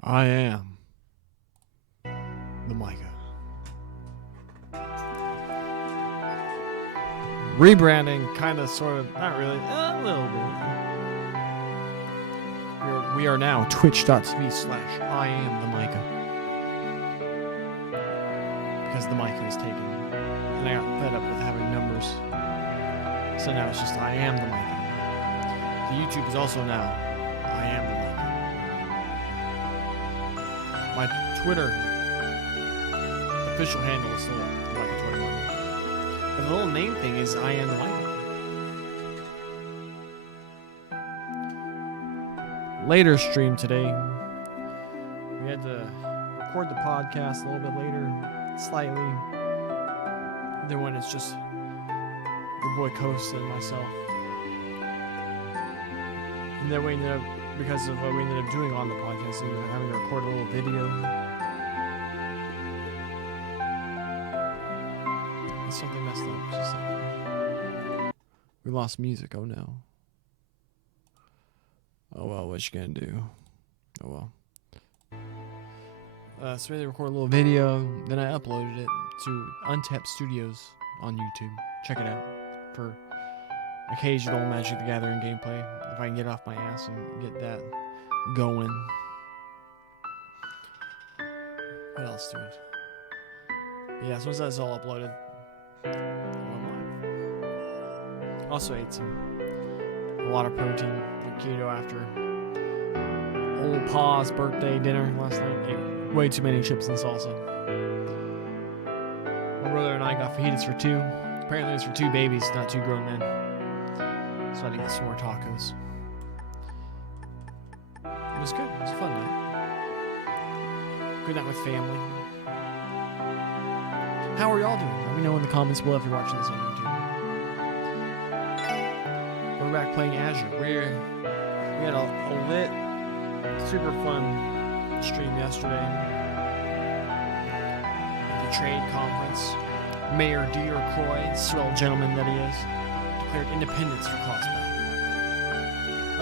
I am the Micah. Rebranding, kind of, sort of, not really, a little bit. We are now twitch.tv/I am the Micah. Because the Micah is taken. And I got fed up with having numbers. So now it's just I am the Micah. The YouTube is also now I am the Micah. My Twitter official handle is still Micah21. But the little name thing is I am the Micah. Later stream today. We had to record the podcast a little bit later, slightly. Then when it's just your boy Costa and myself. And then we ended up, because of what we ended up doing on the podcast, we ended up having to record a little video. Something messed up. Just like, we lost music. Oh no. Oh well, what you gonna do? Oh well. So we had to record a little video. Then I uploaded it to Untapped Studios on YouTube. Check it out for occasional Magic the Gathering gameplay. If I can get off my ass and get that going. What else, dude? Yeah, so once that's all uploaded. Also ate a lot of protein, like keto after old Pa's birthday dinner last night. Ate way too many chips and salsa. My brother and I got fajitas for two. Apparently it's for two babies, not two grown men. So I had to get some more tacos. It was good. It was a fun night. Good night with family. How are y'all doing? Let me know in the comments below if you're watching this on YouTube. We're back playing Azure. We had a lit, super fun stream yesterday. At the trade conference. Mayor Dear Croy, swell gentleman that he is, declared independence for Crossbow.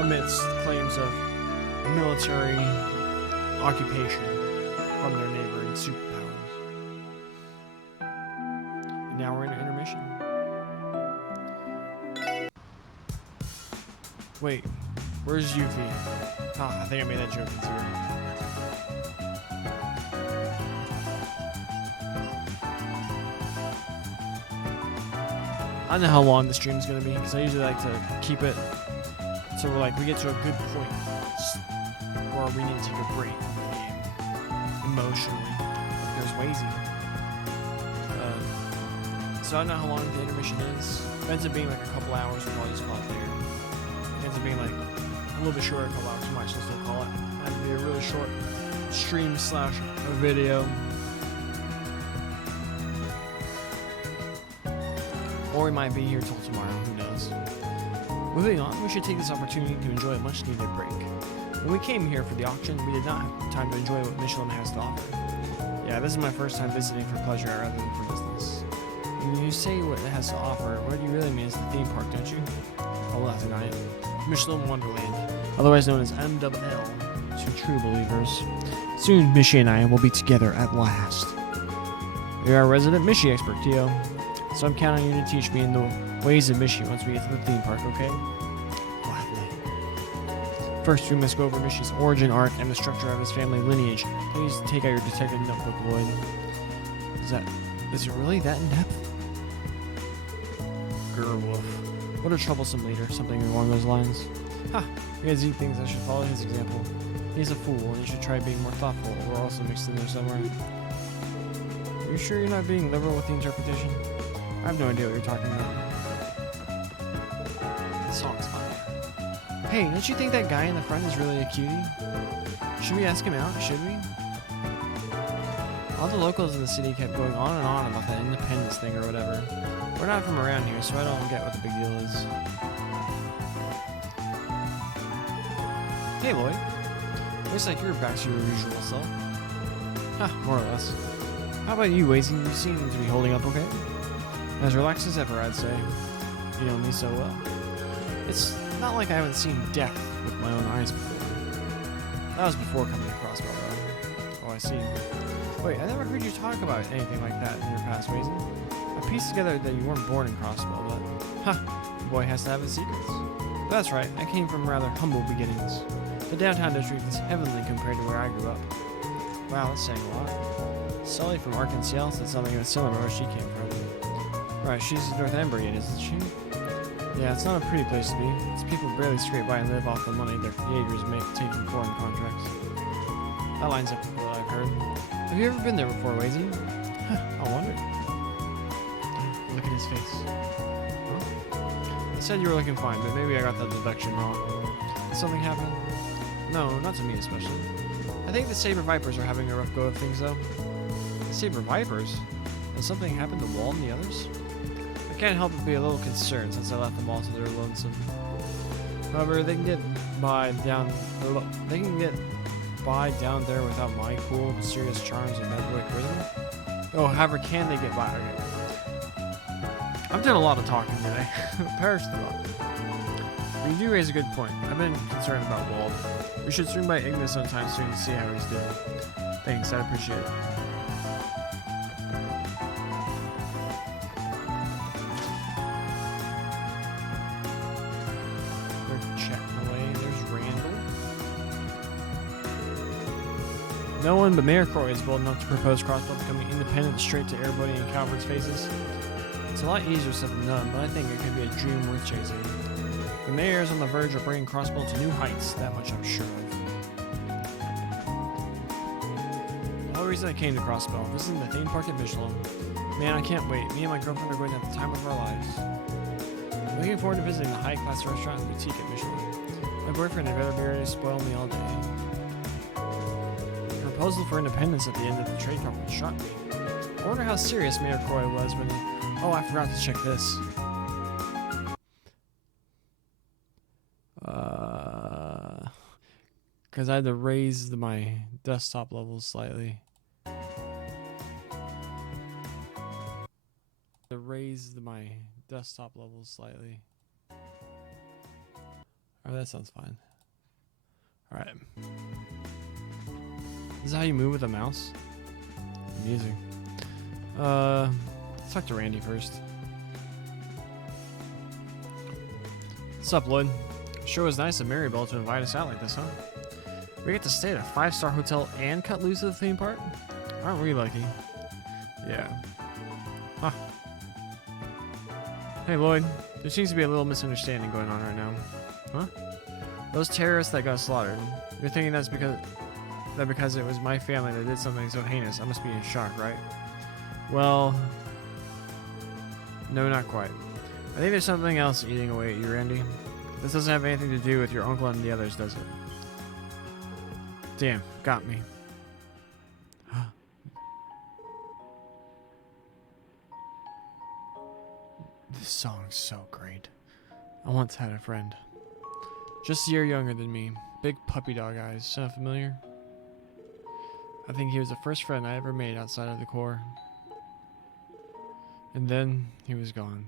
Amidst claims of military occupation from their neighboring superpowers. And now we're in an intermission. Wait, where's Yuffie? I think I made that joke in theory. I don't know how long the stream's gonna be, because I usually like to keep it so we get to a good point where we need to take a break from the game emotionally. There's Wazy. So I don't know how long the intermission is. It ends up being like a couple hours. We'll probably just call it later. It ends up being like a little bit shorter, a couple hours. We might still call it. It'll be a really short stream / video. Or we might be here till tomorrow, who knows. Moving on, we should take this opportunity to enjoy a much needed break. When we came here for the auction, we did not have time to enjoy what Michelin has to offer. Yeah, this is my first time visiting for pleasure rather than for business. When you say what it has to offer, what you really mean is the theme park, don't you? Oh, that's right. Michelin Wonderland, otherwise known as MWL to true believers. Soon, Michi and I will be together at last. You're our resident Michi expert, Tio. So I'm counting on you to teach me in the ways of Michi once we get to the theme park, okay? Gladly. First, we must go over Michi's origin arc and the structure of his family lineage. Please take out your detective notebook, Lloyd. Is it really that in depth? Grrwoof. What a troublesome leader, something along those lines. Ha! Because he thinks I should follow his example. He's a fool, and he should try being more thoughtful. We're also mixed in there somewhere. Are you sure you're not being liberal with the interpretation? I have no idea what you're talking about. This song's fire. Hey, don't you think that guy in the front is really a cutie? Should we ask him out? Should we? All the locals in the city kept going on and on about that independence thing or whatever. We're not from around here, so I don't get what the big deal is. Hey, Lloyd. Looks like you're back to your usual self. Huh, more or less. How about you, Wazy? You seem to be holding up okay. As relaxed as ever, I'd say. You know me so well. It's not like I haven't seen death with my own eyes before. That was before coming to Crossbow, though. Oh, I see. Wait, I never heard you talk about anything like that in your past, Wazen. I pieced together that you weren't born in Crossbow, but... the boy has to have his secrets. That's right, I came from rather humble beginnings. The downtown district is heavenly compared to where I grew up. Wow, that's saying a lot. Sully from Arkansas said something similar where she came from. Right, she's Northumbrian, isn't she? Yeah, it's not a pretty place to be. It's people barely scrape by and live off the money their Jaegers make taking foreign contracts. That lines up with what I've heard. Have you ever been there before, Wazy? I wonder. Look at his face. Huh? I said you were looking fine, but maybe I got that deduction wrong. Did something happen? No, not to me especially. I think the Saber Vipers are having a rough go of things, though. The Saber Vipers? Has something happened to Walt and the others? I can't help but be a little concerned since I left them all to their lonesome. However, they can get by down there without my cool, mysterious charms and magical charisma. Oh, however, can they get by? Okay. I've done a lot of talking today. Perish the thought. But you do raise a good point. I've been concerned about Walt. We should swing by Ignis sometime soon to see how he's doing. Thanks, I appreciate it. No one but Mayor Croy is bold enough to propose Crossbow becoming independent straight to everybody in Calvert's faces. It's a lot easier said than done, but I think it could be a dream worth chasing. The mayor is on the verge of bringing Crossbow to new heights, that much I'm sure of. The whole reason I came to Crossbow, visiting the theme park at Michelin. Man, I can't wait. Me and my girlfriend are going to have the time of our lives. I'm looking forward to visiting the high-class restaurant and boutique at Michelin. My boyfriend had better be ready to spoil me all day. Proposal for independence at the end of the trade conference shocked me. I wonder how serious Mayor Croy was when... Oh, I forgot to check this. Because I had to raise my desktop levels slightly. Oh, that sounds fine. Alright. This is how you move with a mouse? Amusing. Let's talk to Randy first. What's up, Lloyd? Sure was nice of Maribel to invite us out like this, huh? We get to stay at a 5-star hotel and cut loose at the theme park? Aren't we lucky? Yeah. Huh. Hey, Lloyd. There seems to be a little misunderstanding going on right now. Huh? Those terrorists that got slaughtered. You're thinking that's because it was my family that did something so heinous. I must be in shock, right? Well, no, not quite. I think there's something else eating away at you, Randy. This doesn't have anything to do with your uncle and the others, does it? Damn, got me. This song's so great. I once had a friend. Just a year younger than me. Big puppy dog eyes. Sound familiar? I think he was the first friend I ever made outside of the Corps. And then he was gone.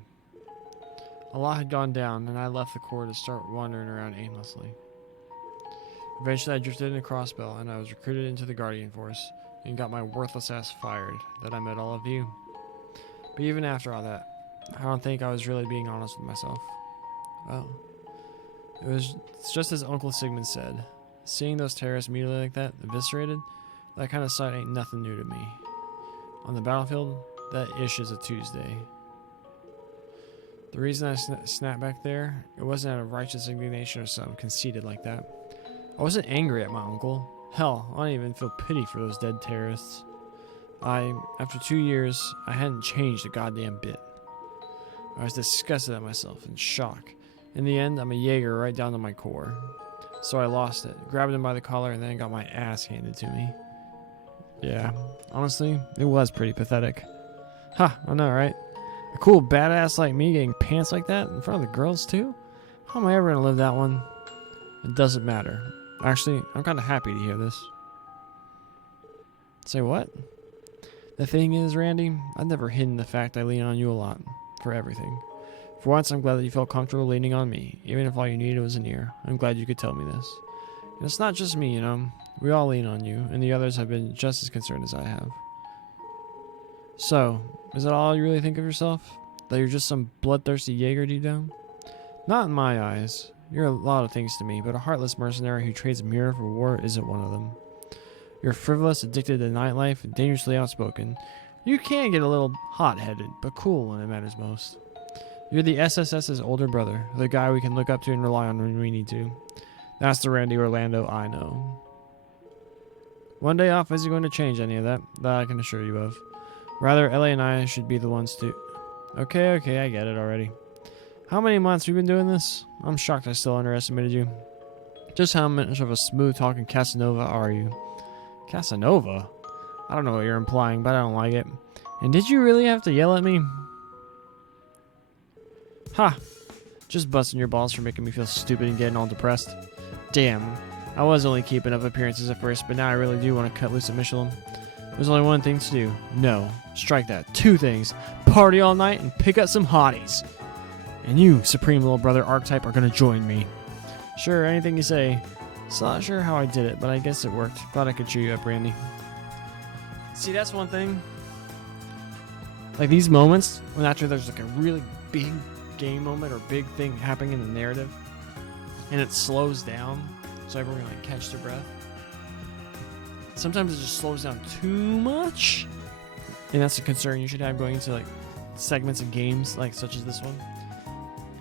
A lot had gone down, and I left the Corps to start wandering around aimlessly. Eventually I drifted into Crossbow, and I was recruited into the Guardian Force, and got my worthless ass fired. Then I met all of you. But even after all that, I don't think I was really being honest with myself. Well, it's just as Uncle Sigmund said. Seeing those terrorists mutilated like that, eviscerated, that kind of sight ain't nothing new to me. On the battlefield, that ish is a Tuesday. The reason I snapped back there, it wasn't out of righteous indignation or something conceited like that. I wasn't angry at my uncle. Hell, I don't even feel pity for those dead terrorists. After 2 years, I hadn't changed a goddamn bit. I was disgusted at myself, in shock. In the end, I'm a Jaeger right down to my core. So I lost it, grabbed him by the collar, and then got my ass handed to me. Yeah, honestly, it was pretty pathetic. Ha, I know, right? A cool badass like me getting pants like that in front of the girls, too? How am I ever gonna live that one? It doesn't matter. Actually, I'm kinda happy to hear this. Say what? The thing is, Randy, I've never hidden the fact I lean on you a lot. For everything. For once, I'm glad that you felt comfortable leaning on me, even if all you needed was an ear. I'm glad you could tell me this. And it's not just me, you know. We all lean on you, and the others have been just as concerned as I have. So, is that all you really think of yourself? That you're just some bloodthirsty Jaeger deep down? Not in my eyes. You're a lot of things to me, but a heartless mercenary who trades a mirror for war isn't one of them. You're frivolous, addicted to nightlife, and dangerously outspoken. You can get a little hot-headed, but cool when it matters most. You're the SSS's older brother, the guy we can look up to and rely on when we need to. That's the Randy Orlando I know. One day off isn't going to change any of that I can assure you of. Rather, Ellie and I should be the ones to... Okay, I get it already. How many months have you been doing this? I'm shocked I still underestimated you. Just how much of a smooth-talking Casanova are you? Casanova? I don't know what you're implying, but I don't like it. And did you really have to yell at me? Ha! Just busting your balls for making me feel stupid and getting all depressed. Damn. I was only keeping up appearances at first, but now I really do want to cut loose at Michelin. There's only one thing to do. No. Strike that. Two things. Party all night and pick up some hotties. And you, Supreme Little Brother Archetype, are going to join me. Sure, anything you say. Still not sure how I did it, but I guess it worked. Glad I could cheer you up, Randy. See, that's one thing. Like these moments, when after there's like a really big game moment or big thing happening in the narrative, and it slows down, so everyone can like catch their breath. Sometimes it just slows down too much, and that's a concern you should have going into like segments of games like such as this one.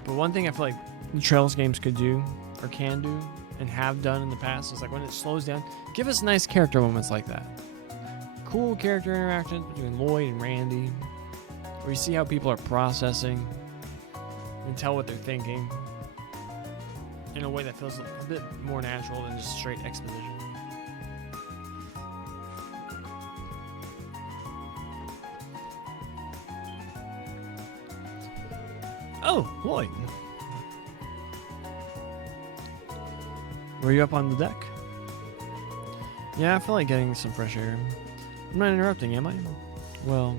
But one thing I feel like the Trails games could do or can do and have done in the past is like when it slows down, give us nice character moments like that. Cool character interaction between Lloyd and Randy, where you see how people are processing and tell what they're thinking in a way that feels a bit more natural than just straight exposition. Oh, Lloyd. Were you up on the deck? Yeah, I feel like getting some fresh air. I'm not interrupting, am I? Well,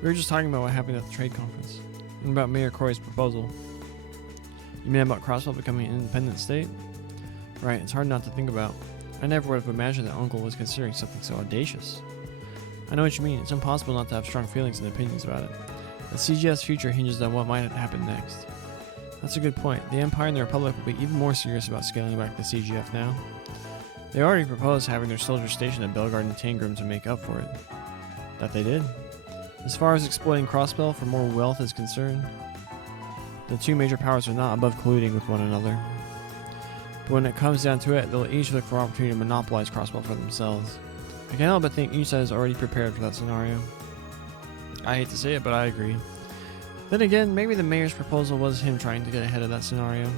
we were just talking about what happened at the trade conference and about Mayor Croy's proposal. You mean about Crossville becoming an independent state? Right, it's hard not to think about. I never would have imagined that Uncle was considering something so audacious. I know what you mean. It's impossible not to have strong feelings and opinions about it. The CGF's future hinges on what might happen next. That's a good point. The Empire and the Republic will be even more serious about scaling back the CGF now. They already proposed having their soldiers stationed at Belgard and Tangram to make up for it. That they did. As far as exploiting Crossbell for more wealth is concerned, the two major powers are not above colluding with one another. But when it comes down to it, they'll each look for an opportunity to monopolize Crossbell for themselves. I can't help but think each side is already prepared for that scenario. I hate to say it, but I agree. Then again, maybe the mayor's proposal was him trying to get ahead of that scenario.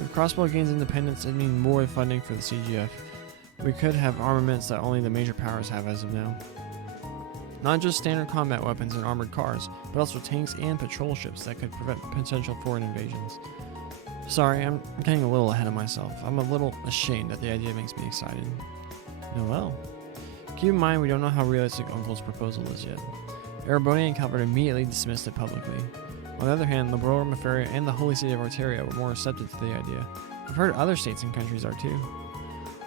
If Crossbow gains independence, it'd mean more funding for the CGF. We could have armaments that only the major powers have as of now. Not just standard combat weapons and armored cars, but also tanks and patrol ships that could prevent potential foreign invasions. Sorry, I'm getting a little ahead of myself. I'm a little ashamed that the idea makes me excited. Noel. Keep in mind we don't know how realistic Uncle's proposal is yet. Ereboni and Calvert immediately dismissed it publicly. On the other hand, Liberorum, Mafaria, and the Holy City of Arteria were more receptive to the idea. I've heard other states and countries are too.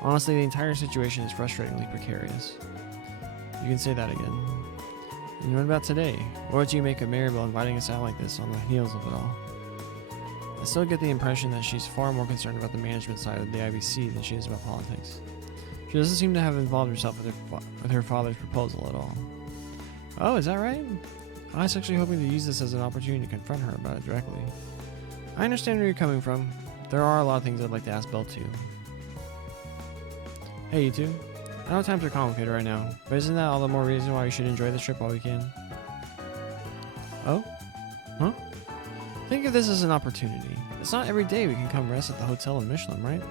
Honestly, the entire situation is frustratingly precarious. You can say that again. And what about today? What do you make of Maribel inviting us out like this on the heels of it all? I still get the impression that she's far more concerned about the management side of the IBC than she is about politics. She doesn't seem to have involved herself with her father's proposal at all. Oh, is that right? I was actually hoping to use this as an opportunity to confront her about it directly. I understand where you're coming from. There are a lot of things I'd like to ask Belle too. Hey, you two. I know times are complicated right now, but isn't that all the more reason why we should enjoy this trip while we can? Oh? Huh? Think of this as an opportunity. It's not every day we can come rest at the hotel in Michelin, right?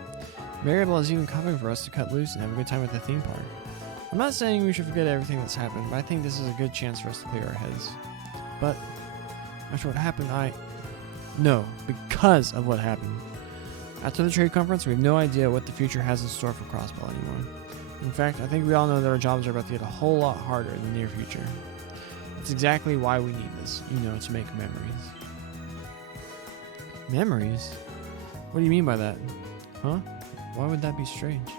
Maribel is even covering for us to cut loose and have a good time at the theme park. I'm not saying we should forget everything that's happened, but I think this is a good chance for us to clear our heads. But after what happened, No, because of what happened. After the trade conference, we have no idea what the future has in store for Crossbell anymore. In fact, I think we all know that our jobs are about to get a whole lot harder in the near future. It's exactly why we need this, to make memories. Memories? What do you mean by that? Huh? Why would that be strange?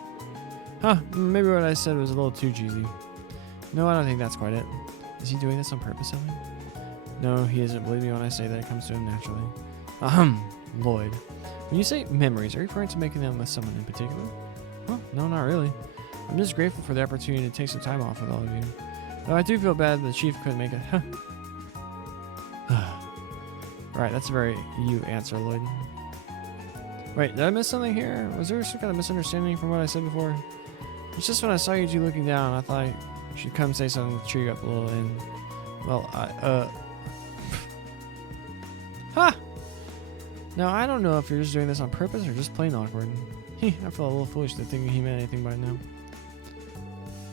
Huh, maybe what I said was a little too cheesy. No, I don't think that's quite it. Is he doing this on purpose, Ellie? No, he isn't. Believe me when I say that it comes to him naturally. Lloyd. When you say memories, are you referring to making them with someone in particular? Huh, no, not really. I'm just grateful for the opportunity to take some time off with all of you. Though I do feel bad the chief couldn't make it. Right, that's a very you answer, Lloyd. Wait, did I miss something here? Was there some kind of misunderstanding from what I said before? It's just when I saw you two looking down, I thought I should come say something to cheer you up a little, and... Well, Ha! Now, I don't know if you're just doing this on purpose or just plain awkward. I feel a little foolish to think he meant anything by now.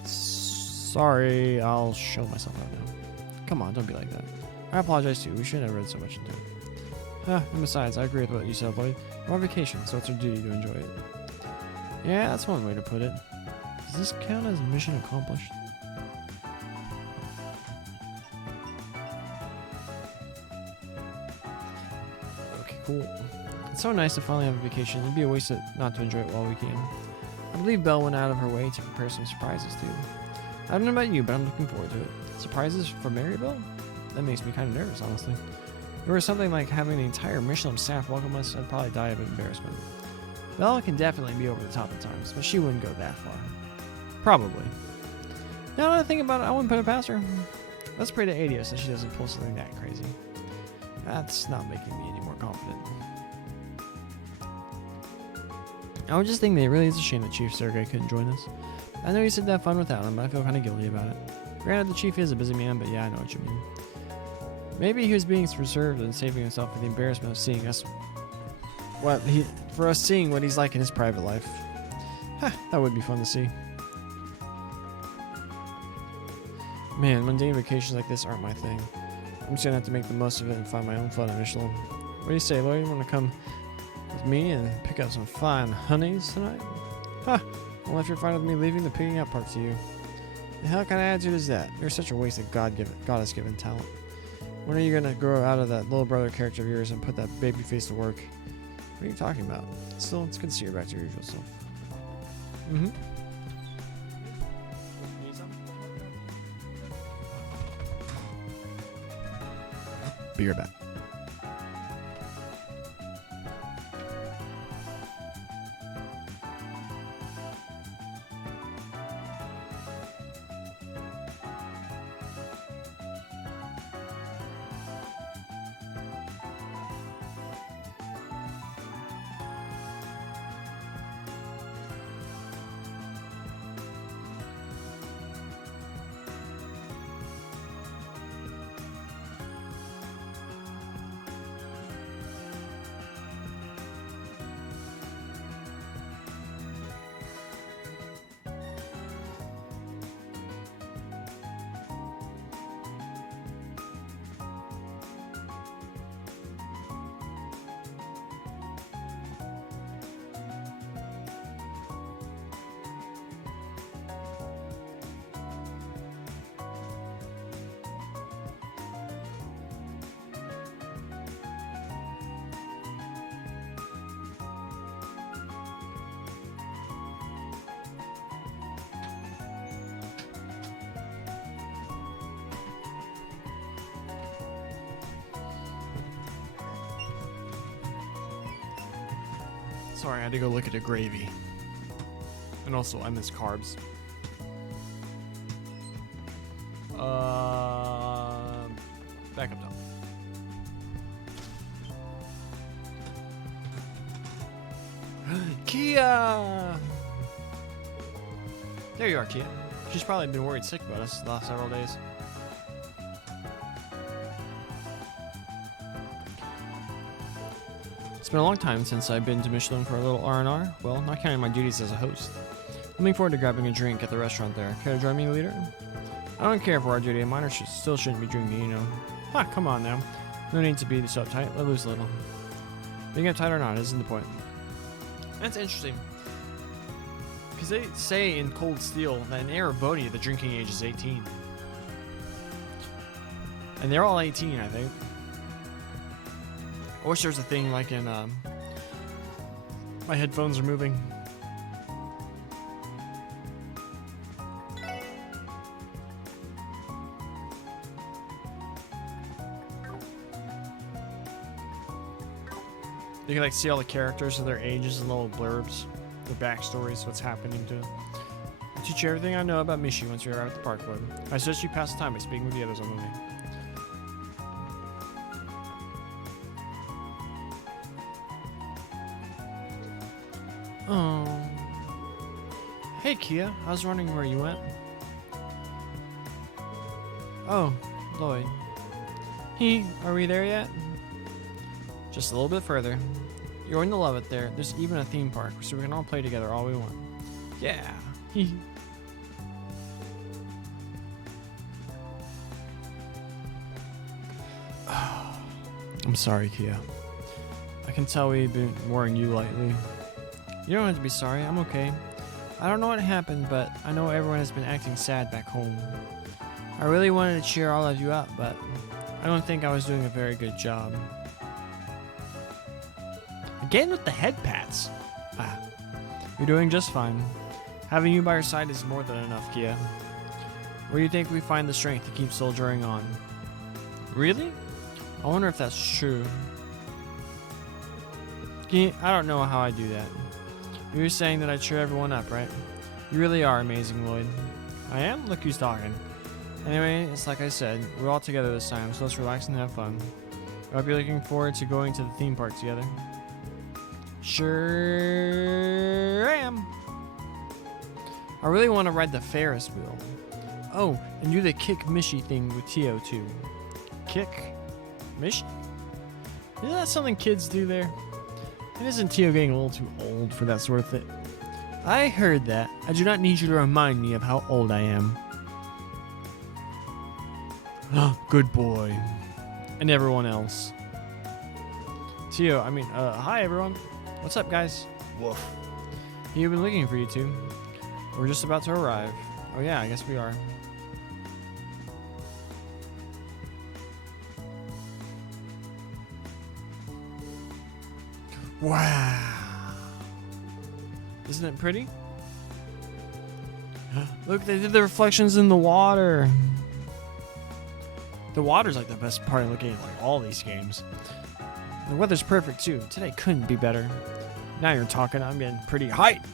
Sorry, I'll show myself out now. Come on, don't be like that. I apologize too. We shouldn't have read so much into it. And besides, I agree with what you said, Lloyd. We're on vacation, so it's our duty to enjoy it. Yeah, that's one way to put it. Does this count as mission accomplished? Okay, cool. It's so nice to finally have a vacation. It'd be a waste not to enjoy it while we can. I believe Belle went out of her way to prepare some surprises too. I don't know about you, but I'm looking forward to it. Surprises for Maribel? That makes me kind of nervous, honestly. If it were something like having the entire Michelin staff welcome us, I'd probably die of embarrassment. Belle can definitely be over the top at times, but she wouldn't go that far. Probably. Now that I think about it, I wouldn't put it past her. Let's pray to Adios that she doesn't pull something that crazy. That's not making me any more confident. I was just thinking that it really is a shame that Chief Sergei couldn't join us. I know you said to have fun without him, but I feel kind of guilty about it. Granted, the Chief is a busy man, but yeah, I know what you mean. Maybe he was being reserved and saving himself for the embarrassment of seeing us. For us seeing what he's like in his private life. That would be fun to see. Man, mundane vacations like this aren't my thing. I'm just gonna have to make the most of it and find my own fun at Michelin. What do you say, Lloyd? You wanna come with me and pick up some fine honeys tonight? Well, if you're fine with me leaving the picking up part to you. The hell kind of attitude is that? You're such a waste of goddess-given talent. When are you gonna grow out of that little brother character of yours and put that baby face to work? What are you talking about? Still, it's good to see you're back to your usual self. Be right back. Sorry, I had to go look at the gravy. And also, I miss carbs. Back up top. Kia! There you are, Kia. She's probably been worried sick about us the last several days. It's been a long time since I've been to Michelin for a little R&R. Well, not counting my duties as a host. Looking forward to grabbing a drink at the restaurant there. Care to join me, leader? I don't care for our duty. A minor still shouldn't be drinking, you know. Come on now. No need to be so uptight. Let loose a little. Being uptight or not isn't the point. That's interesting. Because they say in Cold Steel that in Erebody the drinking age is 18. And they're all 18, I think. I wish there was a thing like in... my headphones are moving. You can like see all the characters and their ages and little blurbs, their backstories, what's happening to them. I'll teach you everything I know about Mishi once we arrive at the park club. I suggest you pass the time by speaking with the others on the way. Oh. Hey Kia, I was wondering where you went. Oh, Lloyd. Are we there yet? Just a little bit further. You're going to love it there. There's even a theme park, so we can all play together all we want. Yeah. I'm sorry, Kia. I can tell we've been worrying you lightly. You don't have to be sorry. I'm okay. I don't know what happened, but I know everyone has been acting sad back home. I really wanted to cheer all of you up, but I don't think I was doing a very good job. Again with the head pats. You're doing just fine. Having you by your side is more than enough, Kia. Where do you think we find the strength to keep soldiering on? Really? I wonder if that's true. I don't know how I do that. You were saying that I cheer everyone up, right? You really are amazing, Lloyd. I am? Look who's talking. Anyway, it's like I said, we're all together this time, so let's relax and have fun. I hope you're looking forward to going to the theme park together. Sure am. I really want to ride the Ferris wheel. Oh, and do the kick Mishi thing with Tio too. Kick Mishi? Isn't that something kids do there? And isn't Tio getting a little too old for that sort of thing? I heard that. I do not need you to remind me of how old I am. Good boy. And everyone else. Tio, hi everyone. What's up, guys? Woof. You've been looking for you two. We're just about to arrive. Oh yeah, I guess we are. Wow. Isn't it pretty? Look, they did the reflections in the water. The water's like the best part of looking at like all these games. The weather's perfect too. Today couldn't be better. Now you're talking, I'm getting pretty hyped.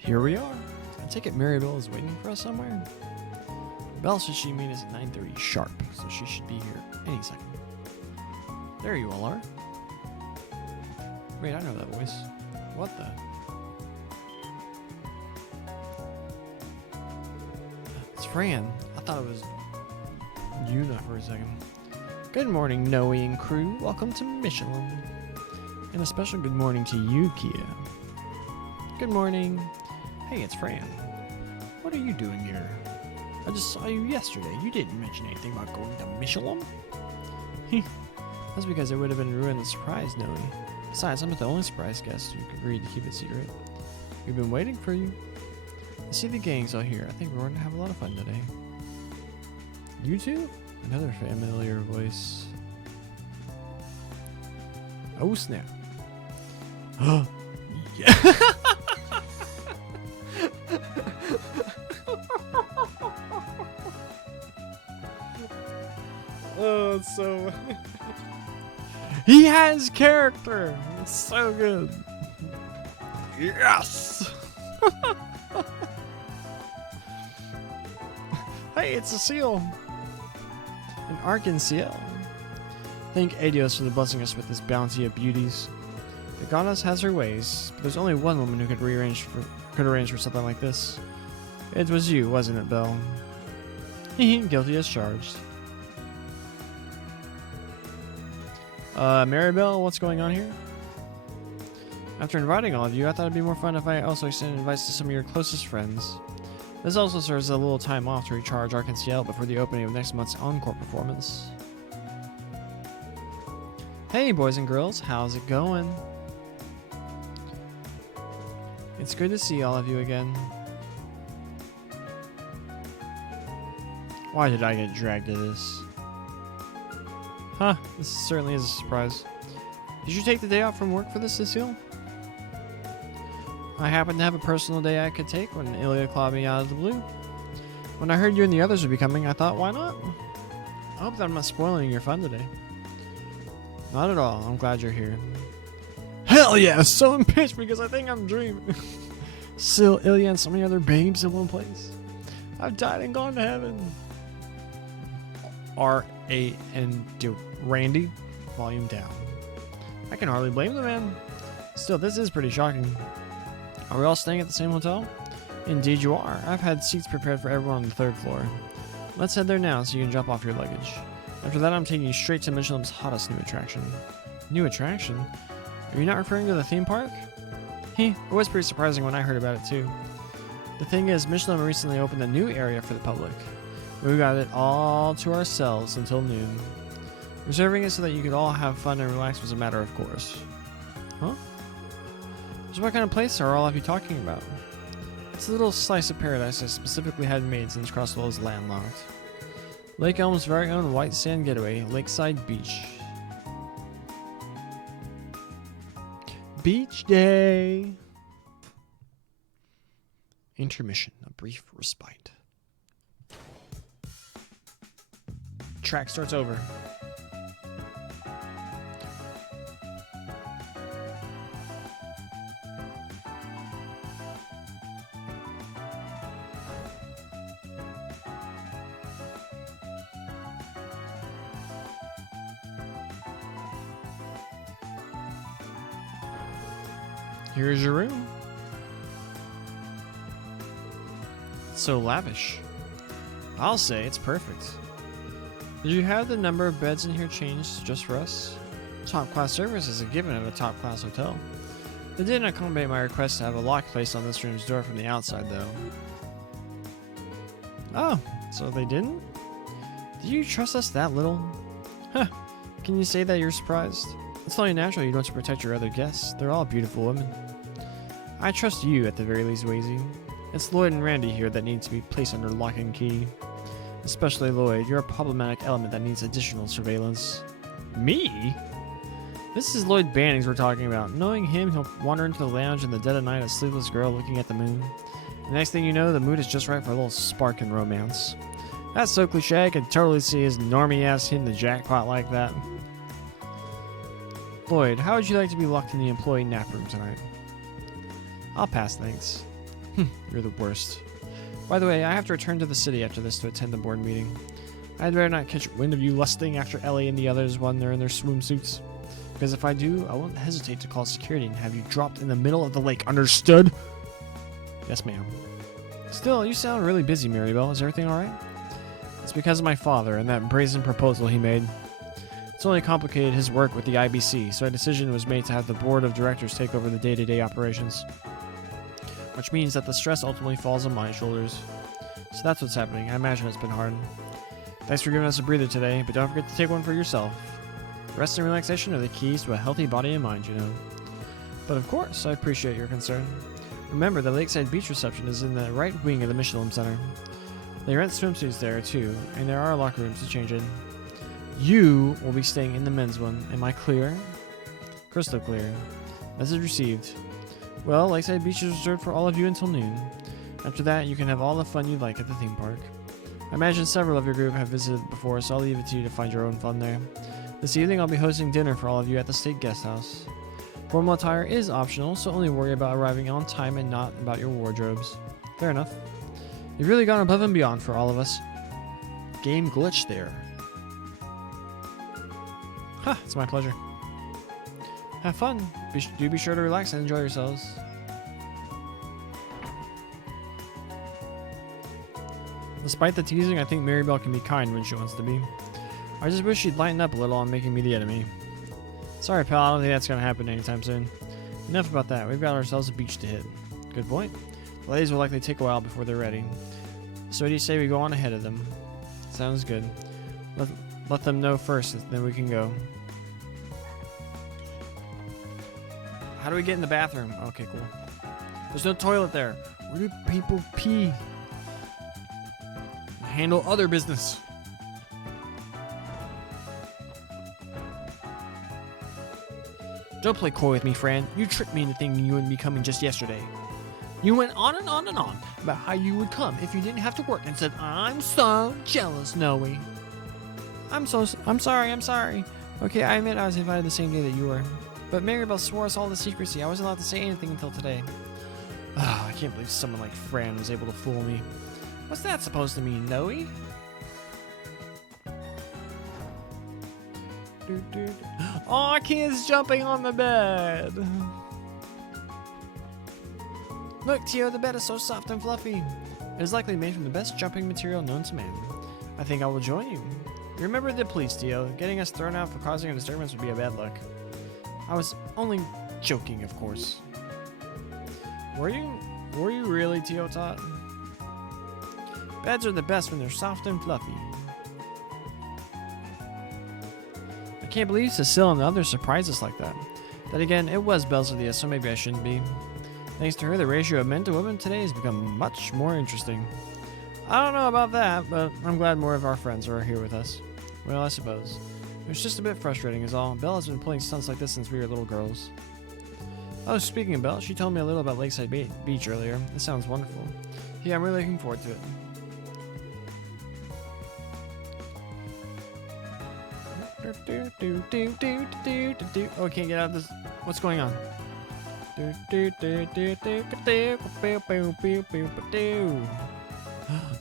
Here we are. I take it Maribel is waiting for us somewhere. Belle says she meet us at 9:30 sharp, so she should be here any second. There you all are. Wait, I know that voice. What the? It's Fran. I thought it was Yuna for a second. Good morning, Noe and crew. Welcome to Michelin. And a special good morning to you, Kia. Good morning. Hey, it's Fran. What are you doing here? I just saw you yesterday. You didn't mention anything about going to Michelin. That's because it would have been ruined the surprise, Noe. Besides, I'm not the only surprise guest who agreed to keep it secret. We've been waiting for you. I see the gang's all here. I think we're going to have a lot of fun today. You two? Another familiar voice. Oh, snap. Yeah. Oh, it's so... He has character! It's so good. Yes! Hey, it's a seal. An Arcan seal. Thank Adios for blessing us with this bounty of beauties. The goddess has her ways, but there's only one woman who could arrange for something like this. It was you, wasn't it, Belle? Guilty as charged. Maribel, what's going on here? After inviting all of you, I thought it'd be more fun if I also extended invites to some of your closest friends. This also serves as a little time off to recharge Arc and CL before the opening of next month's encore performance. Hey boys and girls, how's it going? It's good to see all of you again. Why did I get dragged to this? Huh, this certainly is a surprise. Did you take the day off from work for this, Cecile? I happened to have a personal day I could take when Ilya clawed me out of the blue. When I heard you and the others would be coming, I thought, why not? I hope that I'm not spoiling your fun today. Not at all. I'm glad you're here. Hell yeah! So I'm pissed because I think I'm dreaming. Still, Ilya and so many other babes in one place. I've died and gone to heaven. R.A.N.D. Randy, volume down. I can hardly blame the man. Still, this is pretty shocking. Are we all staying at the same hotel? Indeed you are. I've had seats prepared for everyone on the 3rd floor. Let's head there now so you can drop off your luggage. After that, I'm taking you straight to Michelin's hottest new attraction. New attraction? Are you not referring to the theme park? It was pretty surprising when I heard about it too. The thing is, Michelin recently opened a new area for the public. We got it all to ourselves until noon. Reserving it so that you could all have fun and relax was a matter of course. Huh? So what kind of place are all of you talking about? It's a little slice of paradise I specifically had made since Crosswell is landlocked. Lake Elm's very own white sand getaway, Lakeside Beach. Beach day! Intermission, a brief respite. Track starts over. Here's your room. It's so lavish. I'll say it's perfect. Did you have the number of beds in here changed just for us? Top class service is a given at a top class hotel. They didn't accommodate my request to have a lock placed on this room's door from the outside though. Oh, so they didn't? Do you trust us that little? Huh. Can you say that you're surprised? It's only natural you don't to protect your other guests. They're all beautiful women. I trust you at the very least, Wazy. It's Lloyd and Randy here that need to be placed under lock and key. Especially Lloyd, you're a problematic element that needs additional surveillance. Me? This is Lloyd Bannings we're talking about. Knowing him, he'll wander into the lounge in the dead of night, a sleepless girl looking at the moon. The next thing you know, the mood is just right for a little spark and romance. That's so cliche, I can totally see his normie ass hitting the jackpot like that. Lloyd, how would you like to be locked in the employee nap room tonight? I'll pass, thanks. You're the worst. By the way, I have to return to the city after this to attend the board meeting. I'd better not catch wind of you lusting after Ellie and the others when they're in their swimsuits. Because if I do, I won't hesitate to call security and have you dropped in the middle of the lake, understood? Yes, ma'am. Still, you sound really busy, Maribel. Is everything alright? It's because of my father and that brazen proposal he made. It's only complicated his work with the IBC, so a decision was made to have the board of directors take over the day-to-day operations. Which means that the stress ultimately falls on my shoulders. So that's what's happening. I imagine it's been hard. Thanks for giving us a breather today, but don't forget to take one for yourself. Rest and relaxation are the keys to a healthy body and mind, you know. But of course, I appreciate your concern. Remember, the Lakeside Beach reception is in the right wing of the Michelin Center. They rent swimsuits there too, and there are locker rooms to change in. You will be staying in the men's one. Am I clear? Crystal clear. Message received. Well, Lakeside Beach is reserved for all of you until noon. After that, you can have all the fun you'd like at the theme park. I imagine several of your group have visited before, so I'll leave it to you to find your own fun there. This evening, I'll be hosting dinner for all of you at the State Guest House. Formal attire is optional, so only worry about arriving on time and not about your wardrobes. Fair enough. You've really gone above and beyond for all of us. Game glitch there. Ha, it's my pleasure. Have fun. Do be sure to relax and enjoy yourselves. Despite the teasing, I think Maribel can be kind when she wants to be. I just wish she'd lighten up a little on making me the enemy. Sorry, pal, I don't think that's going to happen anytime soon. Enough about that. We've got ourselves a beach to hit. Good point. The ladies will likely take a while before they're ready. So what do you say we go on ahead of them? Sounds good. Let them know first, then we can go. How do we get in the bathroom? Okay, cool. There's no toilet there. Where do people pee? Handle other business. Don't play coy with me, Fran. You tricked me into thinking you wouldn't be coming just yesterday. You went on and on and on about how you would come if you didn't have to work and said, I'm so jealous, Noe. I'm sorry. Okay, I admit I was invited the same day that you were. But Maribel swore us all to secrecy. I wasn't allowed to say anything until today. I can't believe someone like Fran was able to fool me. What's that supposed to mean, Noe? Aw, kids jumping on the bed. Look, Tio, the bed is so soft and fluffy. It is likely made from the best jumping material known to man. I think I will join you. Remember the police, Tio. Getting us thrown out for causing a disturbance would be a bad luck. I was only joking, of course. Were you really, Tio Tot? Beds are the best when they're soft and fluffy. I can't believe Cecile and the others surprised us like that. Then again, it was Belzelia, so maybe I shouldn't be. Thanks to her, the ratio of men to women today has become much more interesting. I don't know about that, but I'm glad more of our friends are here with us. Well, I suppose. It's just a bit frustrating is all. Belle has been pulling stunts like this since we were little girls. Oh, speaking of Belle, she told me a little about Lakeside Beach earlier. It sounds wonderful. Yeah, I'm really looking forward to it. Oh, I can't get out of this. What's going on?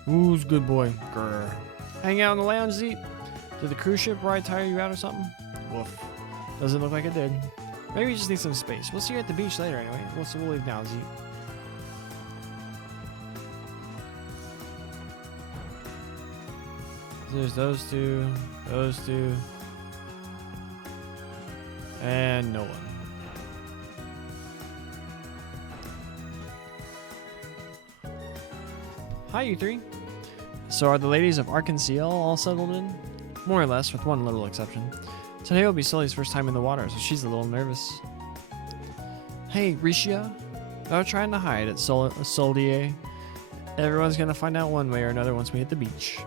Who's good boy? Grr. Hang out in the lounge, Zeke? Did the cruise ship ride tire you out or something? Woof. Doesn't look like it did. Maybe you just need some space. We'll see you at the beach later anyway. So we'll leave now, Zeke. There's those two, and no one. Hi, you three. So are the ladies of Arkansas all settled in? More or less, with one little exception. Today will be Sully's first time in the water, so she's a little nervous. Hey, Risha. I'm trying to hide at Soldier. Everyone's gonna find out one way or another once we hit the beach.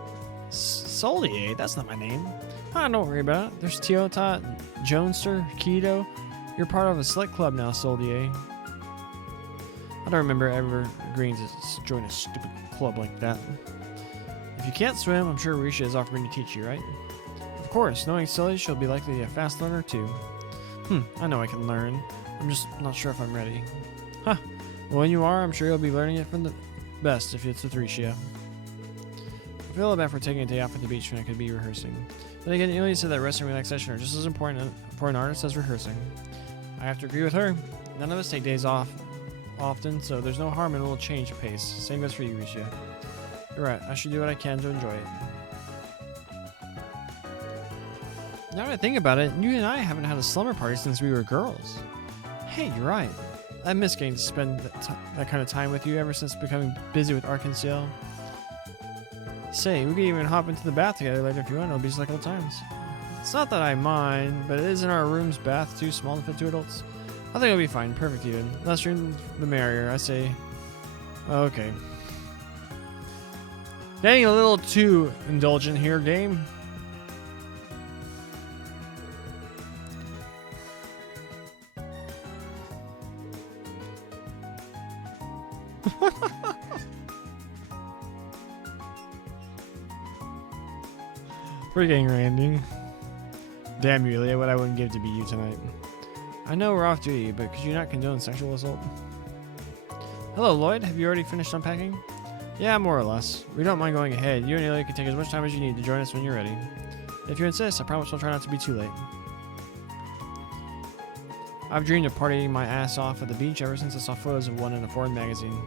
Soldier? That's not my name. Don't worry about it. There's Tio Tot, Jonester, Keto. You're part of a select club now, Soldier. I don't remember ever agreeing to join a stupid club like that. If you can't swim, I'm sure Risha is offering to teach you, right? Of course, knowing Sully, she'll be likely a fast learner too. I know I can learn. I'm just not sure if I'm ready. Huh. Well, when you are, I'm sure you'll be learning it from the best if it's with Risha. I feel bad for taking a day off at the beach when I could be rehearsing. But again, Ilya said that rest and relaxation are just as important for an artist as rehearsing. I have to agree with her. None of us take days off often, so there's no harm in a little change of pace. Same goes for you, Risha. You're right, I should do what I can to enjoy it. Now that I think about it, you and I haven't had a slumber party since we were girls. Hey, you're right. I miss getting to spend that kind of time with you ever since becoming busy with Arkansas. Say, we could even hop into the bath together later if you want. It'll be just like old times. It's not that I mind, but it is in our room's bath too small to fit two adults. I think it'll be fine. Perfect even. Less room, the merrier. I say. Okay. Getting a little too indulgent here, game. Freaking Randy. Damn you, Ilya, what I wouldn't give to be you tonight. I know we're off duty, but could you not condone sexual assault? Hello, Lloyd. Have you already finished unpacking? Yeah, more or less. We don't mind going ahead. You and Ilya can take as much time as you need to join us when you're ready. If you insist, I promise we'll try not to be too late. I've dreamed of partying my ass off at the beach ever since I saw photos of one in a foreign magazine.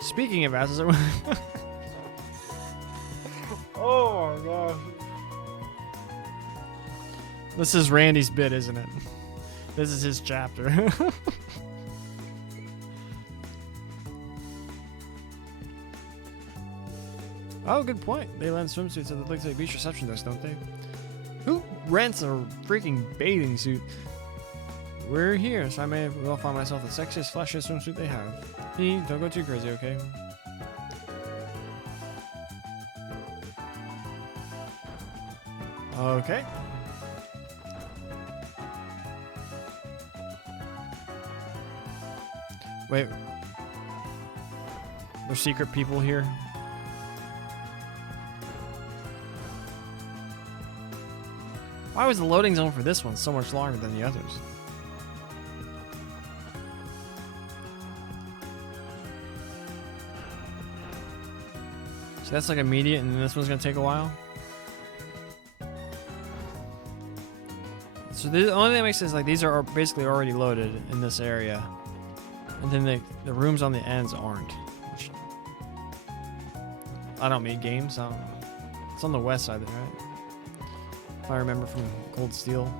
Speaking of asses, oh my gosh. This is Randy's bit, isn't it? This is his chapter. Oh, good point. They lend swimsuits at the Lakeside Beach reception desk, don't they? Who rents a freaking bathing suit? we're here, so I may well find myself the sexiest, flashiest swimsuit they have. Don't go too crazy, okay? Okay. Wait. There's secret people here. Why was the loading zone for this one so much longer than the others? So that's like immediate, and then this one's gonna take a while. So the only thing that makes sense is like these are basically already loaded in this area, and then the rooms on the ends aren't. Which I don't make games. I don't know. It's on the west side, right? If I remember from Cold Steel.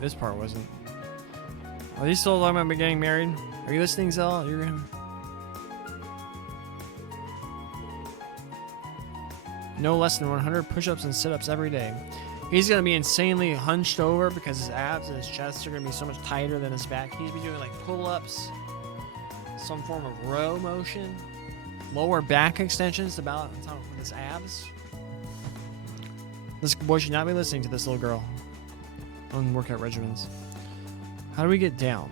This part wasn't. Are these still talking about getting married? Are you listening, Zell? You're gonna. No less than 100 push-ups and sit-ups every day. He's gonna be insanely hunched over because his abs and his chest are gonna be so much tighter than his back. He's gonna be doing like pull-ups, some form of row motion, lower back extensions to balance on top of his abs. This boy should not be listening to this little girl on workout regimens. How do we get down?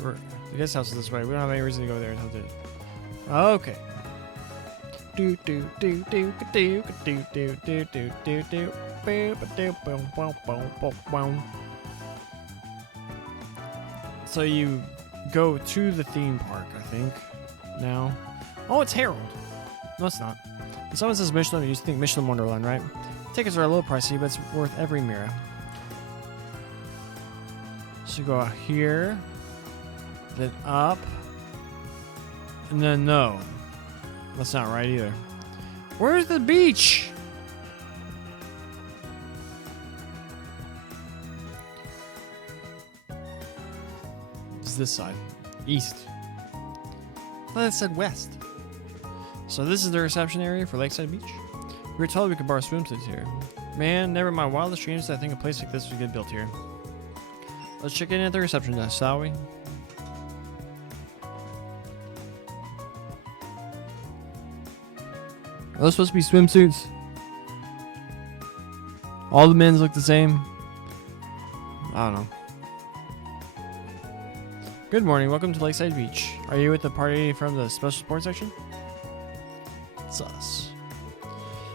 The guest house is this way. We don't have any reason to go there until it. Okay. So you go to the theme park, I think. Now. Oh, it's Harold. No, it's not. When someone says Michelin, you used to think Michelin Wonderland, right? Tickets are a little pricey, but it's worth every mirror. So you go out here, then up. And then no. That's not right either. Where's the beach? It's this side. East. I thought it said west. So this is the reception area for Lakeside Beach. We were told we could borrow swimsuits here. Man, never in my wildest dreams did I think a place like this would get built here. Let's check in at the reception desk, shall we? Are those supposed to be swimsuits? All the men's look the same. I don't know. Good morning. Welcome to Lakeside Beach. Are you with the party from the special sports section? It's us.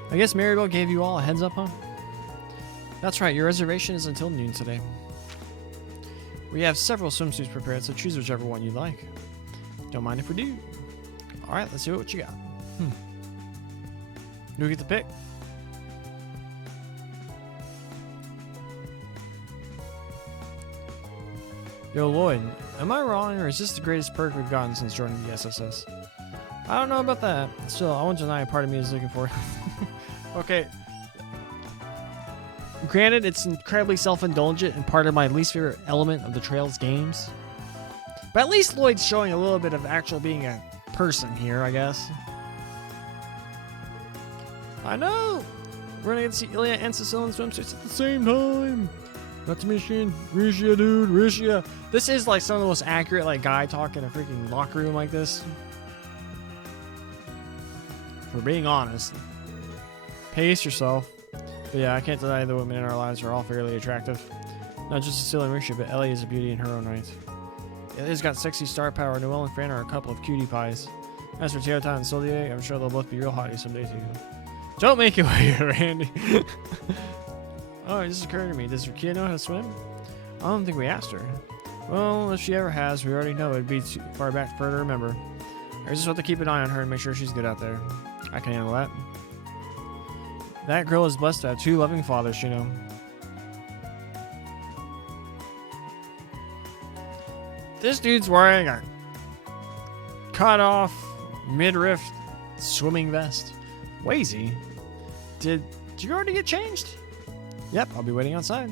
I guess Marigold gave you all a heads up, huh? That's right. Your reservation is until noon today. We have several swimsuits prepared, so choose whichever one you like. Don't mind if we do. All right, let's see what you got. Do we get to pick? Yo, Lloyd, am I wrong, or is this the greatest perk we've gotten since joining the SSS? I don't know about that. Still, I won't deny a part of me is looking for it. Okay. Granted, it's incredibly self-indulgent and part of my least favorite element of the Trails games. But at least Lloyd's showing a little bit of actual being a person here, I guess. I know! We're gonna get to see Ilya and Cecile in swimsuits at the same time! Not to mention, Rishia, dude, Rishia. This is like some of the most accurate like guy talk in a freaking locker room like this. For being honest. Pace yourself. But yeah, I can't deny the women in our lives are all fairly attractive. Not just Cecile and Rishia, but Ellie is a beauty in her own right. Ellie's got sexy star power, Noelle and Fran are a couple of cutie pies. As for Teotan and Solier, I'm sure they'll both be real hotties someday too. Don't make it weird, Randy. Oh, it just occurred to me. Does your kid know how to swim? I don't think we asked her. Well, if she ever has, we already know it'd be too far back for her to remember. I just have to keep an eye on her and make sure she's good out there. I can handle that. That girl is blessed to have two loving fathers, you know. This dude's wearing a cut-off midriff swimming vest. Wazy. Did you already get changed? Yep, I'll be waiting outside.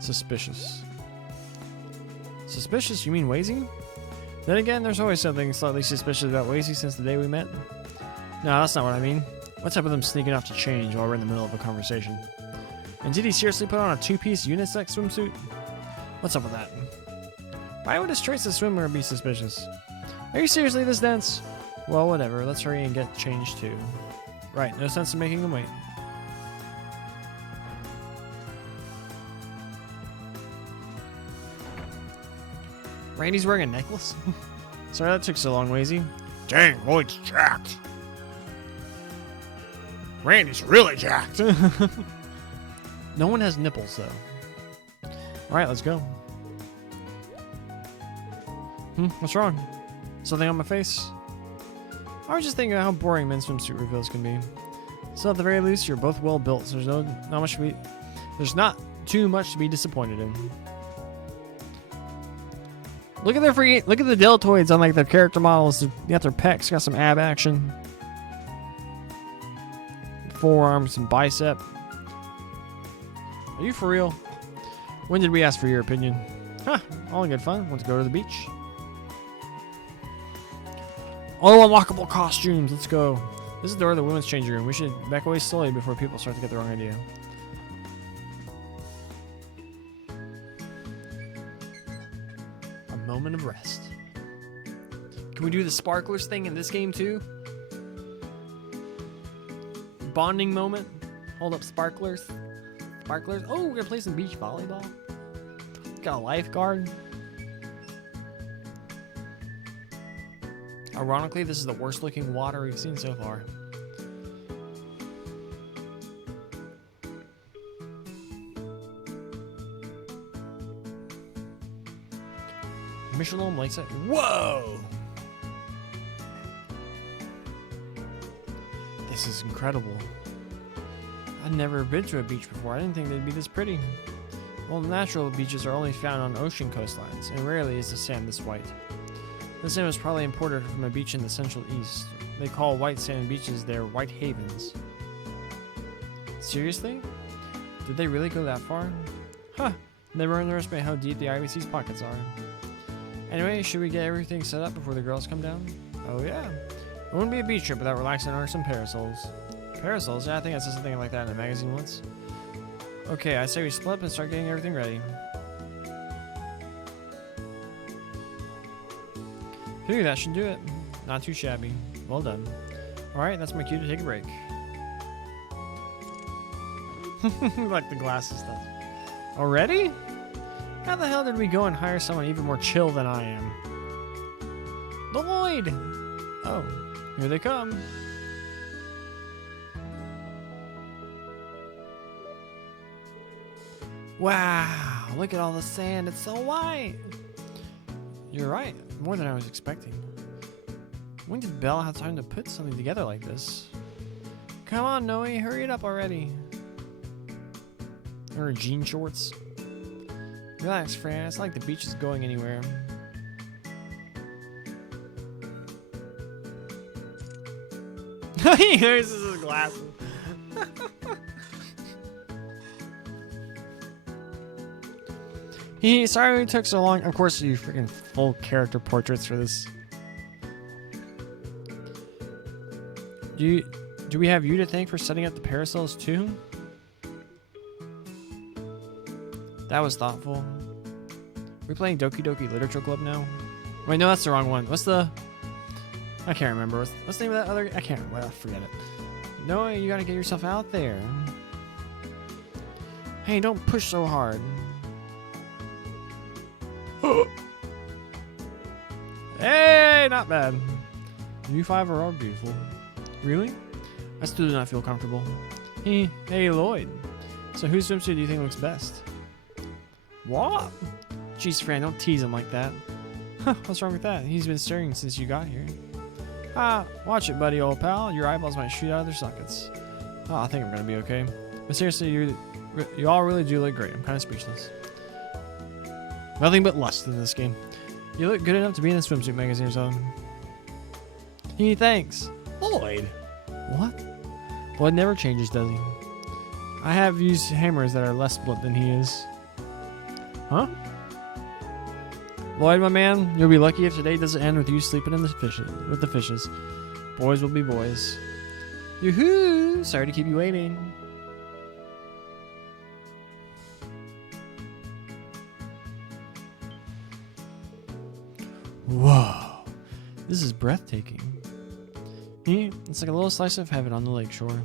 Suspicious. Suspicious? You mean Wazy? Then again, there's always something slightly suspicious about Wazy since the day we met. No, that's not what I mean. What's up with him sneaking off to change while we're in the middle of a conversation? And did he seriously put on a two-piece unisex swimsuit? What's up with that? Why would a straight swimwear be suspicious? Are you seriously this dense? Well, whatever. Let's hurry and get changed too. Right, no sense in making him wait. Randy's wearing a necklace? Sorry that took so long, Wazy. Dang, Lloyd's jacked. Randy's really jacked. No one has nipples, though. Alright, let's go. What's wrong? Something on my face? I was just thinking about how boring men's swimsuit reveals can be. So at the very least, you're both well built, so there's not too much to be disappointed in. Look at the deltoids on like their character models. They got their pecs, got some ab action. Forearms and bicep. Are you for real? When did we ask for your opinion? Huh, all in good fun. Want to go to the beach? Oh, unlockable costumes. Let's go. This is the door of the women's changing room. We should back away slowly before people start to get the wrong idea. A moment of rest. Can we do the sparklers thing in this game too? Bonding moment. Hold up sparklers. Sparklers. Oh, we're gonna play some beach volleyball. Got a lifeguard. Ironically, this is the worst looking water we've seen so far. Michelin likes it. Whoa! This is incredible. I've never been to a beach before. I didn't think they'd be this pretty. Well, natural beaches are only found on ocean coastlines, and rarely is the sand this white. This sand was probably imported from a beach in the Central East. They call white sand beaches their white havens. Seriously? Did they really go that far? Huh. Never underestimate how deep the IBC's pockets are. Anyway, should we get everything set up before the girls come down? Oh yeah. It wouldn't be a beach trip without relaxing under some parasols. Parasols? Yeah, I think I saw something like that in a magazine once. Okay, I say we split up and start getting everything ready. Phew, that should do it. Not too shabby. Well done. Alright, that's my cue to take a break. Like the glasses stuff. Already? How the hell did we go and hire someone even more chill than I am? Lloyd! Oh, here they come. Wow, look at all the sand. It's so white. You're right. More than I was expecting. When did Belle have time to put something together like this? Come on, Noe. Hurry it up already. Her jean shorts. Relax, Fran. It's not like the beach is going anywhere. He uses his glasses. Sorry it took so long. Of course, you freaking full character portraits for this. Do we have you to thank for setting up the parasols too? That was thoughtful. Are we playing Doki Doki Literature Club now? Wait, no, that's the wrong one. What's the... I can't remember. What's the name of that other... I can't... Well, forget it. No, you gotta get yourself out there. Hey, don't push so hard. Hey, not bad. You five are all beautiful. Really? I still do not feel comfortable. Hey, Lloyd. So whose swimsuit do you think looks best? What? Jeez, Fran, don't tease him like that. Huh, what's wrong with that? He's been staring since you got here. Ah, watch it, buddy, old pal. Your eyeballs might shoot out of their sockets. Oh, I think I'm gonna be okay. But seriously, you all really do look great. I'm kind of speechless. Nothing but lust in this game. You look good enough to be in a swimsuit magazine or something. Hey, thanks. Lloyd. What? Lloyd never changes, does he? I have used hammers that are less blunt than he is. Huh? Lloyd, my man, you'll be lucky if today doesn't end with you sleeping in the with the fishes. Boys will be boys. Yoo-hoo! Sorry to keep you waiting. Whoa. This is breathtaking. It's like a little slice of heaven on the lakeshore.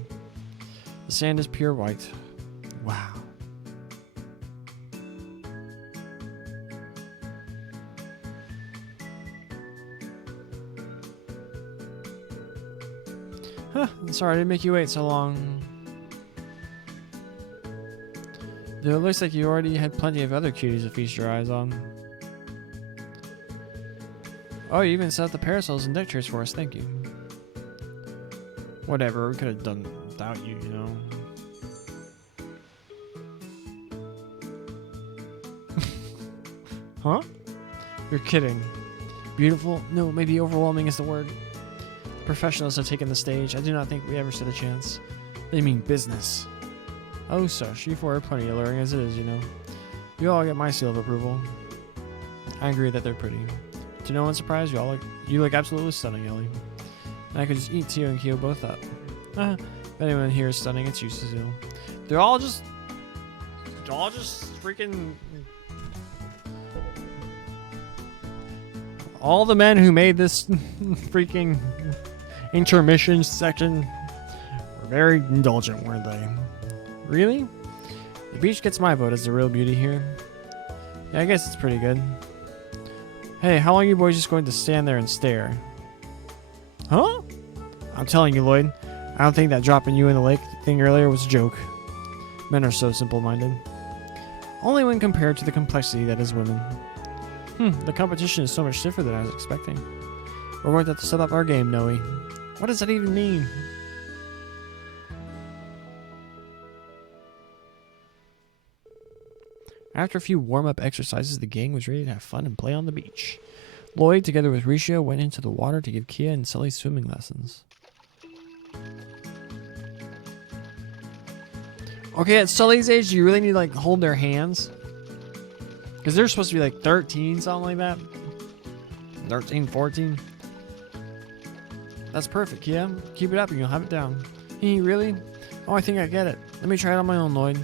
The sand is pure white. Wow. Sorry I didn't make you wait so long. Though it looks like you already had plenty of other cuties to feast your eyes on. Oh, you even set up the parasols and deck chairs for us, thank you. Whatever, we could have done without you, you know. Huh? You're kidding. Beautiful? No, maybe overwhelming is the word. Professionals have taken the stage. I do not think we ever stood a chance. They mean business. Oh, such. You four are plenty alluring as it is, you know. You all get my seal of approval. I agree that they're pretty. To no one's surprise, you look absolutely stunning, Ellie. And I could just eat Tio and Kyo both up. If anyone here is stunning, it's you, Cecile. They're all just freaking... All the men who made this freaking intermission section were very indulgent, weren't they? Really? The beach gets my vote as the real beauty here. Yeah, I guess it's pretty good. Hey, how long are you boys just going to stand there and stare? Huh? I'm telling you, Lloyd, I don't think that dropping you in the lake thing earlier was a joke. Men are so simple-minded. Only when compared to the complexity that is women. The competition is so much stiffer than I was expecting. We're going to have to step up our game, Noe. What does that even mean? After a few warm-up exercises, the gang was ready to have fun and play on the beach. Lloyd, together with Ricio, went into the water to give Kia and Sully swimming lessons. Okay, at Sully's age, do you really need to, like, hold their hands? Because they're supposed to be, like, 13, something like that. 13, 14. That's perfect, Kia. Keep it up and you'll have it down. Really? Oh, I think I get it. Let me try it on my own, Lloyd.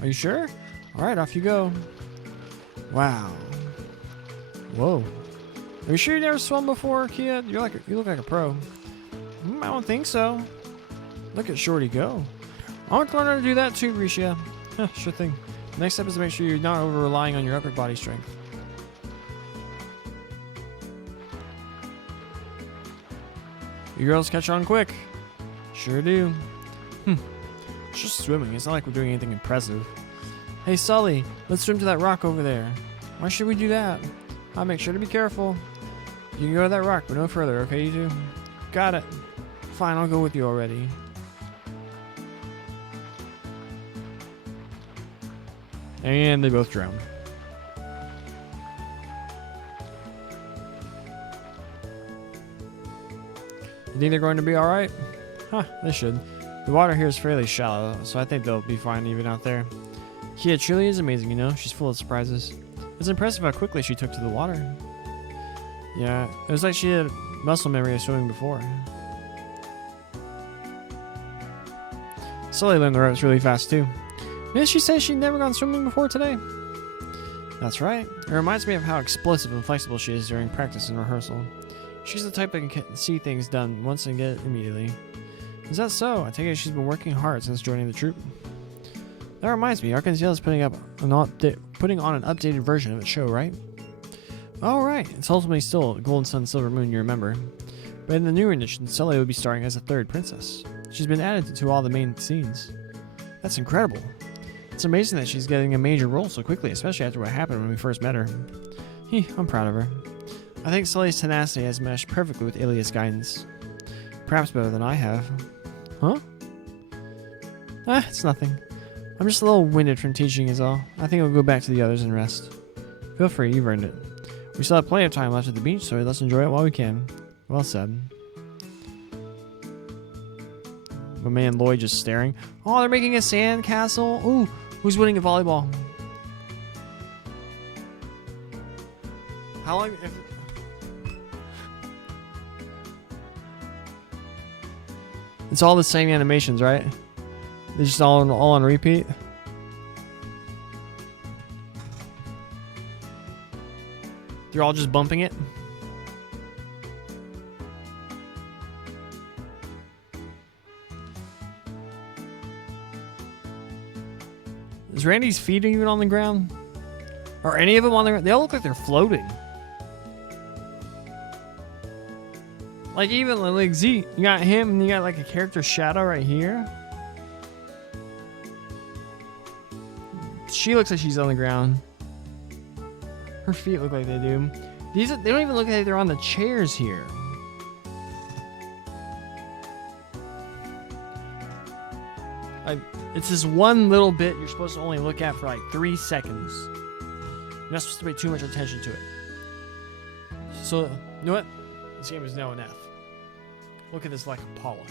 Are you sure? Alright, off you go. Wow. Whoa. Are you sure you never swum before, Kia? You look like a pro. I don't think so. Look at Shorty go. I want to learn how to do that too, Risha. Sure thing. Next step is to make sure you're not over-relying on your upper body strength. You girls catch on quick. Sure do. It's just swimming. It's not like we're doing anything impressive. Hey, Sully, let's swim to that rock over there. Why should we do that? I'll make sure to be careful. You can go to that rock, but no further, okay, you two? Got it. Fine, I'll go with you already. And they both drown. You think they're going to be alright? Huh, they should. The water here is fairly shallow, so I think they'll be fine even out there. Kia truly is amazing, you know? She's full of surprises. It's impressive how quickly she took to the water. Yeah, it was like she had muscle memory of swimming before. Sully learned the ropes really fast too. Didn't she say she'd never gone swimming before today? That's right. It reminds me of how explosive and flexible she is during practice and rehearsal. She's the type that can see things done once and get it immediately. Is that so? I take it she's been working hard since joining the troupe. That reminds me, Arkansas is putting on an updated version of its show, right? Oh, right. It's ultimately still Golden Sun Silver Moon, you remember. But in the new rendition, Sully will be starring as a third princess. She's been added to all the main scenes. That's incredible. It's amazing that she's getting a major role so quickly, especially after what happened when we first met her. I'm proud of her. I think Sully's tenacity has meshed perfectly with Ilia's guidance. Perhaps better than I have. Huh? It's nothing. I'm just a little winded from teaching is all. I think I'll go back to the others and rest. Feel free, you've earned it. We still have plenty of time left at the beach, so let's enjoy it while we can. Well said. My man Lloyd just staring. Oh, they're making a sand castle. Ooh, who's winning a volleyball? How long? If it's all the same animations, right? They're just all on repeat. They're all just bumping it. Is Randy's feet even on the ground? Are any of them on the ground? They all look like they're floating. Like even like Z, you got him and you got like a character shadow right here. She looks like she's on the ground. Her feet look like they do. They don't even look like they're on the chairs here. Like, it's this one little bit you're supposed to only look at for like 3 seconds. You're not supposed to pay too much attention to it. So, you know what? This game is now an F. Look at this lack of polish.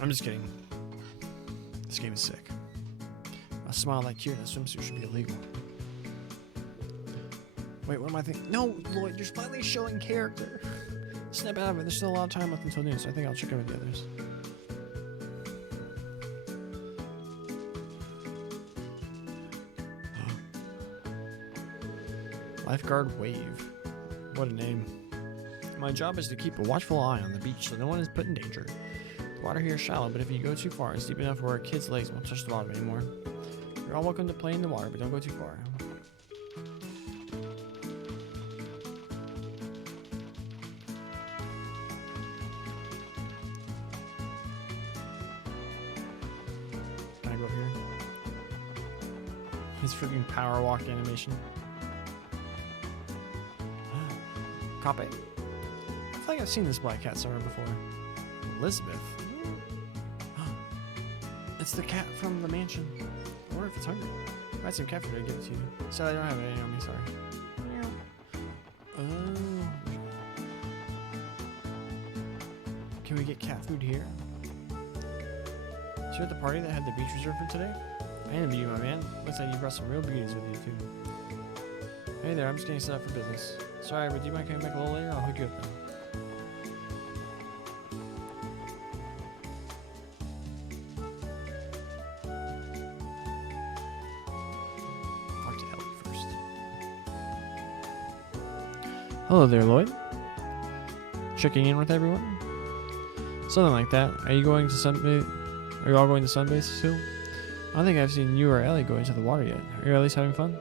I'm just kidding. This game is sick. A smile like you in a swimsuit should be illegal. Wait, what am I thinking? No, Lloyd, you're finally showing character. Snap out of it. There's still a lot of time left until noon, so I think I'll check out the others. Lifeguard Wave. What a name. My job is to keep a watchful eye on the beach so no one is put in danger. The water here is shallow, but if you go too far, it's deep enough where a kid's legs won't touch the bottom anymore. You're all welcome to play in the water, but don't go too far. Can I go up here? His freaking power walk animation. Copy. I feel like I've seen this black cat somewhere before. Elizabeth. It's the cat from the mansion. I wonder if it's hungry. I had some cat food. I'd give it to you. Sorry, I don't have any on me. Sorry. Oh. Can we get cat food here? So you're at the party that had the beach reserved for today? I envy you, my man. Looks like you brought some real beauties with you, too. Hey there, I'm just getting set up for business. Sorry, but do you mind coming back a little later? I'll hook you up then. Talk to Ellie first. Hello there, Lloyd. Checking in with everyone? Something like that. Are you going to sunbathe? Are you all going to sunbathe still? I don't think I've seen you or Ellie go into the water yet. Are you at least having fun?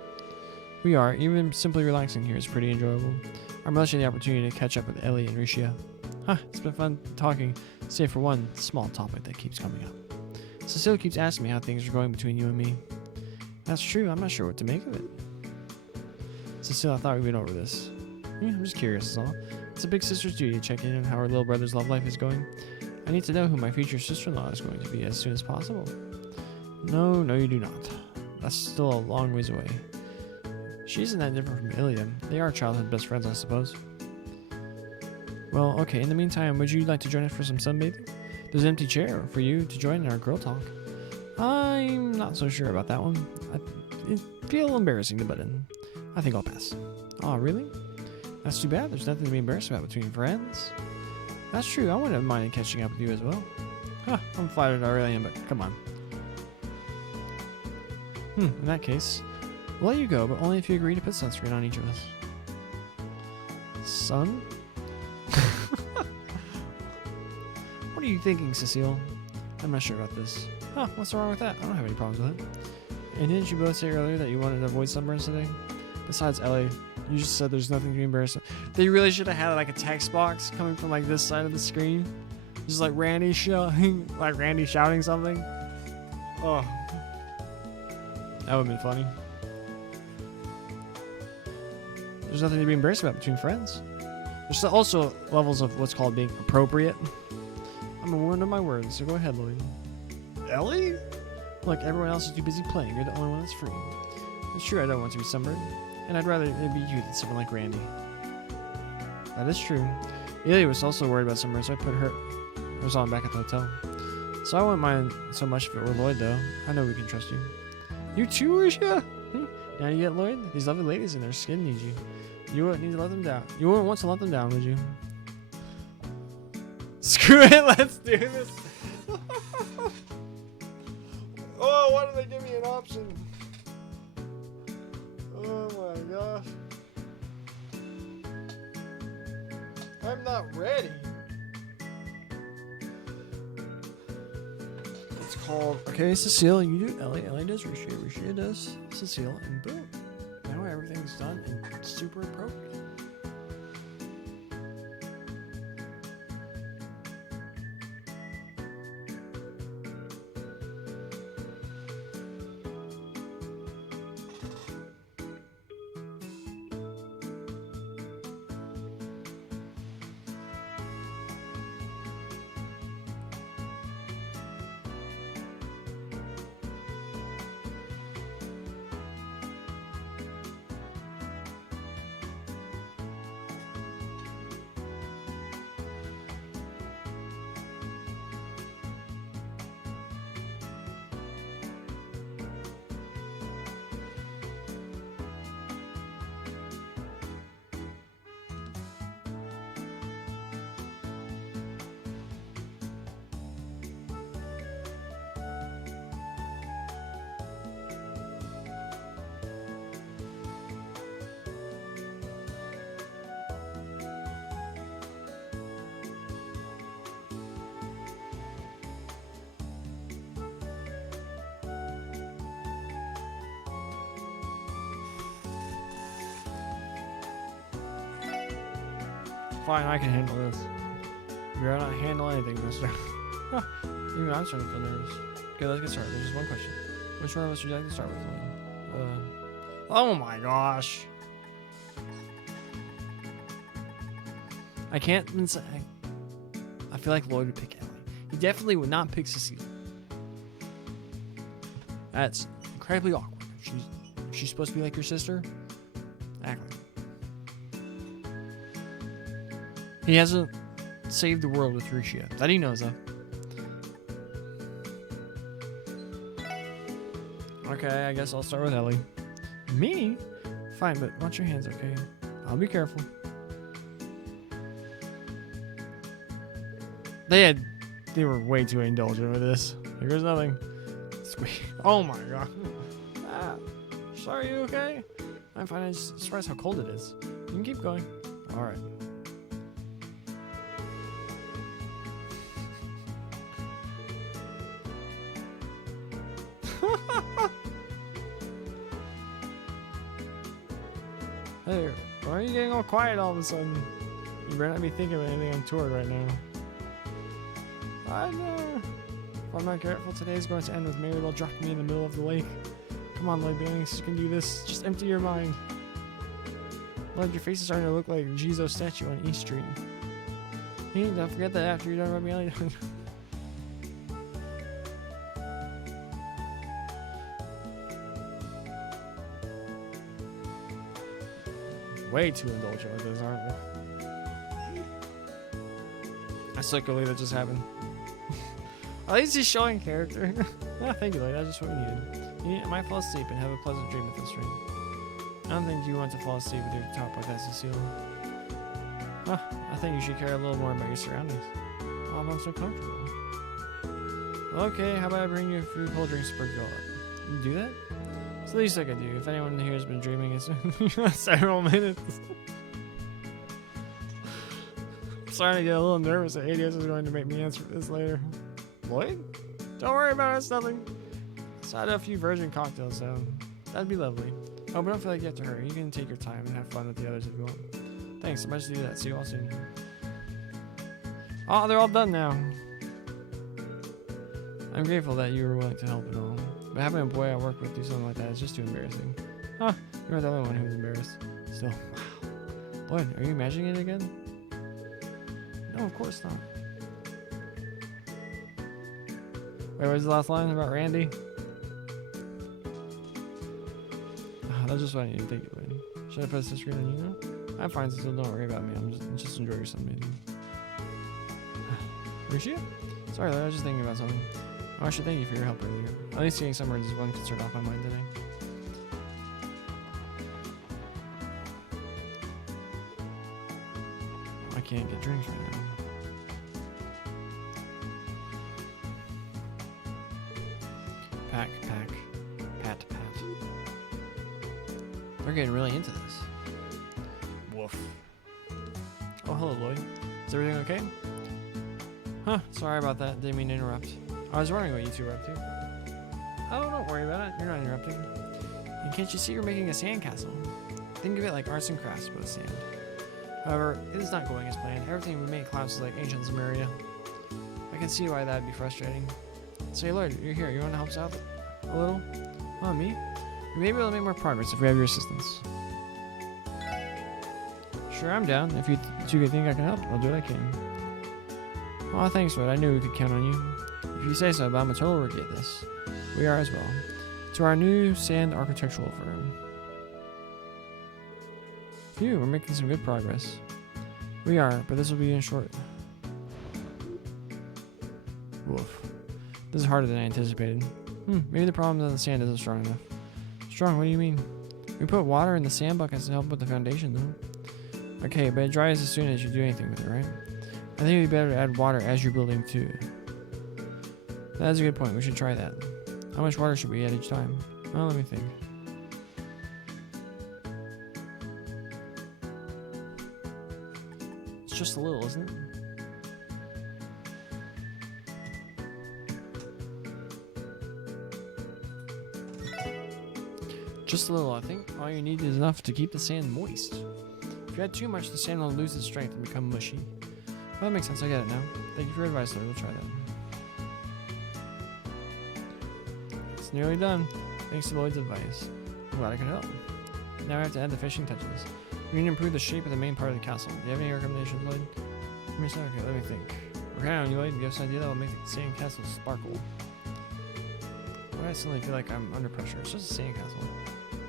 We are. Even simply relaxing here is pretty enjoyable. I'm relishing the opportunity to catch up with Ellie and Ricia. It's been fun talking, save for one small topic that keeps coming up. Cecile keeps asking me how things are going between you and me. That's true. I'm not sure what to make of it. Cecile, I thought we'd been over this. I'm just curious, is all. It's a big sister's duty to check in on how her little brother's love life is going. I need to know who my future sister-in-law is going to be as soon as possible. No, you do not. That's still a long ways away. She isn't that different from Ilya. They are childhood best friends, I suppose. Well, okay, in the meantime, would you like to join us for some sunbathing? There's an empty chair for you to join in our girl talk. I'm not so sure about that one. I feel embarrassing to butt in. I think I'll pass. Oh, really? That's too bad. There's nothing to be embarrassed about between friends. That's true. I wouldn't have minded catching up with you as well. I'm flattered I really am, but come on. In that case, we'll let you go, but only if you agree to put sunscreen on each of us. Sun? What are you thinking, Cecile? I'm not sure about this. What's wrong with that? I don't have any problems with it. And didn't you both say earlier that you wanted to avoid sunburns today? Besides, Ellie, you just said there's nothing to be embarrassed of. They really should have had like a text box coming from like this side of the screen. Just like Randy shouting, something. Oh. That would have been funny. There's nothing to be embarrassed about between friends. There's also levels of what's called being appropriate. I'm a woman of my words, so go ahead, Lloyd. Ellie? Look, everyone else is too busy playing. You're the only one that's free. It's true I don't want to be sunburned, and I'd rather it be you than someone like Randy. That is true. Ilya was also worried about sunburn, so I put hers on back at the hotel. So I wouldn't mind so much if it were Lloyd, though. I know we can trust you. You too, Risha? Now you get Lloyd? These lovely ladies in their skin need you. You wouldn't need to let them down. You wouldn't want to let them down, would you? Screw it, let's do this. Oh, why did they give me an option? Oh my gosh. I'm not ready. It's called, okay, Cecile, you do Ellie. Ellie does Risha. Risha does Cecile, and boom. Now everything's done and super appropriate. Fine, I can handle this. You're not handle anything, mister. Even I'm starting to feel nervous. Okay, let's get started. There's just one question. Which one of us would you like to start with? Oh my gosh. I can't even say. I feel like Lloyd would pick Ellie. He definitely would not pick Cecile. That's incredibly awkward. If she's supposed to be like your sister, act like it. He hasn't saved the world with Risha. That he knows of. Okay, I guess I'll start with Ellie. Me? Fine, but watch your hands, okay? I'll be careful. They were way too indulgent with this. Like, there's nothing. Squeak. Oh my god. Sorry, you okay? I'm fine. I'm just surprised how cold it is. You can keep going. Alright. Hey, why are you getting all quiet all of a sudden? You better not be thinking of anything untoward right now. I know. If I'm not careful, today is going to end with Maribel dropping me in the middle of the lake. Come on, Lloyd Banks, you can do this. Just empty your mind. Lloyd, your face is starting to look like Jizo's statue on East Street. Hey, don't forget that after you're done rubbing Ellie down. Way too indulgent with this, aren't they? I still can't believe that just happened. At least he's showing character. Oh, thank you, Lloyd. That's just what we needed. You might fall asleep and have a pleasant dream with this dream. I don't think you want to fall asleep with your top like that, Cecile. I think you should care a little more about your surroundings. Oh, I'm so comfortable. Okay, how about I bring you a few cold drinks to perk you all up? You do that? It's the least I can do. If anyone here has been dreaming, it's several minutes. I'm starting to get a little nervous that ADS is going to make me answer this later. Lloyd? Don't worry about it, it's nothing. So I had a few virgin cocktails, so that'd be lovely. Oh, but don't feel like you have to hurry. You can take your time and have fun with the others if you want. Thanks, I might just do that. See you all soon. Oh, they're all done now. I'm grateful that you were willing to help and all. But having a boy I work with do something like that is just too embarrassing. Huh, you're the only one who was embarrassed. Still, wow. Lloyd, are you imagining it again? No, of course not. Wait, what was the last line about Randy? That's just what I need to think of it. Should I press the screen on you now? I'm fine, so don't worry about me. I'm just enjoy your sunbathing. Risha? Sorry, Lloyd, I was just thinking about something. Oh, I should thank you for your help earlier. At least getting somewhere is one concern off my mind today. I can't get drinks right now. Pack, pat. They're getting really into this. Woof. Oh, hello, Lloyd. Is everything okay? Huh, sorry about that. Didn't mean to interrupt. I was wondering what you two were up to. Oh, don't worry about it. You're not interrupting. And can't you see you're making a sandcastle? Think of it like arts and crafts, but with sand. However, it is not going as planned. Everything we make collapses like ancient Samaria. I can see why that'd be frustrating. Say, Lloyd, you're here. You want to help us out a little? Oh, me? We may be able to make more progress if we have your assistance. Sure, I'm down. If you two think I can help, I'll do what I can. Oh, thanks, Lloyd. I knew we could count on you. If you say so, but I'm a total rookie at this. We are as well. To our new sand architectural firm. Phew, we're making some good progress. We are, but this will be in short. Woof. This is harder than I anticipated. Maybe the problem is that the sand isn't strong enough. Strong? What do you mean? We put water in the sand buckets to help with the foundation, though. Okay, but it dries as soon as you do anything with it, right? I think it'd be better to add water as you're building too. That is a good point. We should try that. How much water should we add each time? Well, let me think. It's just a little, isn't it? Just a little, I think. All you need is enough to keep the sand moist. If you add too much, the sand will lose its strength and become mushy. Well, that makes sense. I get it now. Thank you for your advice, Lloyd. We'll try that. It's nearly done. Thanks to Lloyd's advice. I'm glad I could help. Now I have to add the finishing touches. We need to improve the shape of the main part of the castle. Do you have any recommendations, Lloyd? Okay, let me think. Okay, on you, Lloyd. Give us an idea that will make the sand castle sparkle. I suddenly feel like I'm under pressure. It's just a sand castle.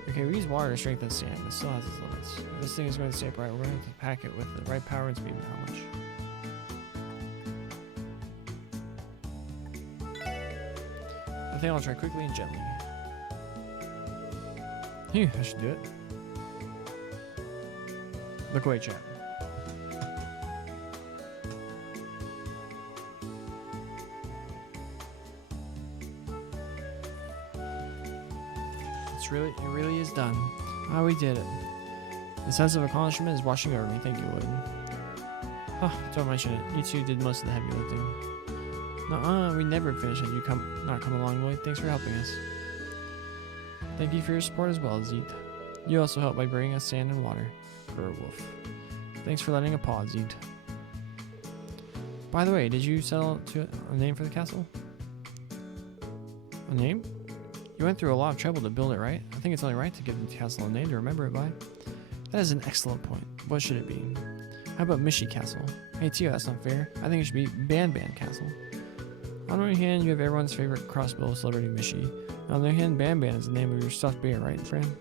Okay, we use water to strengthen sand. It still has its limits. If this thing is going to stay upright, we're going to have to pack it with the right power and speed. How much? I think I'll try quickly and gently. Phew, I should do it. Look away, chat. It really is done. Ah, we did it. The sense of accomplishment is washing over me. Thank you, Lloyd. Huh, don't mention it. You two did most of the heavy lifting. Nuh-uh, we never finished had you not come along, Lloyd. Thanks for helping us. Thank you for your support as well, Zeet. You also helped by bringing us sand and water. Wolf. Thanks for letting a pause, Zeet. By the way, did you settle to a name for the castle? A name? You went through a lot of trouble to build it, right? I think it's only right to give the castle a name to remember it by. That is an excellent point. What should it be? How about Mishy Castle? Hey Tio, that's not fair. I think it should be Ban Castle. On one hand, you have everyone's favorite crossbow celebrity Mishy. On the other hand, Ban is the name of your stuffed bear, right, friend?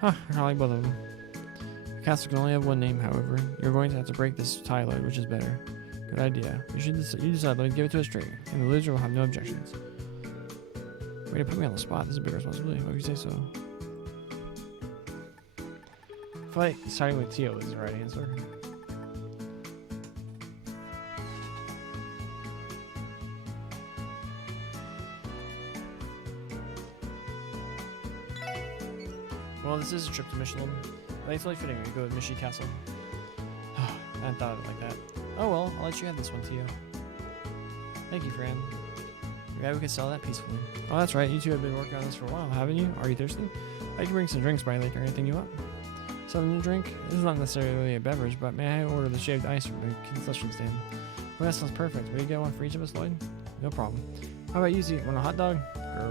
Huh, I like both of them. The castle can only have one name, however. You're going to have to break this tie, Lloyd, which is better. Good idea. You decide, Lloyd. Give it to us straight, and the loser will have no objections. Way to put me on the spot. This is a big responsibility. Why would you say so? I feel like starting with Tio is the right answer. Well, this is a trip to Michelin. Thankfully fitting we go with Mishy Castle. I hadn't thought of it like that. Oh well, I'll let you have this one, Tio. Thank you, Fran. Yeah, we could sell that peacefully. Oh, that's right. You two have been working on this for a while, haven't you? Are you thirsty? I can bring some drinks by later. Anything you want? Something to drink? This is not necessarily a beverage, but may I order the shaved ice from the concession stand? Well, that sounds perfect. Will you get one for each of us, Lloyd? No problem. How about you, Z? Want a hot dog?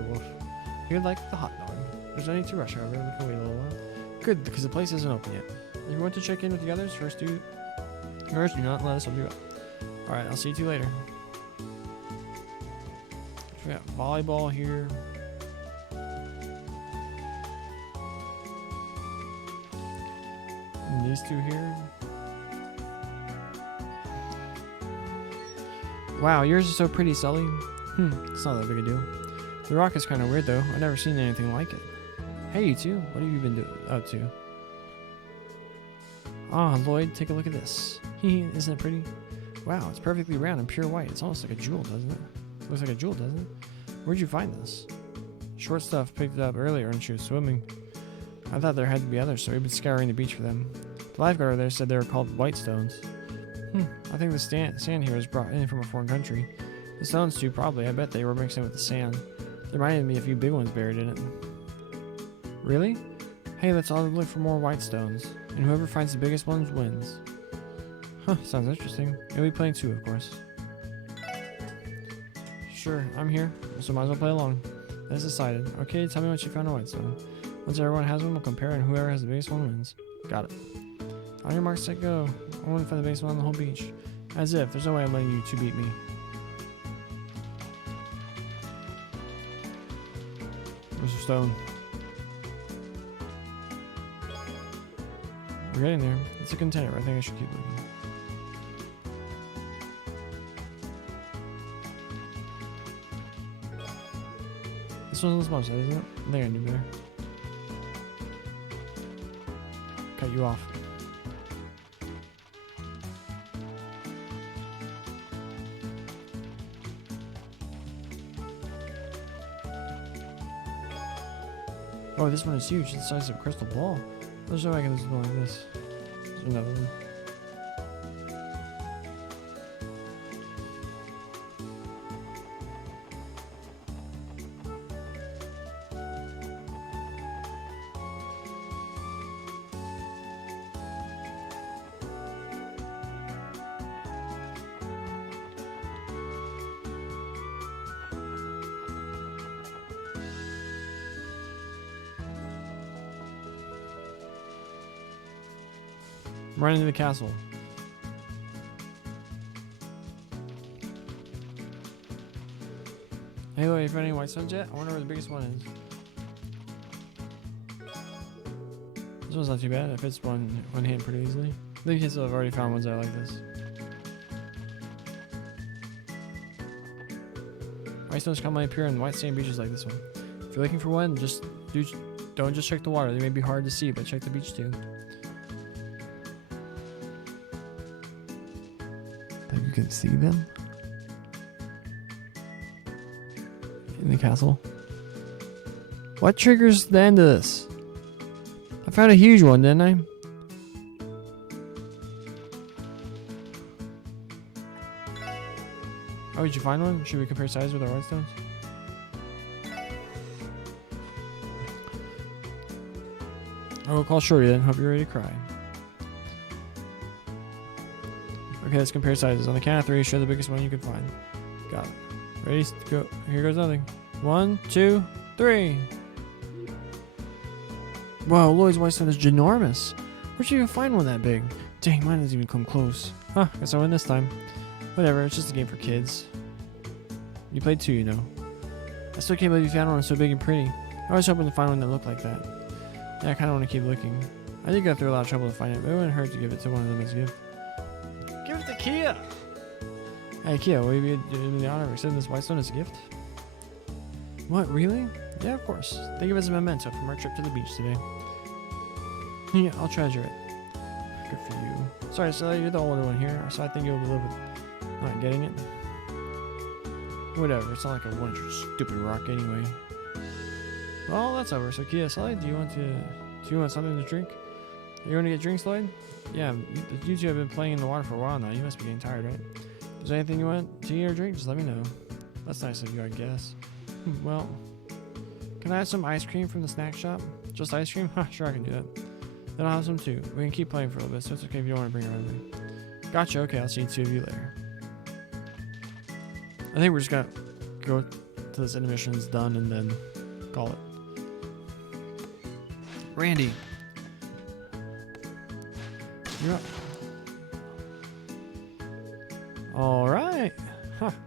Wolf. You'd like the hot dog. There's no need to rush, however. We can wait a little while. Good, because the place isn't open yet. If you want to check in with the others, first do not let us hold you up. Alright, I'll see you two later. We got volleyball here. And these two here. Wow, yours is so pretty, Sully. It's not that big a deal. The rock is kind of weird, though. I've never seen anything like it. Hey, you two. What have you been up to? Ah, Lloyd, take a look at this. Isn't it pretty? Wow, it's perfectly round and pure white. It's almost like a jewel, doesn't it? Looks like a jewel, doesn't it? Where'd you find this? Short Stuff picked it up earlier when she was swimming. I thought there had to be others, so we've been scouring the beach for them. The lifeguard over there said they were called white stones. I think the sand here was brought in from a foreign country. The stones too, probably. I bet they were mixed in with the sand. They reminded me of a few big ones buried in it. Really? Hey, let's all look for more white stones. And whoever finds the biggest ones wins. Huh, sounds interesting. We'll be playing too, of course. Sure, I'm here, so might as well play along. That's decided. Okay, tell me once you found a white stone. Once everyone has one, we'll compare, and whoever has the biggest one wins. Got it. On your marks, set, go. I want to find the biggest one on the whole beach. As if. There's no way I'm letting you two beat me. Where's the stone? We're getting there. It's a contender. I think I should keep looking. This one's on the small side, isn't it? I think I knew better. Cut you off. Oh, this one is huge. It's the size of a crystal ball. There's no way I can do something like this. There's another one. I'm running to the castle. Hey, look, you found any white stones yet? I wonder where the biggest one is. This one's not too bad. It fits one hand pretty easily. I think kids have already found ones that are like this. White stones commonly appear in white sand beaches like this one. If you're looking for one, don't just check the water. They may be hard to see, but check the beach too. You can see them in the castle. What triggers the end of this? I found a huge one, didn't I? Oh, did you find one? Should we compare size with our white stones? I will call Shorty then. Hope you're ready to cry. Okay, let's compare sizes. On the count of 3, show the biggest one you can find. Got it. Ready? Go. Here goes nothing. 1, 2, 3. Wow, Lloyd's white stone is ginormous. Where'd you even find one that big? Dang, mine doesn't even come close. Huh, guess I win this time. Whatever, it's just a game for kids. You played 2, you know. I still can't believe you found one so big and pretty. I was hoping to find one that looked like that. Yeah, I kind of want to keep looking. I did go through a lot of trouble to find it, but it wouldn't hurt to give it to one of them as a gift. Give it to Kia! Hey, Kia, will you be doing the honor of accepting this white stone as a gift? What, really? Yeah, of course. Think of it as a memento from our trip to the beach today. Yeah, I'll treasure it. Good for you. Sorry, so you're the older one here, so I think you'll be a little bit not getting it. Whatever, it's not like a one stupid rock anyway. Well, that's over. So Kia, Sully, do you want something to drink? You want to get drinks, Lloyd? Yeah, you two have been playing in the water for a while now. You must be getting tired, right? Is there anything you want to eat or drink? Just let me know. That's nice of you, I guess. Well, can I have some ice cream from the snack shop? Just ice cream? Sure, I can do that. Then I'll have some too. We can keep playing for a little bit, so it's okay if you don't want to bring it with me. Gotcha, okay, I'll see you two of you later. I think we're just gonna go till this intermission's done and then call it. Randy. You're up. Alright.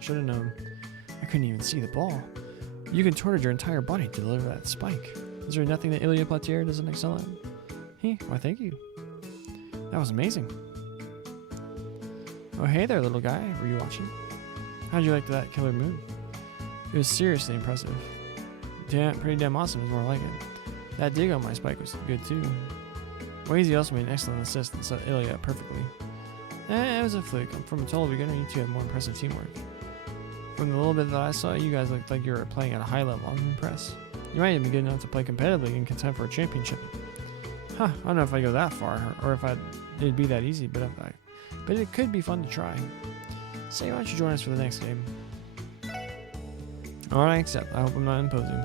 Should have known. I couldn't even see the ball. You contorted your entire body to deliver that spike. Is there nothing that Ilya Platier doesn't excel at? Why thank you. That was amazing. Oh hey there, little guy. Were you watching? How'd you like that killer move? It was seriously impressive. Pretty damn awesome is more like it. That dig on my spike was good too. Wazy also made an excellent assist and set Ilya up perfectly. It was a fluke. From a total beginner, you two had more impressive teamwork. From the little bit that I saw, you guys looked like you were playing at a high level. I'm impressed. You might even be good enough to play competitively and contend for a championship. Huh, I don't know if I'd go that far, or if it'd be that easy, but it could be fun to try. So why don't you join us for the next game? Alright, accept. I hope I'm not imposing.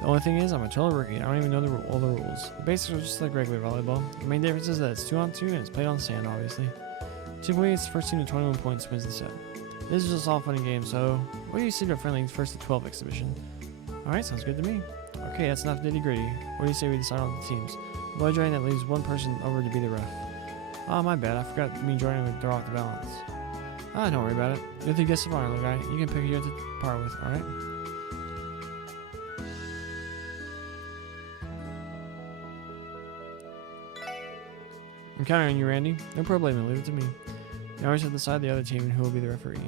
The only thing is, I'm a total rookie. I don't even know all the rules. The basics are just like regular volleyball. The main difference is that it's 2-on-2 and it's played on sand, obviously. Typically, it's the first team to 21 points wins the set. This is just all fun and games, so what do you say to a friendly first to 12 exhibition? Alright, sounds good to me. Okay, that's enough nitty gritty. What do you say we decide on the teams? Avoid joining that leaves one person over to be the ref. Oh, my bad. I forgot me joining would throw off the balance. Ah, don't worry about it. You're the guest of honor, little guy. You can pick who you have to par with, alright? I'm counting on you, Randy. No problem, leave it to me. You always have to decide the other team and who will be the referee.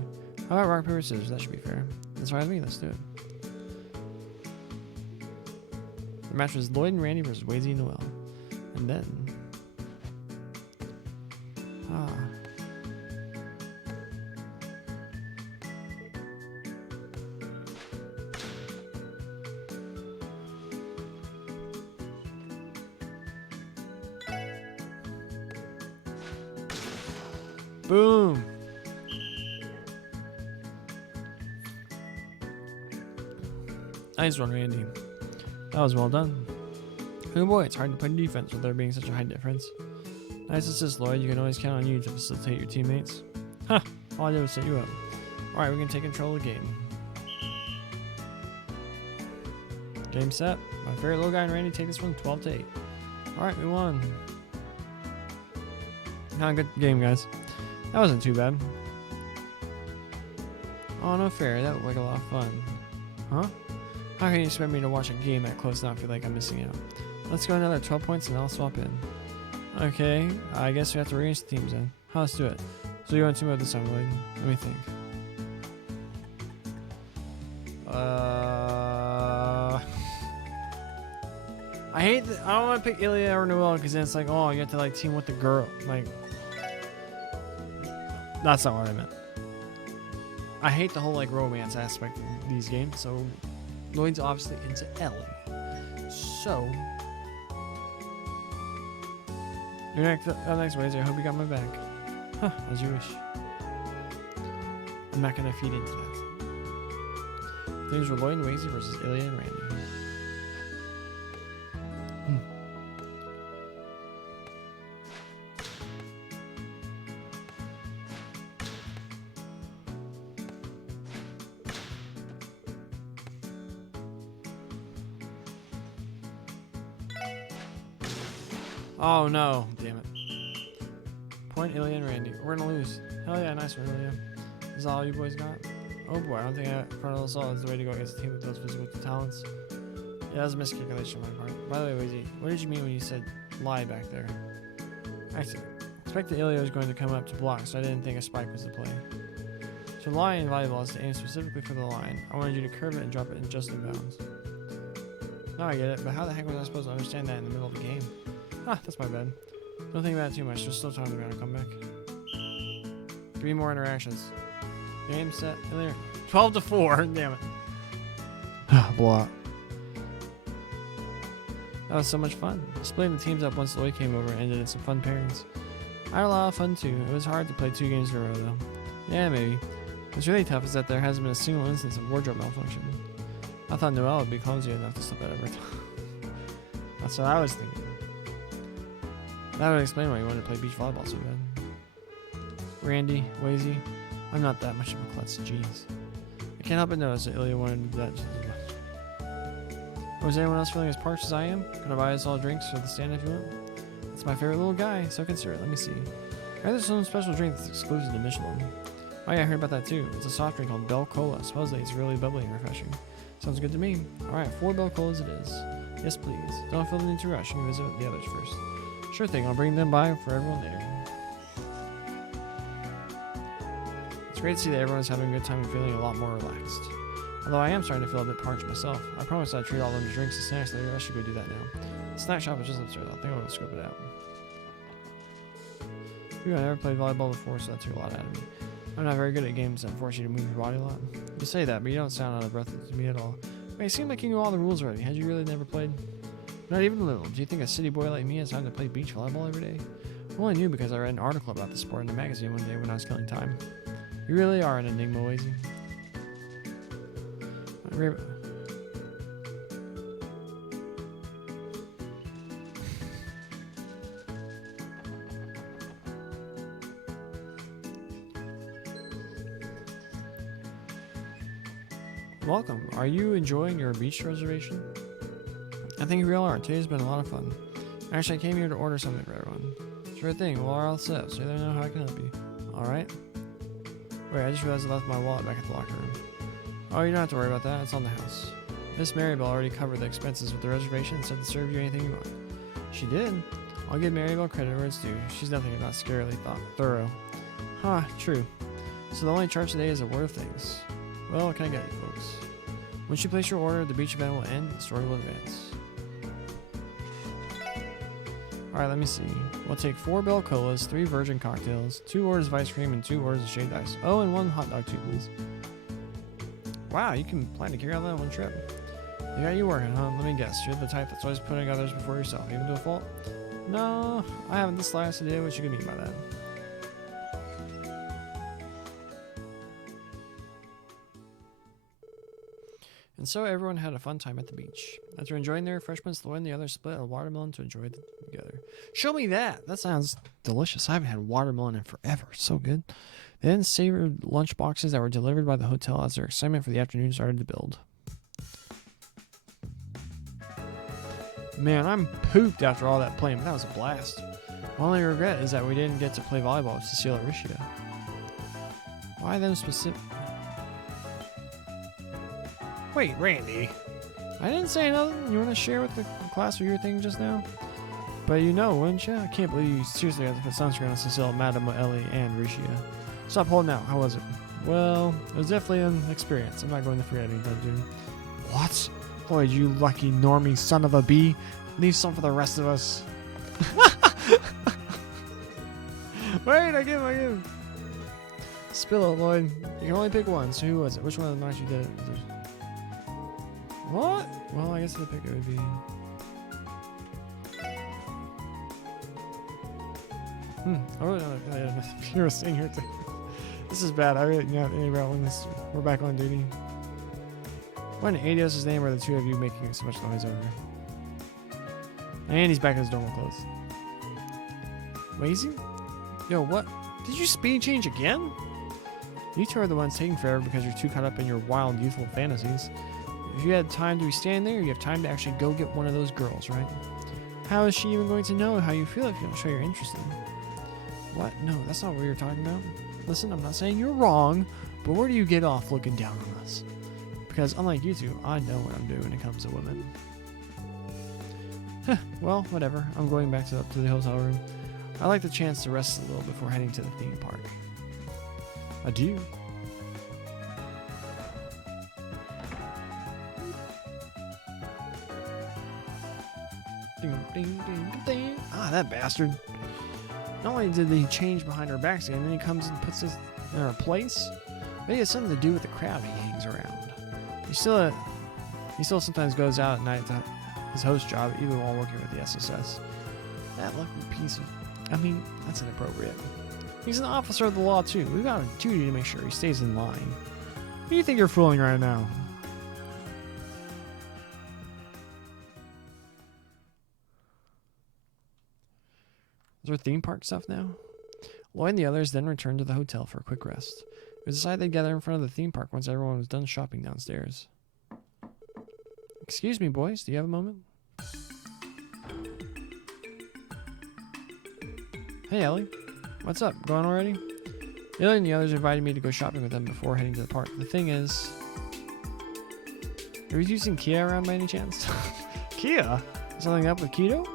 How about rock, paper, scissors? That should be fair. That's fine with me. Let's do it. The match was Lloyd and Randy versus Wazy and Noel. And then... Boom! Nice one, Randy. That was well done. Oh boy, it's hard to play defense with there being such a high difference. Nice assist, Lloyd. You can always count on you to facilitate your teammates. Huh! All I did was set you up. Alright, we can take control of the game. Game set. My favorite little guy and Randy take this one 12-8. Alright, we won. Not a good game, guys. That wasn't too bad. Oh, no fair. That looked like a lot of fun. Huh? How can you expect me to watch a game that close and not feel like I'm missing out? Let's go another 12 points and I'll swap in. Okay, I guess we have to arrange the teams then. Let's do it. So you want to move this time, Lloyd? Let me think. I hate that. I don't want to pick Ilya or Noel because then it's like, oh, you have to like team with the girl. Like, that's not what I meant. I hate the whole like romance aspect of these games. So Lloyd's obviously into Ellie. So you're next ways. I hope you got my back. Huh, as you wish. I'm not gonna feed into that. Things were Lloyd and Wazy versus Ilya and Randy. Oh no, damn it. Point Ilya and Randy. We're gonna lose. Hell yeah, nice one, Ilya. Is that all you boys got? Oh boy, I don't think frontal assault is the way to go against a team with those physical talents. Yeah, that was a miscalculation on my part. By the way, Wazy, what did you mean when you said lie back there? Actually, I expected Ilya was going to come up to block, so I didn't think a spike was the play. So lie in volleyball is to aim specifically for the line. I wanted you to curve it and drop it in just in bounds. Now I get it, but how the heck was I supposed to understand that in the middle of the game? Ah, that's my bad. Don't think about it too much. There's still time to come back. 3 more interactions. Game set. There. 12-4. Damn it. Blah. That was so much fun. Splitting the teams up once Lloyd came over ended in some fun pairings. I had a lot of fun too. It was hard to play 2 games in a row though. Yeah, maybe. What's really tough is that there hasn't been a single instance of wardrobe malfunction. I thought Noel would be clumsy enough to slip out every time. That's what I was thinking. That would explain why you wanted to play beach volleyball so bad. Randy, Wazy, I'm not that much of a klutz, jeez. I can't help but notice that Ilya wanted to do that just as much. Was anyone else feeling as parched as I am? Could I buy us all drinks for the stand if you want? That's my favorite little guy, so consider it. Let me see. I heard there's some special drink that's exclusive to Michelin. Oh yeah, I heard about that too. It's a soft drink called Bell Cola. Supposedly it's really bubbly and refreshing. Sounds good to me. Alright, 4 Bell Colas it is. Yes, please. Don't feel the need to rush. You can visit the others first. Sure thing, I'll bring them by for everyone later. It's It's great to see that everyone's having a good time and feeling a lot more relaxed. Although I am starting to feel a bit parched myself. I promised I'd treat all them drinks and snacks later. I should go do that now. The snack shop is just upstairs. I think I'm gonna scope it out. I never played volleyball before, so that took a lot out of me. I'm not very good at games that force you to move your body a lot. You say that, but you don't sound out of breath to me at all. Wait, it seemed like you knew all the rules already. Had you really never played? Not even a little. Do you think a city boy like me has time to play beach volleyball every day? Well, I knew because I read an article about the sport in the magazine one day when I was killing time. You really are an enigma, Wazy. Welcome. Are you enjoying your beach reservation? I think we all are. Today's been a lot of fun. Actually, I came here to order something for everyone. Sure thing. Well, I'll set up so they know how I can help you. Alright. Wait, I just realized I left my wallet back at the locker room. Oh, you don't have to worry about that. It's on the house. Miss Maribel already covered the expenses with the reservation and said to serve you anything you want. She did? I'll give Maribel credit where it's due. She's nothing if not scarily thorough. Huh, true. So the only charge today is a word of thanks. Well, what can I get you, folks? Once you place your order, the beach event will end and the story will advance. Alright, let me see. We'll take 4 Bell Colas, 3 virgin cocktails, 2 orders of ice cream, and 2 orders of shaved ice. Oh, and 1 hot dog too, please. Wow, you can plan to carry out that on one trip. You got you working, huh? Let me guess. You're the type that's always putting others before yourself, even to a fault? No, I haven't the slightest idea what you can mean by that. And so everyone had a fun time at the beach. After enjoying their refreshments, Lloyd and the others split a watermelon to enjoy together. Show me that! That sounds delicious. I haven't had watermelon in forever. So good. They then savored lunch boxes that were delivered by the hotel as their excitement for the afternoon started to build. Man, I'm pooped after all that playing, but that was a blast. My only regret is that we didn't get to play volleyball with Cecile and Rishia. Why them specific? Wait, Randy. I didn't say nothing. You want to share with the class what you were thinking just now? But you know, wouldn't you? I can't believe you seriously had to put sunscreen on Cecile, Madame Ellie, and Rishia. Stop holding out. How was it? Well, it was definitely an experience. I'm not going to forget it anytime soon. What? Lloyd, you lucky normie son of a bee. Leave some for the rest of us. Wait, I give. Spill it, Lloyd. You can only pick one. So who was it? Which one of the nights you did it? What? Well, I guess the pick it would be. Oh no, you were sitting here too. This is bad. I really not think about when we're back on duty. What in Adios' name are the two of you making so much noise over? And he's back in his normal clothes. Lazy? Yo, what? Did you speed change again? You two are the ones taking forever because you're too caught up in your wild, youthful fantasies. If you had time to be standing there, you have time to actually go get one of those girls, right? How is she even going to know how you feel if you don't show you're interested? What? No, that's not what you're talking about. Listen, I'm not saying you're wrong, but where do you get off looking down on us? Because unlike you two, I know what I'm doing when it comes to women. Well, whatever. I'm going back to the hotel room. I like the chance to rest a little before heading to the theme park. Adieu. Ding, ding, ding, ding. Ah, that bastard. Not only did he change behind our backs again, then he comes and puts us in our place. Maybe it has something to do with the crowd he hangs around. He still sometimes goes out at night to his host job, even while working with the SSS. That lucky piece of... I mean, that's inappropriate. He's an officer of the law, too. We've got a duty to make sure he stays in line. Who do you think you're fooling right now? Is there theme park stuff now? Lloyd and the others then returned to the hotel for a quick rest. It was decided they'd gather in front of the theme park once everyone was done shopping downstairs. Excuse me, boys. Do you have a moment? Hey, Ellie. What's up? Going already? Ellie and the others invited me to go shopping with them before heading to the park. The thing is... Are you using Kia around by any chance? Kia? Something up with Keto?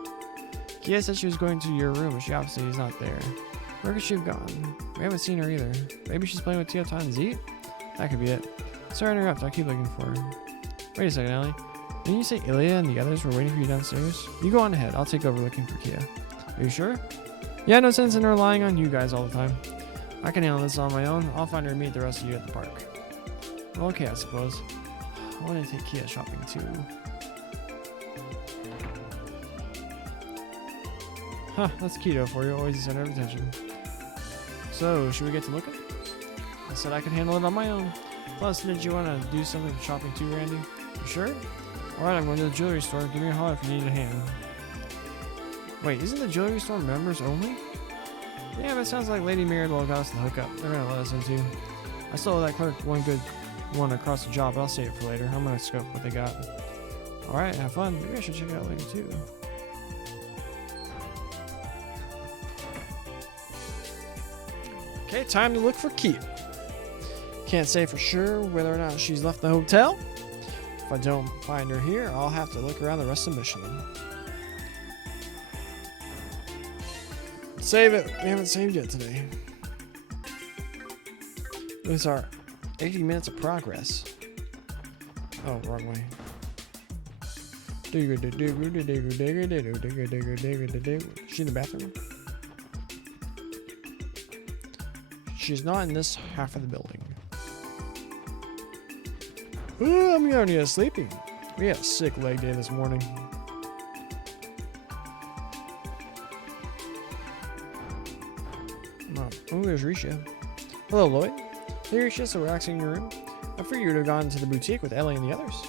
Kia said she was going to your room, but she obviously is not there. Where could she have gone? We haven't seen her either. Maybe she's playing with Teotan Z? That could be it. Sorry to interrupt, I'll keep looking for her. Wait a second, Ellie. Didn't you say Ilya and the others were waiting for you downstairs? You go on ahead, I'll take over looking for Kia. Are you sure? Yeah, no sense in relying on you guys all the time. I can handle this on my own. I'll find her and meet the rest of you at the park. Well, okay, I suppose. I want to take Kia shopping too. Huh, that's keto for you, always the center of attention. So, should we get to looking? I said I could handle it on my own. Plus, didn't you want to do something for shopping too, Randy? You sure? Alright, I'm going to the jewelry store. Give me a holler if you need a hand. Wait, isn't the jewelry store members only? Yeah, but it sounds like Lady Mirabelle got us the hookup. They're going to let us in too. I still owe that clerk one good one across the job, but I'll save it for later. I'm going to scope what they got. Alright, have fun. Maybe I should check it out later too. Okay, time to look for Kia. Can't say for sure whether or not she's left the hotel. If I don't find her here, I'll have to look around the rest of Michelin. Save it. We haven't saved yet today. These are 80 minutes of progress. Oh, wrong way. She in the bathroom? She's not in this half of the building. Oh, I'm going to get sleepy. We had a sick leg day this morning. Oh, there's Risha. Hello, Lloyd. Hey, Risha, so relaxing in your room? I figured you would have gone to the boutique with Ellie and the others.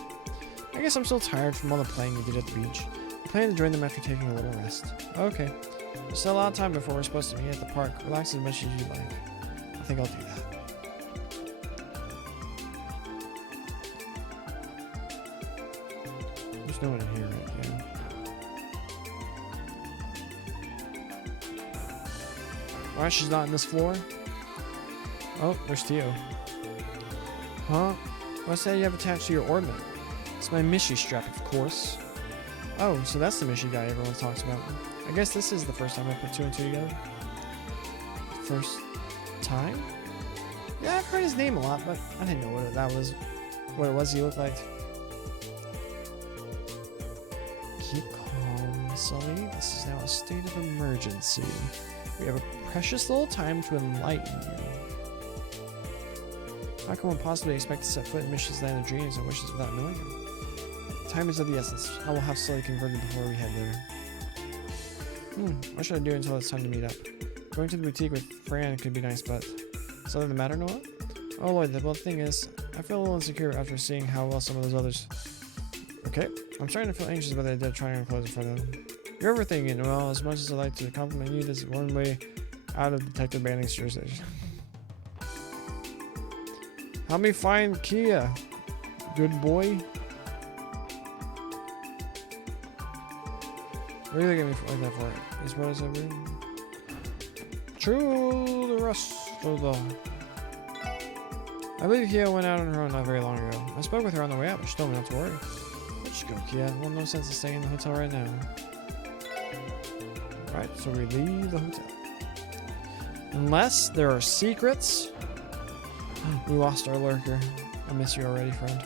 I guess I'm still tired from all the playing we did at the beach. I plan to join them after taking a little rest. Okay. There's still a lot of time before we're supposed to meet at the park. Relax as much as you like. I think I'll do that. There's no one in here right now. Alright, she's not in this floor. Oh, there's Theo. Huh? What's that you have attached to your ornament? It's my Mishi strap, of course. Oh, so that's the Mishi guy everyone talks about. I guess this is the first time I put two and two together. First time? Yeah, I've heard his name a lot, but I didn't know what it was he looked like. Keep calm, Sully. This is now a state of emergency. We have a precious little time to enlighten you. How can one possibly expect to set foot in Mishi's land of dreams and wishes without knowing him? Time is of the essence. I will have Sully converted before we head there. What should I do until it's time to meet up? Going to the boutique with Fran could be nice, but... Something the matter, Noah? Oh, Lloyd, the thing is, I feel a little insecure after seeing how well some of those others... Okay, I'm starting to feel anxious about the idea of trying on clothes in front of them. You're overthinking it, Noel. As much as I'd like to compliment you, this is one way out of Detective Banning's jurisdiction. Help me find Kia, good boy. What are you looking at me like that for? Is what I said rude? True, the rest of the... I believe Kia went out on her own not very long ago. I spoke with her on the way out, but she told me not to worry. Let's go, Kia. Well, no sense in staying in the hotel right now. Alright, so we leave the hotel. Unless there are secrets. We lost our lurker. I miss you already, friend.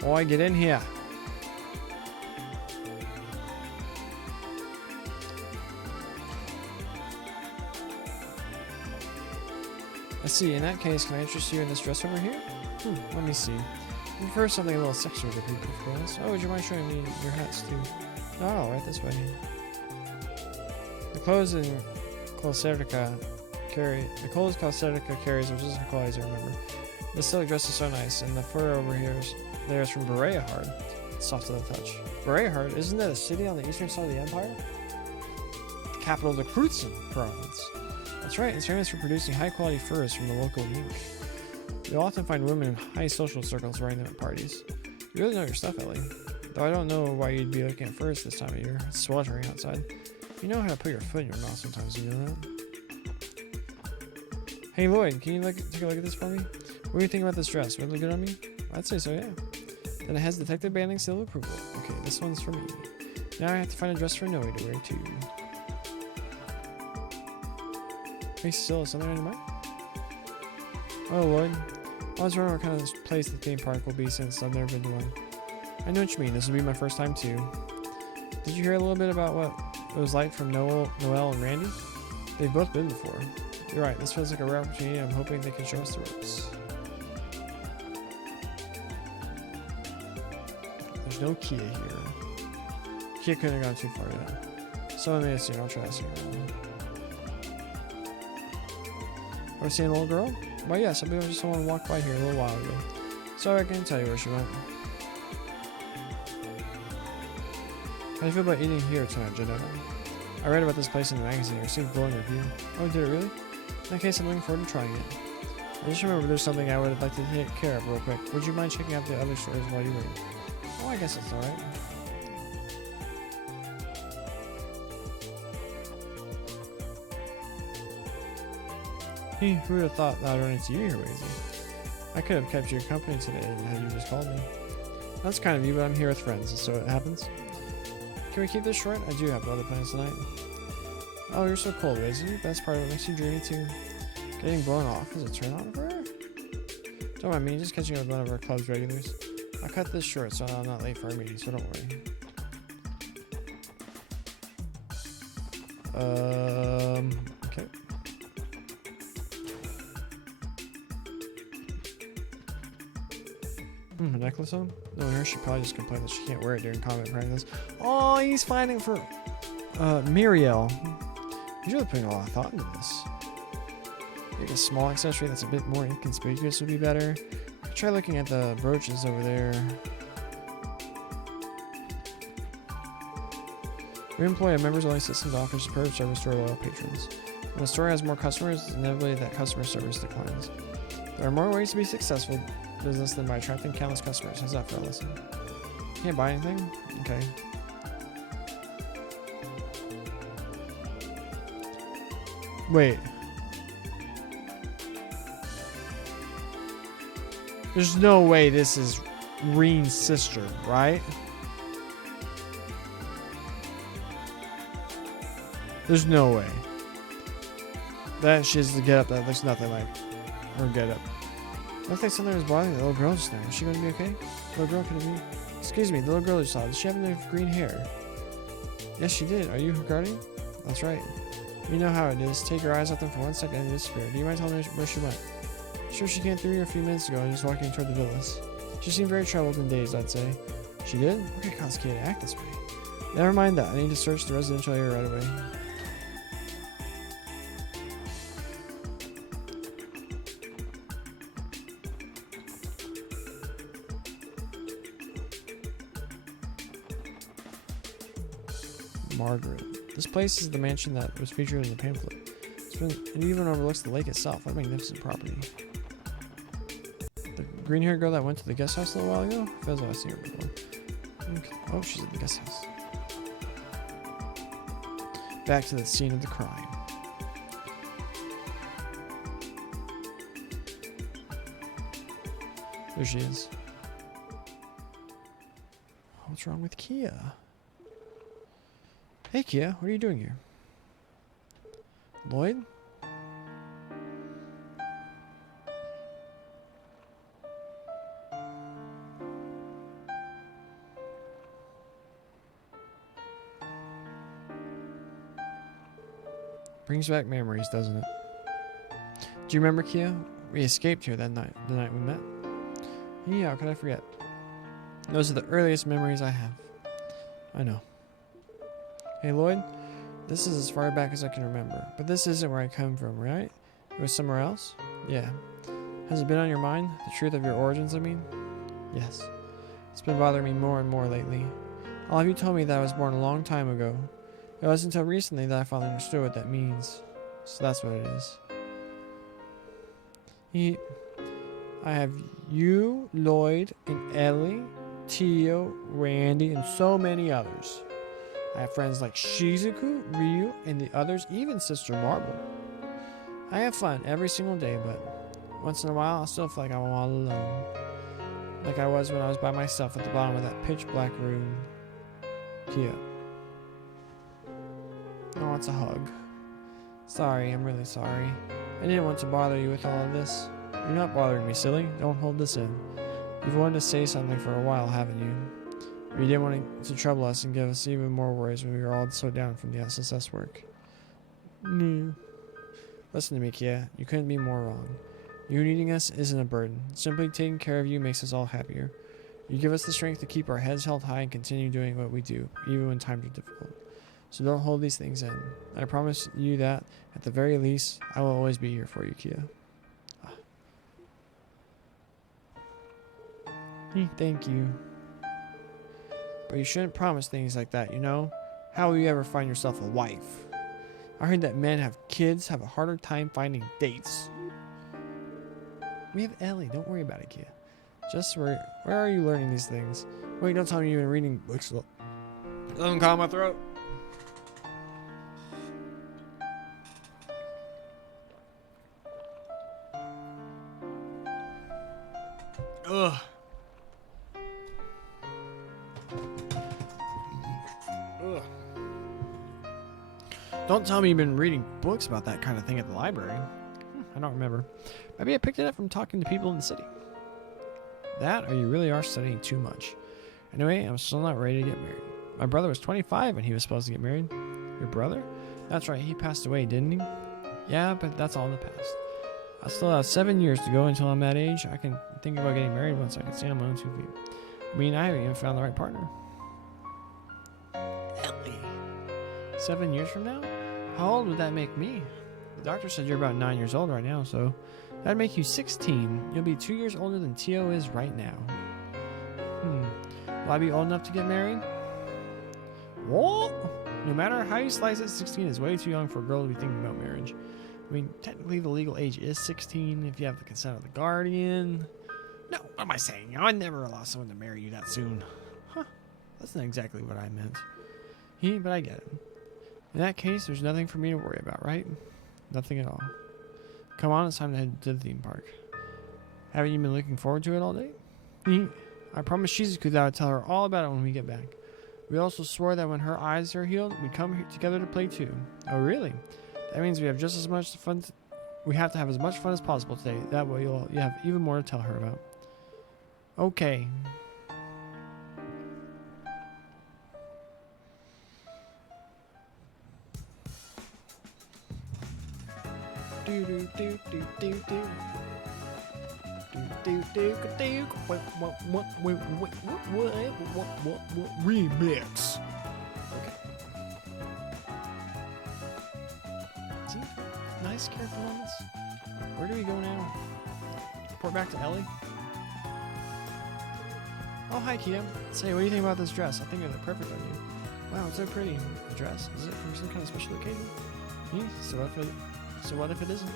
Boy, get in here. Let's see, in that case, can I interest you in this dress over here? Let me see. I prefer something a little sexier to be perfectly honest. Oh, would you mind showing me your hats too? Oh, right this way. The clothes Closetica carries are just as qualities I remember. The silk dress is so nice, and the fur over here is from Berehard. It's soft to the touch. Berehard, isn't that a city on the eastern side of the empire? Capital of the Krutzen province. That's right, it's famous for producing high-quality furs from the local mink. You'll often find women in high social circles wearing them at parties. You really know your stuff, Ellie. Though I don't know why you'd be looking at furs this time of year. It's sweltering outside. You know how to put your foot in your mouth sometimes, you know that? Hey Lloyd, can you take a look at this for me? What do you think about this dress? Would it look good on me? I'd say so, yeah. Then it has detective banding seal of approval. Okay, this one's for me. Now I have to find a dress for Noe to wear too. Hey, still something on your mind? Oh, Lloyd. I was wondering what kind of place the theme park will be since I've never been to one. I know what you mean. This will be my first time too. Did you hear a little bit about what it was like from Noel and Randy? They've both been before. You're right. This feels like a rare opportunity. I'm hoping they can show us the ropes. There's no Kia here. Kia couldn't have gone too far yet. Someone made a scene. I'll try asking her. Are we seeing a little girl? Why, yes. I believe just someone walked by here a little while ago. So I can't tell you where she went. How do you feel about eating here tonight, Janetta? I read about this place in the magazine. I received a glowing review. Oh, did it really? In that case, I'm looking forward to trying it. I just remember there's something I would like to take care of real quick. Would you mind checking out the other stores while you wait? Oh, I guess that's alright. Who would have thought that I'd run into you here, Wazy? I could have kept you company today had you just called me. That's kind of you, but I'm here with friends, so it happens. Can we keep this short? I do have other plans tonight. Oh, you're so cold, Wazy. Best part of what makes you dreamy too. Getting blown off is a turn on for her? Don't mind me, just catching up with one of our club's regulars. I'll cut this short so I'm not late for our meeting, so don't worry. Okay. A necklace on? Knowing her, she probably just complained that she can't wear it during combat practice. Oh, he's fighting for Muriel. He's really putting a lot of thought into this. Maybe a small accessory that's a bit more inconspicuous would be better. Try looking at the brooches over there. We employ a members-only system to offer superb service to our loyal patrons. When a store has more customers, inevitably that customer service declines. There are more ways to be successful business than by attracting countless customers. How's that for a lesson? Can't buy anything? Okay. Wait. There's no way this is Reen's sister, right? There's no way. That shit's the getup that looks nothing like her getup. Looks like something was bothering the little girl just now. Is she going to be okay? The little girl could have been. Excuse me, the little girl you saw. Does she have enough green hair? Yes, she did. Are you her guardian? That's right. You know how it is. Take your eyes off them for 1 second and disappear. Do you mind telling me where she went? Sure, she came through here a few minutes ago and just walking toward the villas. She seemed very troubled and dazed, I'd say. She did? What could cause Kay to act this way? Never mind that. I need to search the residential area right away. Margaret. This place is the mansion that was featured in the pamphlet. It even overlooks the lake itself. What a magnificent property. The green-haired girl that went to the guest house a little while ago? Feels like I've seen her before. Okay. Oh, she's at the guest house. Back to the scene of the crime. There she is. What's wrong with Kia? Hey Kia, what are you doing here? Lloyd? Brings back memories, doesn't it? Do you remember Kia? We escaped here that night, the night we met. Yeah, how could I forget? Those are the earliest memories I have. I know. Hey Lloyd, this is as far back as I can remember, but this isn't where I come from, right? It was somewhere else? Yeah. Has it been on your mind? The truth of your origins, I mean? Yes. It's been bothering me more and more lately. All of you told me that I was born a long time ago. It wasn't until recently that I finally understood what that means. So that's what it is. I have you, Lloyd, and Ellie, Tio, Randy, and so many others. I have friends like Shizuku, Ryu, and the others, even Sister Marble. I have fun every single day, but once in a while I still feel like I'm all alone. like I was when I was by myself at the bottom of that pitch black room. Kia. Oh, it's a hug. Sorry, I'm really sorry. I didn't want to bother you with all of this. You're not bothering me, silly. Don't hold this in. You've wanted to say something for a while, haven't you? Or you didn't want to trouble us and give us even more worries when we were all so down from the SSS work. No. Listen to me, Kia. You couldn't be more wrong. You needing us isn't a burden. Simply taking care of you makes us all happier. You give us the strength to keep our heads held high and continue doing what we do, even when times are difficult. So don't hold these things in. I promise you that, at the very least, I will always be here for you, Kia. Thank you. But you shouldn't promise things like that, you know? How will you ever find yourself a wife? I heard that men have kids have a harder time finding dates. We have Ellie. Don't worry about it, Kia. Just where are you learning these things? Wait, don't tell me you've been reading books. Doesn't calm my throat. Ugh. Ugh. Don't tell me you've been reading books about that kind of thing at the library. I don't remember. Maybe I picked it up from talking to people in the city. That, or you really are studying too much. Anyway, I'm still not ready to get married. My brother was 25 when he was supposed to get married. Your brother? That's right, he passed away, didn't he? Yeah, but that's all in the past. I still have 7 years to go until I'm that age. I can think about getting married once I can stand on my own 2 feet. I mean, I haven't even found the right partner. Ellie. 7 years from now? How old would that make me? The doctor said you're about 9 years old right now, so that'd make you 16. You'll be 2 years older than Tio is right now. Will I be old enough to get married? What? No matter how you slice it, 16 is way too young for a girl to be thinking about marriage. I mean, technically the legal age is 16 if you have the consent of the guardian. No, what am I saying? I'd never allow someone to marry you that soon. Huh, that's not exactly what I meant. But I get it. In that case, there's nothing for me to worry about, right? Nothing at all. Come on, it's time to head to the theme park. Haven't you been looking forward to it all day? I promised Shizuku that I would tell her all about it when we get back. We also swore that when her eyes are healed, we'd come here together to play too. Oh, really? That means we have just as much fun. We have to have as much fun as possible today. That way you'll have even more to tell her about. Okay. Remix. Okay. See? Nice character moments. Where do we go now? Report back to Ellie. Oh, hi, Kia. Say, what do you think about this dress? I think it look perfect on you. Wow, it's so pretty. A dress? Is it for some kind of special occasion? So what if it isn't?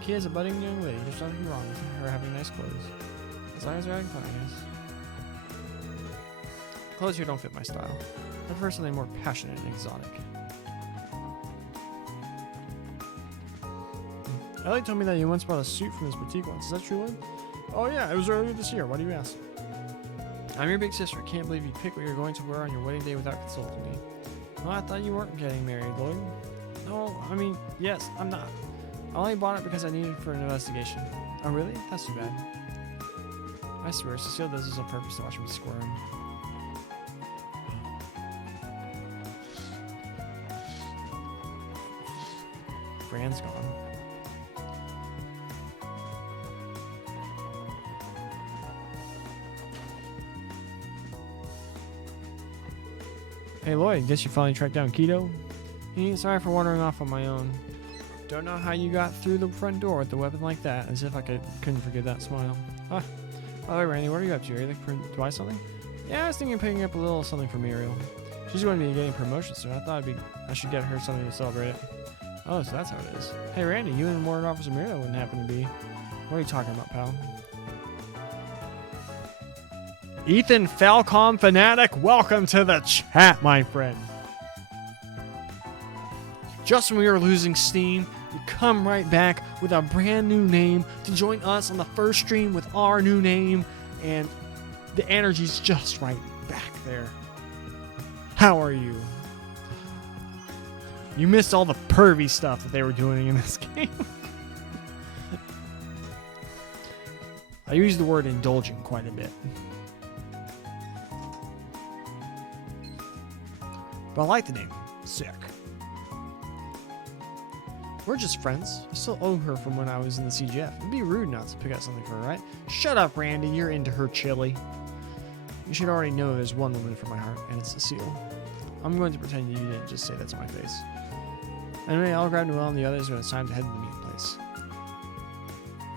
Kia's a budding young lady. There's nothing wrong with her having nice clothes. As long as they're having fun, I guess. Clothes here don't fit my style. I prefer something more passionate and exotic. Ellie told me that you once bought a suit from this boutique once. Is that true, Lynn? Oh yeah, it was earlier this year. Why do you ask? I'm your big sister. Can't believe you picked what you're going to wear on your wedding day without consulting me. Well, I thought you weren't getting married, Lloyd. No, I mean, yes, I'm not. I only bought it because I needed it for an investigation. Oh, really? That's too bad. I swear, Cecile does this on purpose to watch me squirm. Fran's gone. Hey Lloyd, guess you finally tracked down Keto? Sorry for wandering off on my own. Don't know how you got through the front door with a weapon like that, as if I couldn't forget that smile. Ah, by the way, Randy, what are you up to? Are you looking to buy something? Yeah, I was thinking of picking up a little something for Muriel. She's going to be getting promotion soon. I thought I should get her something to celebrate it. Oh, so that's how it is. Hey Randy, you and Warrant Officer Muriel wouldn't happen to be. What are you talking about, pal? Ethan Falcom Fanatic, welcome to the chat, my friend. Just when we were losing steam, you come right back with a brand new name to join us on the first stream with our new name. And The energy's just right back there. How are you? You missed all the pervy stuff that they were doing in this game. I use the word indulgent quite a bit. But I like the name. Sick. We're just friends. I still owe her from when I was in the CGF. It'd be rude not to pick out something for her, right? Shut up, Randy. You're into her chili. You should already know there's one woman for my heart, and it's Cecile. I'm going to pretend you didn't just say that to my face. Anyway, I'll grab Noelle and the others when it's time to head to the meeting place.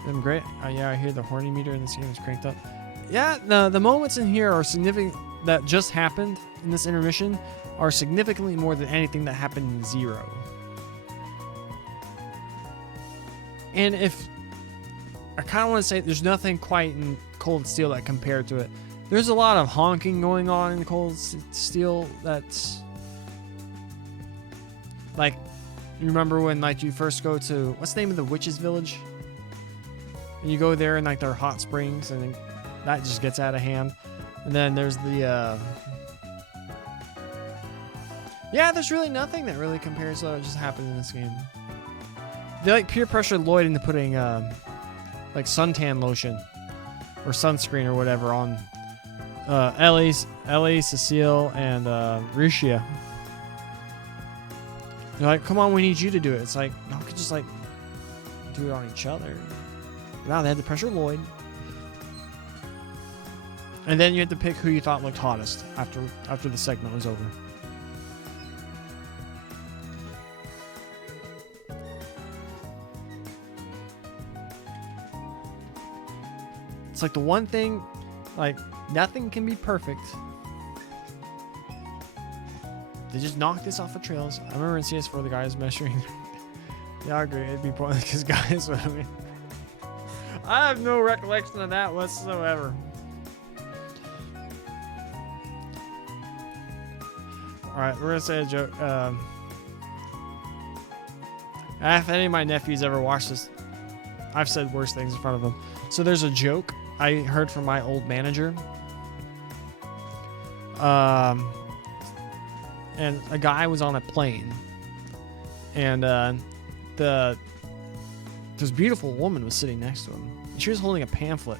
I'm great. Yeah, I hear the horny meter in this game is cranked up. Yeah, the moments in here are significant that just happened in this intermission are significantly more than anything that happened in Zero. And if I kind of want to say there's nothing quite in Cold Steel that compared to it. There's a lot of honking going on in Cold Steel that's like, you remember when like you first go to, what's the name of the witch's village? And you go there and like there are hot springs and that just gets out of hand. And then there's the yeah, there's really nothing that really compares to what just happened in this game. They like peer pressured Lloyd into putting like suntan lotion or sunscreen or whatever on Ellie, Cecile, and Risha. They're like, come on, we need you to do it. It's like, no, we could just like do it on each other. Now they had to pressure Lloyd. And then you had to pick who you thought looked hottest after the segment was over. It's like the one thing, like, nothing can be perfect. They just knocked this off the trails. I remember in CS4 the guy was measuring. Yeah, I agree. It'd be pointless because guys, I mean, I have no recollection of that whatsoever. Alright, we're gonna say a joke. If any of my nephews ever watch this, I've said worse things in front of them. So there's a joke I heard from my old manager. And a guy was on a plane, and this beautiful woman was sitting next to him. She was holding a pamphlet.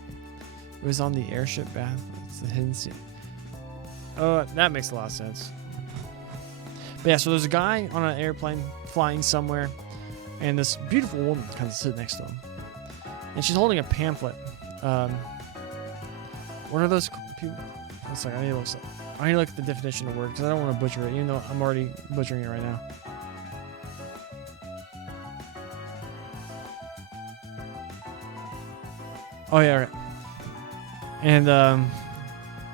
It was on the airship bath. It's the hidden scene. Oh, that makes a lot of sense. But yeah, so there's a guy on an airplane flying somewhere, and this beautiful woman kind of sitting next to him, and she's holding a pamphlet. What are those people? It's like I need to look at the definition of the word because I don't want to butcher it, even though I'm already butchering it right now. Oh yeah, right. And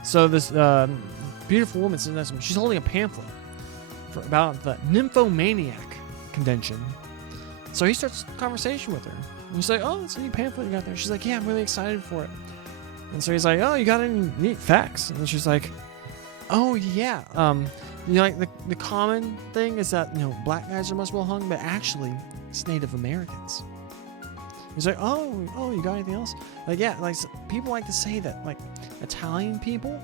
so this beautiful woman sitting next to me, she's holding a pamphlet about the Nymphomaniac convention. So he starts a conversation with her. And he's like, "Oh, it's a new pamphlet you got there." She's like, "Yeah, I'm really excited for it." And so he's like, "Oh, you got any neat facts?" And she's like, "Oh yeah, you know, like the common thing is that, you know, black guys are most well hung, but actually it's Native Americans." He's like, "Oh, you got anything else?" Like, yeah, like people like to say that like Italian people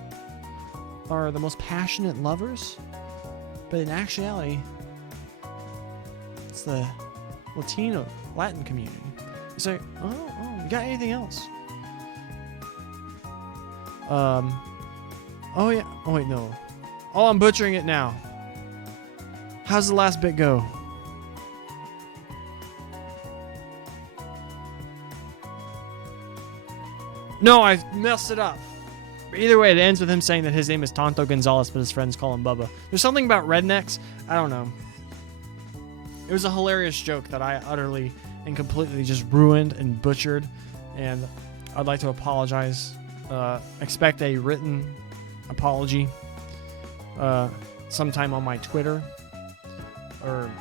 are the most passionate lovers, but in actuality, it's the Latin community. He's like, "Oh, you got anything else?" Oh yeah. Oh wait, no. Oh, I'm butchering it now. How's the last bit go? No, I messed it up. Either way, it ends with him saying that his name is Tonto Gonzalez, but his friends call him Bubba. There's something about rednecks. I don't know. It was a hilarious joke that I utterly and completely just ruined and butchered, and I'd like to apologize. Expect a written apology sometime on my Twitter, or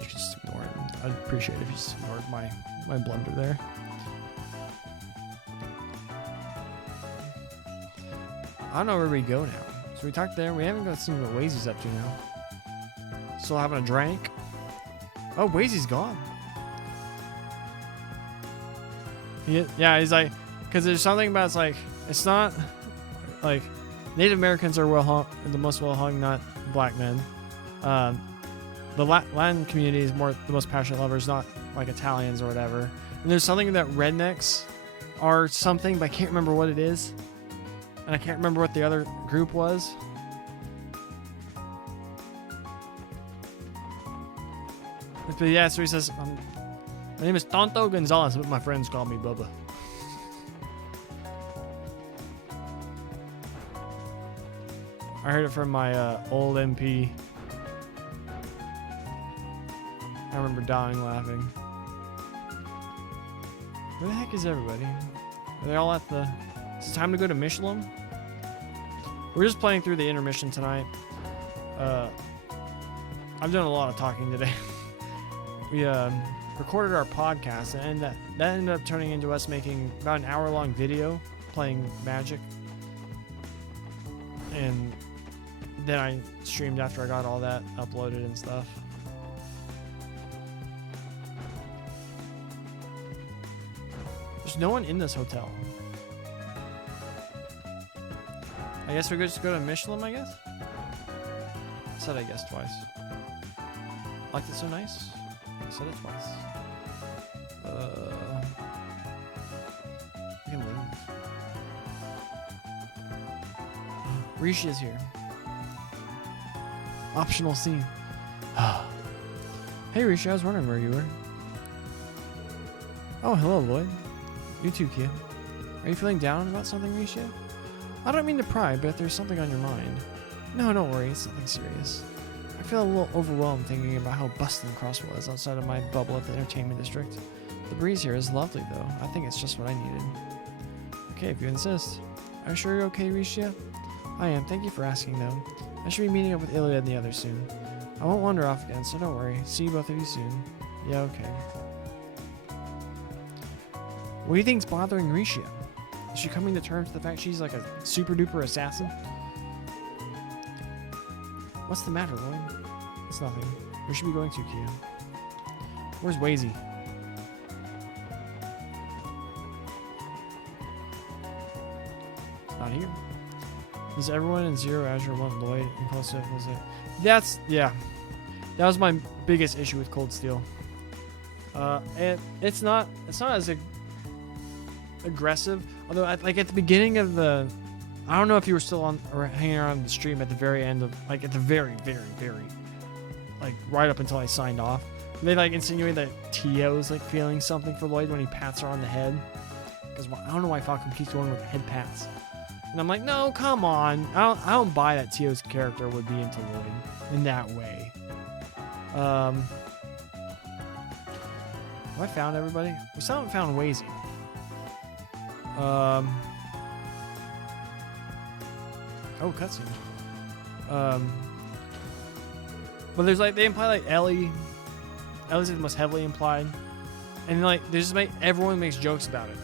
you can just ignore it. I'd appreciate it if you just ignored my blunder there. I don't know where we go now. So we talked there. We haven't got to see what Wazy's up to now. Still having a drink. Oh, Wazy's gone. Yeah, he's like, because there's something about it's like, it's not like Native Americans are the most well hung, not black men. The Latin community is more the most passionate lovers, not like Italians or whatever. And there's something that rednecks are something, but I can't remember what it is. And I can't remember what the other group was. But yeah, so he says, my name is Tonto Gonzalez, but my friends call me Bubba. I heard it from my old MP. I remember dying laughing. Where the heck is everybody? Are they all at the... Is it time to go to Michelin? We're just playing through the intermission tonight. I've done a lot of talking today. We recorded our podcast, and that ended up turning into us making about an hour-long video playing Magic. And then I streamed after I got all that uploaded and stuff. There's no one in this hotel. I guess we're just go to Michelin, I guess? I said I guess twice. Liked it so nice? I said it twice. We can leave. Rishi is here. Optional scene. Hey Rishi, I was wondering where you were. Oh, hello Lloyd. You too, kid. Are you feeling down about something, Rishi? I don't mean to pry, but if there's something on your mind. No, don't worry, it's nothing serious. I feel a little overwhelmed thinking about how busting Cross was outside of my bubble at the entertainment district. The breeze here is lovely, though. I think it's just what I needed. Okay, if you insist. Are you sure you're okay, Risha? I am. Thank you for asking, though. I should be meeting up with Iliad and the others soon. I won't wander off again, so don't worry. See you both of you soon. Yeah, okay. What do you think's bothering Risha? Is she coming to terms with the fact she's like a super duper assassin? What's the matter, Lloyd? It's nothing. Where should we be going to, Kia? Where's Wazy? Not here. Does everyone in Zero Azure want Lloyd and close to it? Yeah. That was my biggest issue with Cold Steel. And it's not as aggressive. Although, like at the beginning of the, I don't know if you were still on or hanging around the stream at the very end of, like at the very, like right up until I signed off. They like insinuate that Tio's like feeling something for Lloyd when he pats her on the head. Because I don't know why Falcon keeps going with head pats. And I'm like, no, come on. I don't buy that Tio's character would be into Lloyd in that way. Have I found everybody? We still haven't found Wazy. Oh, cutscene. But there's like, they imply like Ellie's like the most heavily implied. And like, they just everyone makes jokes about it.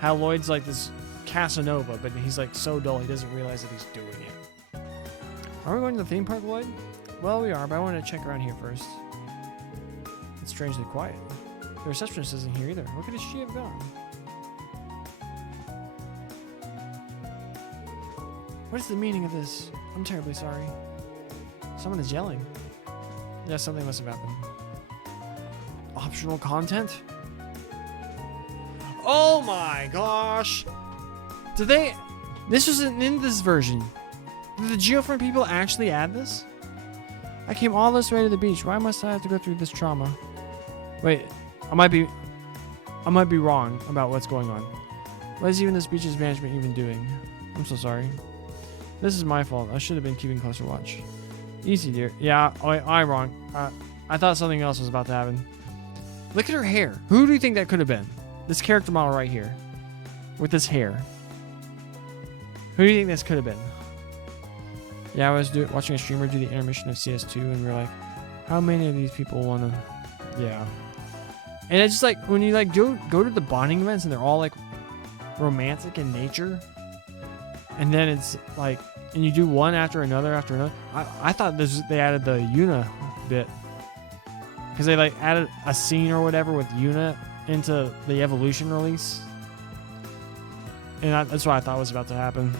How Lloyd's like this Casanova, but he's like so dull he doesn't realize that he's doing it. Are we going to the theme park, Lloyd? Well, we are, but I wanted to check around here first. It's strangely quiet. The receptionist isn't here either. Where could she have gone? What is the meaning of this? I'm terribly sorry. Someone is yelling. Yeah, something must have happened. Optional content? Oh my gosh! Did they... This wasn't in this version. Did the Geofriend people actually add this? I came all this way to the beach. Why must I have to go through this trauma? Wait, I might be wrong about what's going on. What is even this beach's management even doing? I'm so sorry. This is my fault. I should have been keeping closer watch. Easy, dear. Yeah, I'm wrong. I thought something else was about to happen. Look at her hair. Who do you think that could have been? This character model right here. With this hair. Who do you think this could have been? Yeah, I was watching a streamer do the intermission of CS2, and we were like, how many of these people want to... Yeah. And it's just like, when you like go to the bonding events, and they're all like romantic in nature, and then it's like, and you do one after another after another. I thought they added the Yuna bit. Because they like added a scene or whatever with Yuna into the Evolution release. And that's what I thought was about to happen.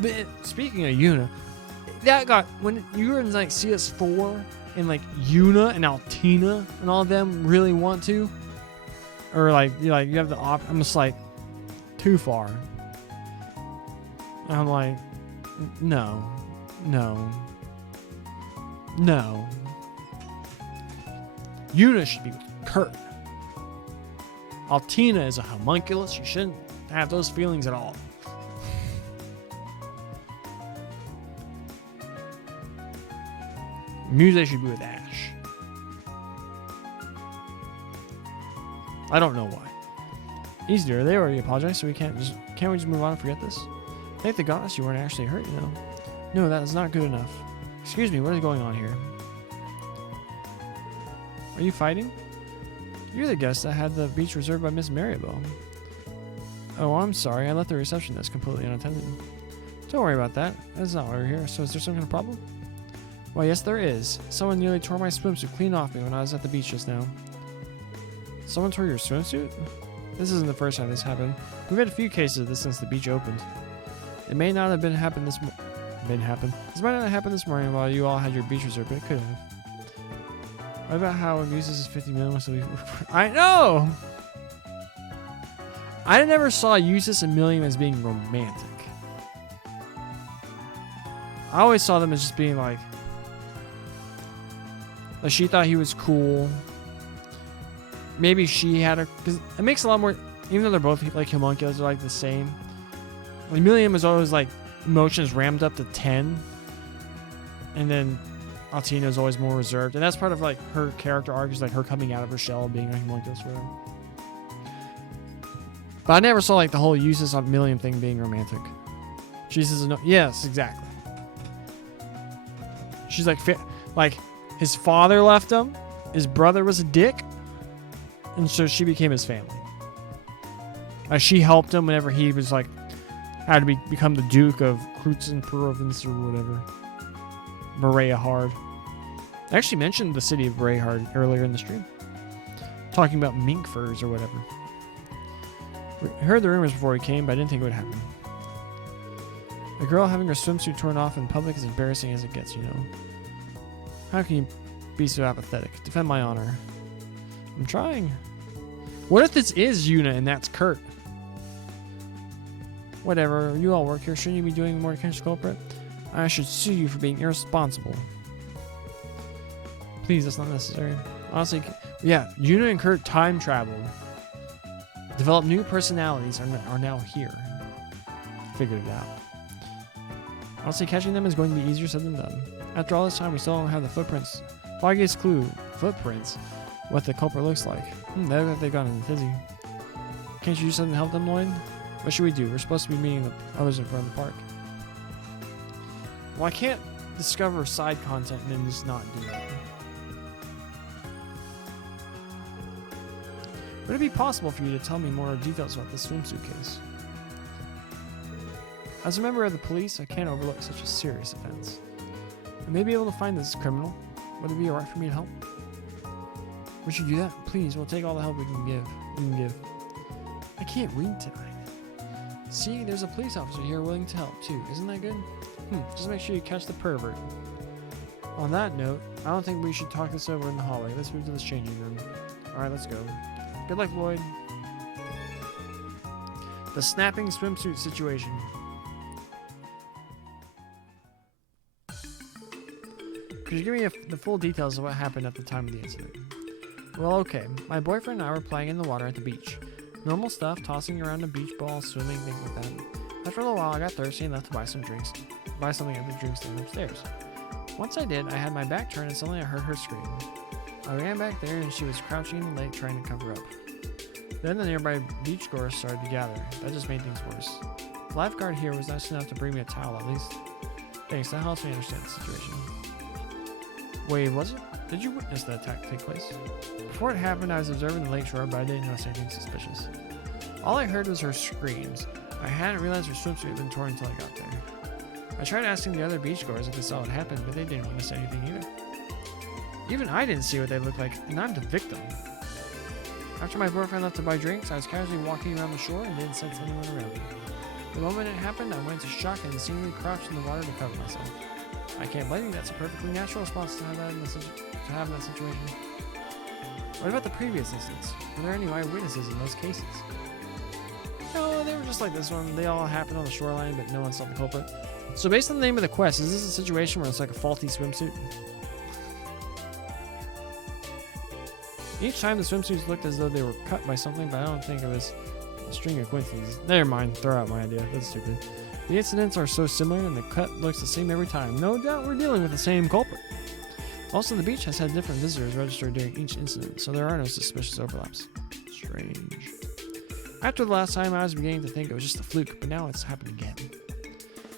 But speaking of Yuna, that got, when you were in like CS4 and like Yuna and Altina and all of them really want to, or like you have the I'm just like, too far. And I'm like, no. Yuna should be with Kurt. Altina is a homunculus. She shouldn't have those feelings at all. Muse should be with Ash. I don't know why. Easier. They already apologized, so can't we just move on and forget this? Thank the goddess you weren't actually hurt, you know. No, that is not good enough. Excuse me, what is going on here? Are you fighting? You're the guest that had the beach reserved by Miss Maribel. Oh, I'm sorry. I left the reception desk completely unattended. Don't worry about that. That's not why we're here. So is there some kind of problem? Well, yes, there is. Someone nearly tore my swimsuit clean off me when I was at the beach just now. Someone tore your swimsuit? This isn't the first time this happened. We've had a few cases of this since the beach opened. It may not have happened this might not have happened this morning while you all had your beach resort, but it could have. What about how Amuses is 50 million? So I know! I never saw Eustace and Milliam as being romantic. I always saw them as just being like she thought he was cool. Maybe she had because it makes a lot more, even though they're both like homunculus, they're like the same. Like Milliam is always like emotions rammed up to 10. And then Altina is always more reserved, and that's part of like her character arc, is like her coming out of her shell, being a homunculus, whatever. But I never saw like the whole Eustace on Milliam thing being romantic. She says no. Yes, exactly. She's like his father left him, his brother was a dick, and so she became his family. Like she helped him whenever he was like had to become the Duke of Krutzen Province or whatever. Berehard. I actually mentioned the city of Berehard earlier in the stream, talking about mink furs or whatever. We heard the rumors before we came, but I didn't think it would happen. A girl having her swimsuit torn off in public is embarrassing as it gets, you know. How can you be so apathetic? Defend my honor. I'm trying. What if this is Yuna and that's Kurt? Whatever, you all work here. Shouldn't you be doing more against culprit? I should sue you for being irresponsible. Please, that's not necessary. Honestly, yeah, Yuna and Kurt time traveled. Developed new personalities, are now here. Figured it out. Honestly, catching them is going to be easier said than done. After all this time, we still don't have the footprints. Foggiest clue, footprints, what the culprit looks like. They've gone into tizzy. Can't you do something to help them, Lloyd? What should we do? We're supposed to be meeting the others in front of the park. Well, I can't discover side content and then just not do that. Would it be possible for you to tell me more details about this swimsuit case? As a member of the police, I can't overlook such a serious offense. I may be able to find this criminal. Would it be alright for me to help? Would you do that? Please, we'll take all the help we can give. I can't read tonight. See, there's a police officer here willing to help too. Isn't that good? Just make sure you catch the pervert. On that note, I don't think we should talk this over in the hallway. Let's move to this changing room. Alright, let's go. Good luck, Lloyd. The snapping swimsuit situation. Could you give me the full details of what happened at the time of the incident? Well, okay. My boyfriend and I were playing in the water at the beach. Normal stuff, tossing around a beach ball, swimming, things like that. After a little while, I got thirsty and left to buy something at the drink stand upstairs. Once I did, I had my back turned and suddenly I heard her scream. I ran back there and she was crouching in the lake trying to cover up. Then the nearby beachgoers started to gather. That just made things worse. The lifeguard here was nice enough to bring me a towel at least. Thanks, that helps me understand the situation. Wait, was it? Did you witness the attack take place? Before it happened, I was observing the lakeshore, but I didn't notice anything suspicious. All I heard was her screams. I hadn't realized her swimsuit had been torn until I got there. I tried asking the other beachgoers if they saw what happened, but they didn't witness anything either. Even I didn't see what they looked like, and I'm the victim. After my boyfriend left to buy drinks, I was casually walking around the shore and didn't sense anyone around me. The moment it happened, I went into shock and seemingly crouched in the water to cover myself. I can't blame you, that's a perfectly natural response to have in that situation. What about the previous instance? Were there any eyewitnesses in those cases? No, they were just like this one. They all happened on the shoreline, but no one saw the culprit. So based on the name of the quest, is this a situation where it's like a faulty swimsuit? Each time the swimsuits looked as though they were cut by something, but I don't think it was a string of coincidences. Never mind, throw out my idea. That's stupid. The incidents are so similar and the cut looks the same every time. No doubt we're dealing with the same culprit. Also, the beach has had different visitors registered during each incident, so there are no suspicious overlaps. Strange. After the last time, I was beginning to think it was just a fluke, but now it's happened again.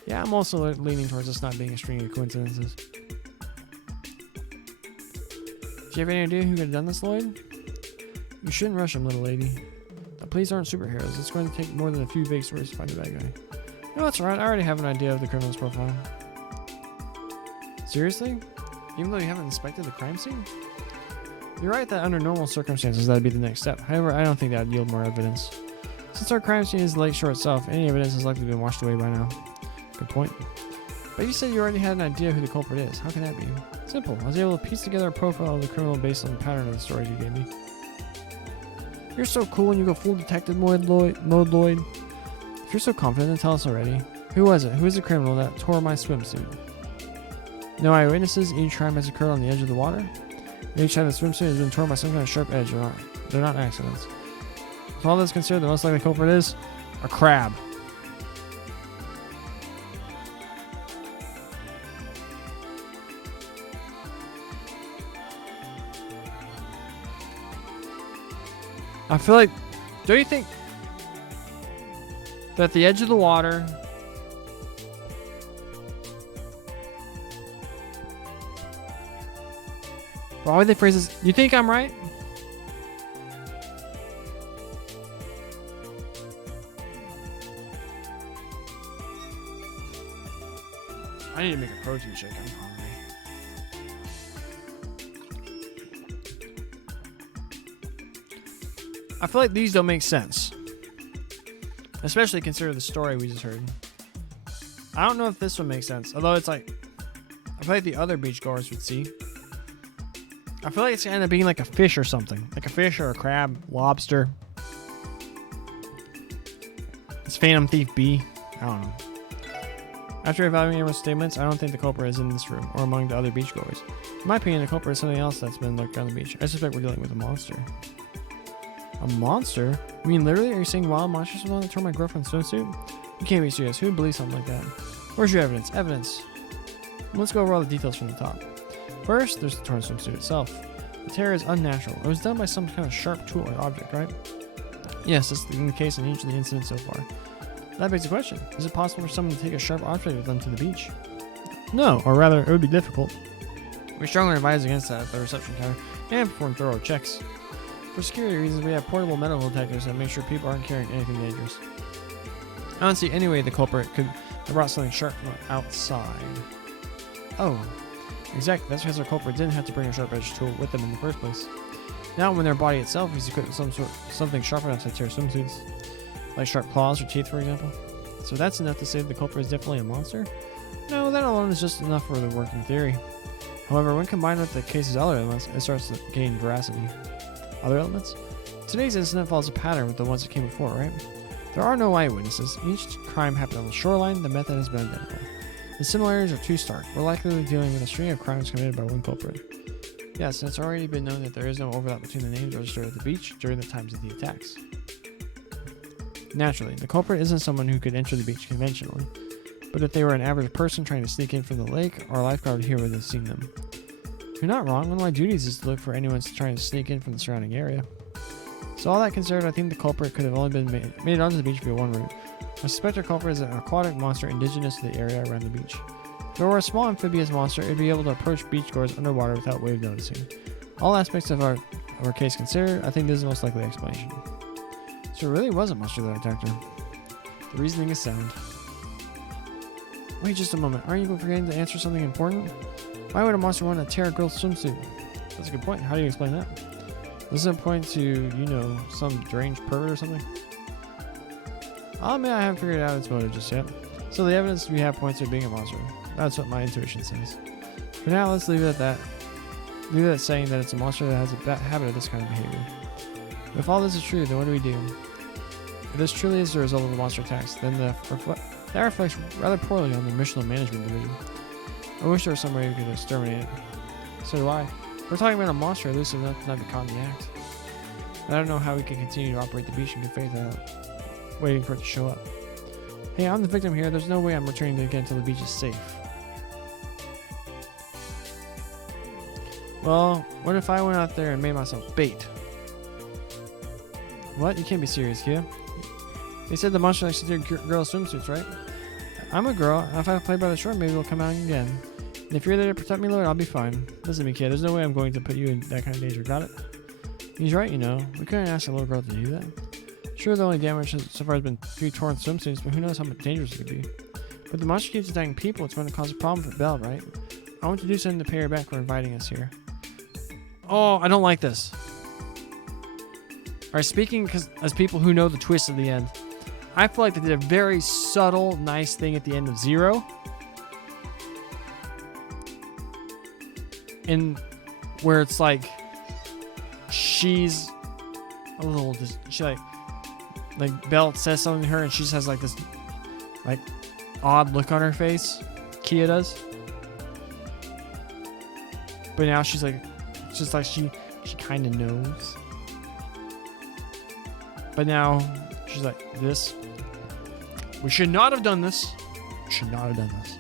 Yeah, I'm also leaning towards this not being a string of coincidences. Do you have any idea who could have done this, Lloyd? You shouldn't rush him, little lady. The police aren't superheroes. It's going to take more than a few big stories to find the bad guy. No, that's alright. I already have an idea of the criminal's profile. Seriously? Even though you haven't inspected the crime scene? You're right that under normal circumstances that would be the next step. However, I don't think that would yield more evidence. Since our crime scene is the lake shore itself, any evidence has likely been washed away by now. Good point. But you said you already had an idea who the culprit is. How can that be? Simple. I was able to piece together a profile of the criminal based on the pattern of the stories you gave me. You're so cool when you go full detective mode, Lloyd. If you're so confident, then tell us already. Who was it? Who is the criminal that tore my swimsuit? No eyewitnesses. Each crime has occurred on the edge of the water. And each time the swimsuit has been torn by some kind of sharp edge. They're not accidents. So all that's considered, the most likely culprit is a crab. I feel like, don't you think that the edge of the water why would they phrase this? You think I'm right? I need to make a protein shake. I'm hungry. I feel like these don't make sense. Especially consider the story we just heard. I don't know if this one makes sense. Although it's like, I feel like the other beachgoers would see. I feel like it's going to end up being like a fish or something. Like a fish or a crab, lobster. It's Phantom Thief B. I don't know. After evaluating everyone's statements, I don't think the culprit is in this room or among the other beachgoers. In my opinion, the culprit is something else that's been lurking on the beach. I suspect we're dealing with a monster. A monster? You mean literally? Are you saying wild monsters are the one that tore my girlfriend's swimsuit? You can't be serious. Who would believe something like that? Where's your evidence? Evidence. Let's go over all the details from the top. First, there's the torn swimsuit itself. The tear is unnatural. It was done by some kind of sharp tool or object, right? Yes, that's the case in each of the incidents so far. That begs the question. Is it possible for someone to take a sharp object with them to the beach? No, or rather, it would be difficult. We strongly advise against that at the reception counter and perform thorough checks. For security reasons, we have portable metal detectors that make sure people aren't carrying anything dangerous. I don't see any way the culprit could have brought something sharp from outside. Oh, exactly. That's because our culprit didn't have to bring a sharp-edged tool with them in the first place. Now, when their body itself is equipped with something sharp enough to tear swimsuits, like sharp claws or teeth, for example. So that's enough to say the culprit is definitely a monster? No, that alone is just enough for the working theory. However, when combined with the case's other elements, it starts to gain veracity. Other elements? Today's incident follows a pattern with the ones that came before, right? There are no eyewitnesses. Each crime happened on the shoreline. The method has been identical. The similarities are too stark. We're likely dealing with a string of crimes committed by one culprit. Yes, and it's already been known that there is no overlap between the names registered at the beach during the times of the attacks. Naturally, the culprit isn't someone who could enter the beach conventionally, but if they were an average person trying to sneak in from the lake, our lifeguard here would have seen them. You're not wrong. One of my duties is to look for anyone trying to sneak in from the surrounding area. So all that considered, I think the culprit could have only been made it onto the beach via one route. I suspect our culprit is an aquatic monster indigenous to the area around the beach. If it were a small amphibious monster, it would be able to approach beachgoers underwater without wave noticing. All aspects of our case considered, I think this is the most likely explanation. So it really was a monster that attacked her. The reasoning is sound. Wait just a moment. Aren't you forgetting to answer something important? Why would a monster want to tear a girl's swimsuit? That's a good point. How do you explain that? Doesn't it point to, you know, some deranged pervert or something? I'll admit I haven't figured out its motive just yet. So the evidence we have points to it being a monster. That's what my intuition says. For now, let's leave it at that. Leave it at saying that it's a monster that has a bad habit of this kind of behavior. If all this is true, then what do we do? If this truly is the result of the monster attacks, then that reflects rather poorly on the Michelin management division. I wish there was some way we could exterminate it. So do I. We're talking about a monster elusive enough to not be caught in the act. I don't know how we can continue to operate the beach in good faith without waiting for it to show up. Hey, I'm the victim here. There's no way I'm returning to again until the beach is safe. Well, what if I went out there and made myself bait? What? You can't be serious, kid. They said the monster likes to do girl swimsuits, right? I'm a girl, and if I play by the shore, maybe it'll come out again. And if you're there to protect me, Lord, I'll be fine. Listen to me, kid. There's no way I'm going to put you in that kind of danger. Got it? He's right, you know. We couldn't ask a little girl to do that. Sure, the only damage so far has been 3 torn swimsuits, but who knows how much dangerous it could be. But the monster keeps attacking people. It's going to cause a problem for Belle, right? I want to do something to pay her back for inviting us here. Oh, I don't like this. Alright, speaking as people who know the twist at the end, I feel like they did a very subtle, nice thing at the end of Zero. And where it's like she's a little she like Belle says something to her and she just has like this like odd look on her face. Kia does. But now she's like it's just like she kind of knows. But now she's like this. We should not have done this. Should not have done this.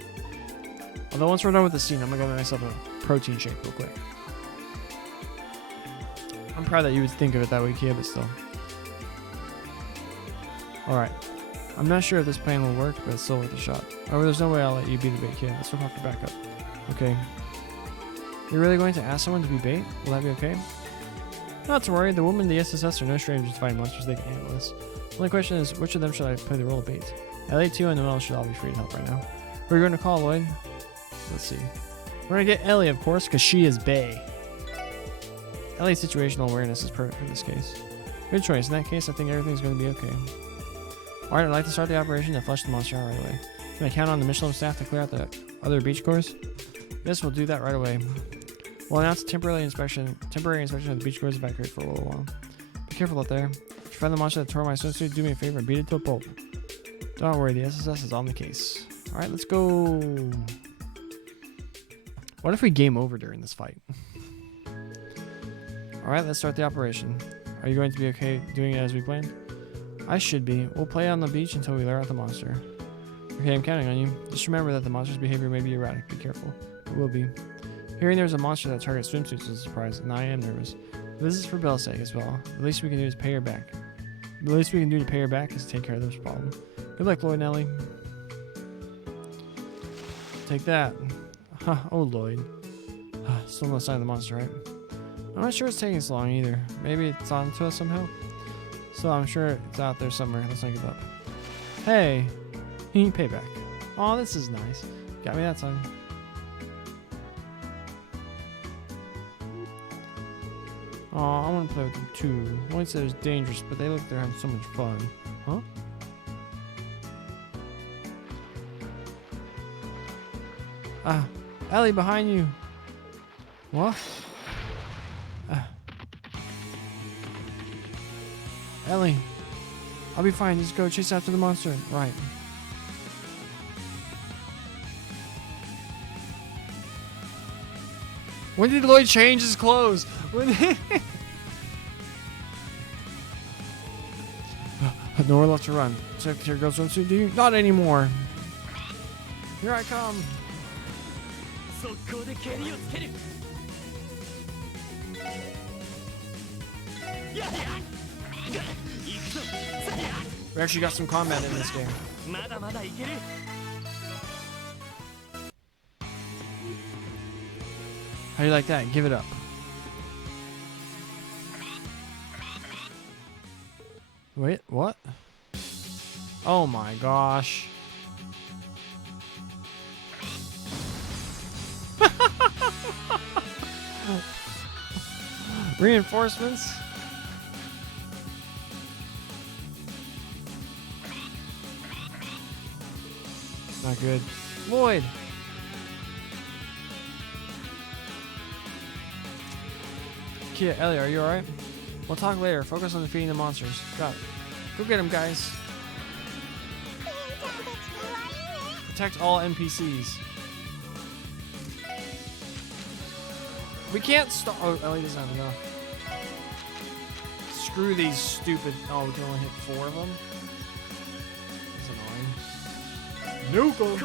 Although once we're done with the scene, I'm gonna go make myself a protein shake real quick. I'm proud that you would think of it that way, Kia, but still. Alright. I'm not sure if this plan will work, but it's still worth a shot. However, there's no way I'll let you be the bait, Kia. Let's hope for backup. Okay. You're really going to ask someone to be bait? Will that be okay? Not to worry, the woman and the SSS are no strangers to fighting monsters. They can handle this. The only question is, which of them should I play the role of bait? LA2 and Noelle should all be free to help right now. Who are you going to call, Lloyd? Let's see. We're going to get Ellie, of course, because she is bae. Ellie's situational awareness is perfect for this case. Good choice. In that case, I think everything's going to be okay. Alright, I'd like to start the operation and flush the monster out right away. Can I count on the Michelin staff to clear out the other beach cores? Yes, we'll do that right away. We'll announce a temporary inspection of the beach cores evacuate for a little while. Be careful out there. If you find the monster that tore my swimsuit, do me a favor and beat it to a pulp. Don't worry, the SSS is on the case. Alright, let's go. What if we game over during this fight? Alright, let's start the operation. Are you going to be okay doing it as we planned? I should be. We'll play on the beach until we lure out the monster. Okay, I'm counting on you. Just remember that the monster's behavior may be erratic. Be careful. It will be. Hearing there's a monster that targets swimsuits is a surprise, and I am nervous. But this is for Belle's sake as well. The least we can do is pay her back. The least we can do to pay her back is take care of this problem. Good luck, Lloyd and Ellie. Take that. Huh, oh, Lloyd. Still no sign of the monster, right? I'm not sure it's taking so long either. Maybe it's on to us somehow? So I'm sure it's out there somewhere. Let's not give up. Hey! Payback. Oh, this is nice. Got me that time. Oh, I want to play with them too. Lloyd said it was dangerous, but they look like they're having so much fun. Huh? Ah, Ellie, behind you. What? Ellie, I'll be fine. Just go chase after the monster. Right. When did Lloyd change his clothes? Nowhere left to run. Except here goes swimsuit. Do you? Not anymore. Here I come. We actually got some combat in this game. How do you like that? Give it up. Wait, what? Oh my gosh. Reinforcements? Not good. Lloyd! Kia, Ellie, are you alright? We'll talk later. Focus on defeating the monsters. Got it. Go get them, guys. Protect all NPCs. We can't stop. Oh, Ellie doesn't have enough. Screw these stupid. Oh, we can only hit 4 of them? That's annoying. Nuke 'em.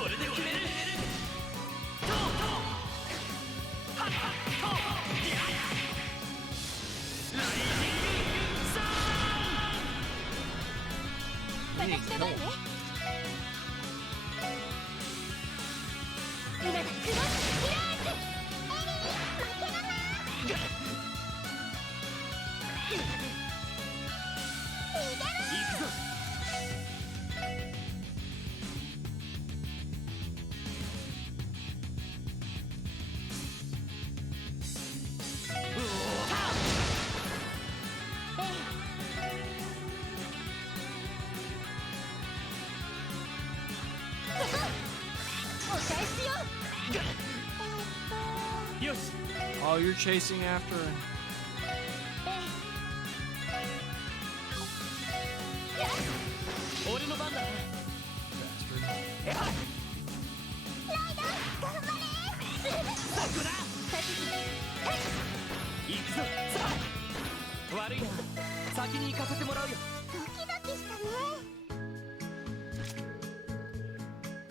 Oh, you're chasing after her.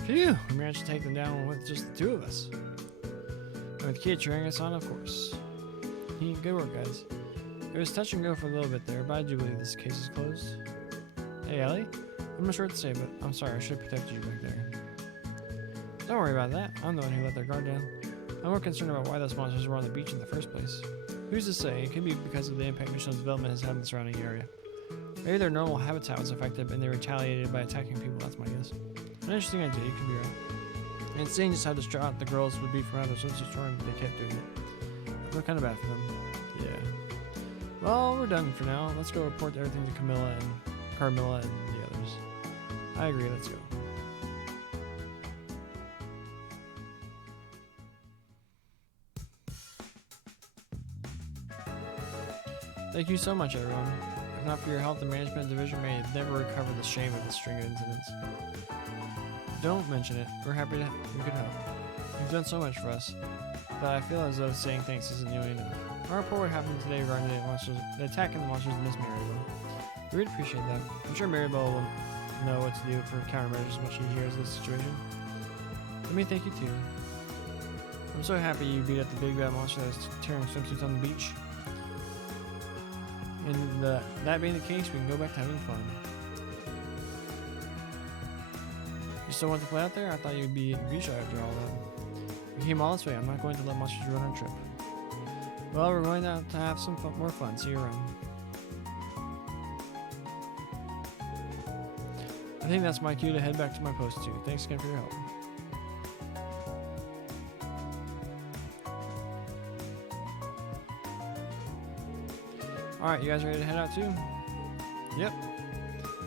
Phew, we managed to take them down with just the 2 of us. And with Kia cheering us on, of course. Good work, guys. It was touch and go for a little bit there, but I do believe this case is closed. Hey, Ellie? I'm not sure what to say, but I'm sorry, I should have protected you back there. Don't worry about that. I'm the one who let their guard down. I'm more concerned about why those monsters were on the beach in the first place. Who's to say? It could be because of the impact Michelin's development has had on the surrounding area. Maybe their normal habitat was affected and they retaliated by attacking people, that's my guess. An interesting idea, you could be right. And seeing just how distraught the girls would be from having such a storm, they kept doing it. I feel kind of bad for them. Yeah. Well, we're done for now. Let's go report everything to Carmilla and the others. I agree, let's go. Thank you so much, everyone. If not for your help, the management division may have never recovered the shame of this string of incidents. Don't mention it. We're happy that we could help. You've done so much for us, but I feel as though saying thanks isn't nearly enough. Our report what happened today regarding the attack and the monsters in Miss Maribel. We really appreciate that. I'm sure Maribel will know what to do for countermeasures when she hears this situation. Let me thank you too. I'm so happy you beat up the big bad monster that was tearing swimsuits on the beach. And that being the case, we can go back to having fun. You still want to play out there? I thought you'd be at the beach after all that. We came all this way. I'm not going to let monsters ruin our trip. Well, we're going out to have some more fun. See you around. I think that's my cue to head back to my post too. Thanks again for your help. Alright, you guys ready to head out too? Yep.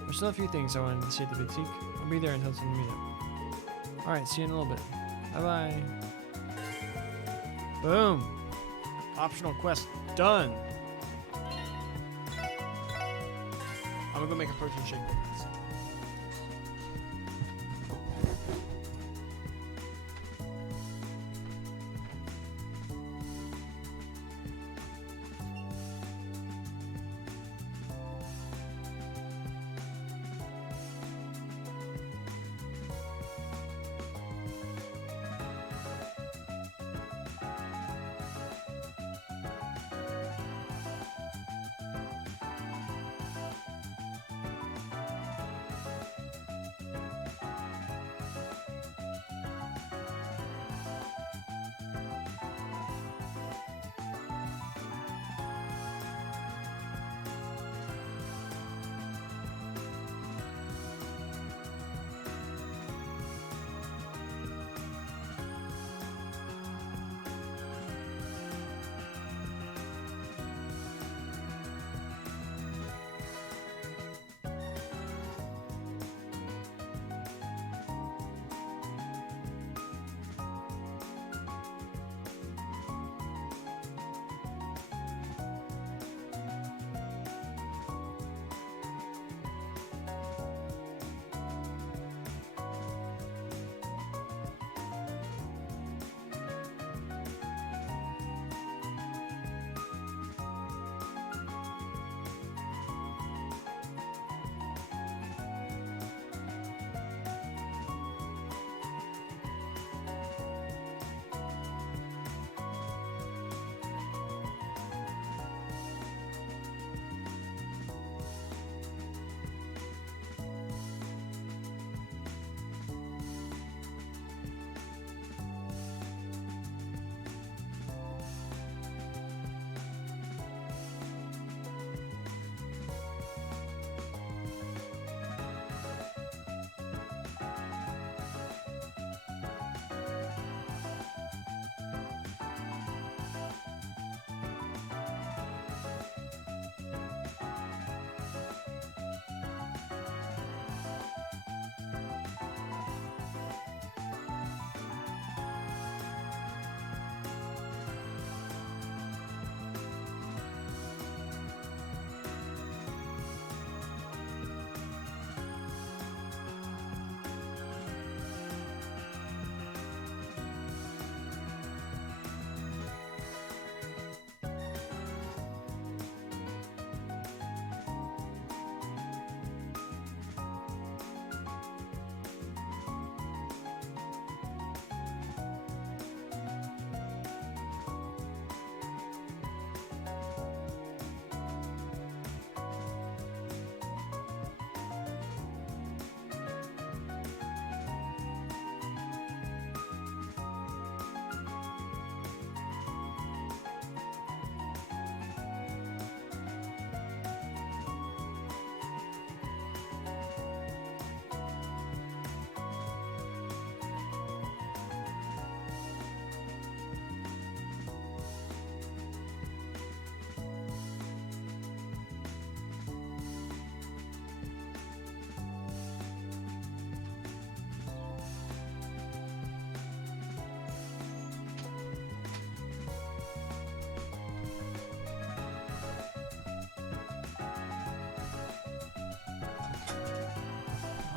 There's still a few things I wanted to see at the boutique. I'll be there until the meetup. Alright, see you in a little bit. Bye bye. Boom. Optional quest done. I'm gonna go make a protein shake.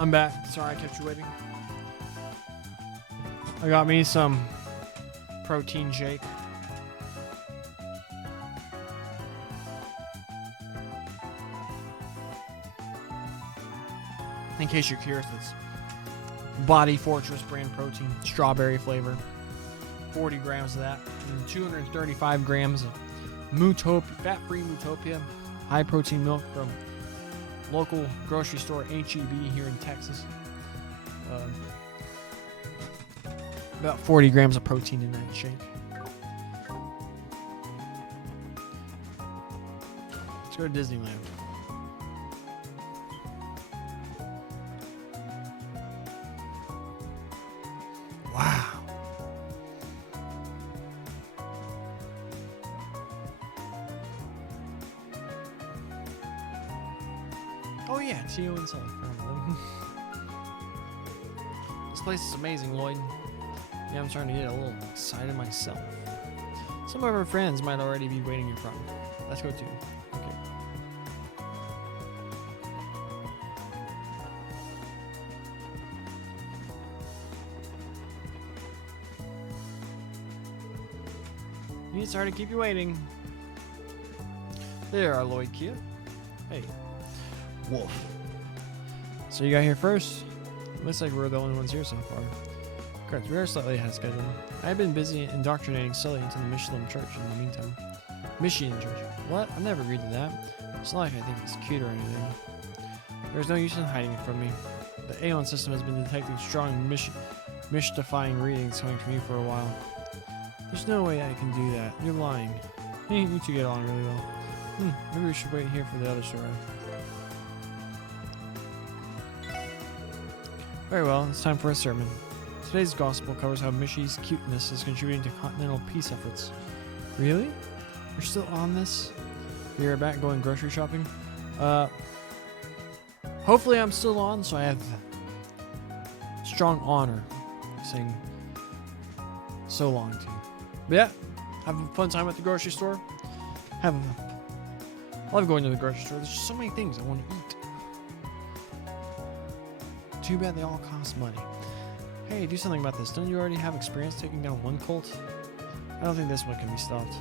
I'm back. Sorry I kept you waiting. I got me some protein shake. In case you're curious, it's Body Fortress brand protein, strawberry flavor. 40 grams of that, and 235 grams of fat-free Mutopia, high-protein milk from local grocery store H-E-B here in Texas. About 40 grams of protein in that shake. Let's go to Disneyland. Wow. Oh yeah, Tio and Sully. This place is amazing, Lloyd. Yeah, I'm starting to get a little excited myself. Some of our friends might already be waiting in front. Let's go too. Okay. Sorry to keep you waiting. There are Lloyd Kia. Hey. Wolf. So you got here first? Looks like we're the only ones here so far. Correct, we are slightly ahead of schedule. I've been busy indoctrinating Sully into the Michelin Church in the meantime. Michelin Church. What? I never agreed to that. It's not like I think it's cute or anything. There's no use in hiding it from me. The Aeon system has been detecting strong mystifying readings coming from you for a while. There's no way I can do that. You're lying. Hey, you two get along really well. Maybe we should wait here for the others to arrive. Very well, it's time for a sermon. Today's gospel covers how Mishy's cuteness is contributing to continental peace efforts. Really? You're still on this? You're back going grocery shopping? Hopefully I'm still on, so I have the strong honor of saying so long to you. But yeah, have a fun time at the grocery store. I love going to the grocery store. There's just so many things I want to eat. Too bad they all cost money. Hey, do something about this. Don't you already have experience taking down one cult? I don't think this one can be stopped.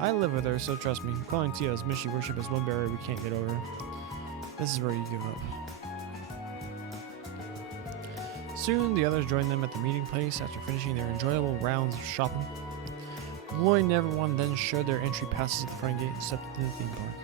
I live with her, so trust me. Calling Tio's Mishy worship is one barrier we can't get over. This is where you give up. Soon, the others joined them at the meeting place after finishing their enjoyable rounds of shopping. Lloyd and everyone then showed their entry passes at the front gate and stepped into the theme park.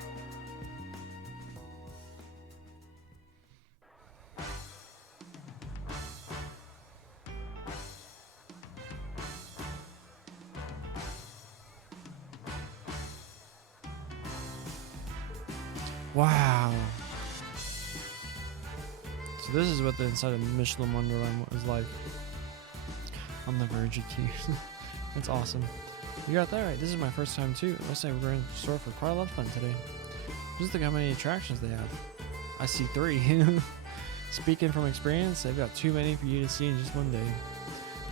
Wow. So this is what the inside of Michelin Wonderland was like. On the verge of tears. That's awesome. You got that right. This is my first time too. It looks like we're in the store for quite a lot of fun today. Just look how many attractions they have. I see 3. Speaking from experience, they've got too many for you to see in just one day.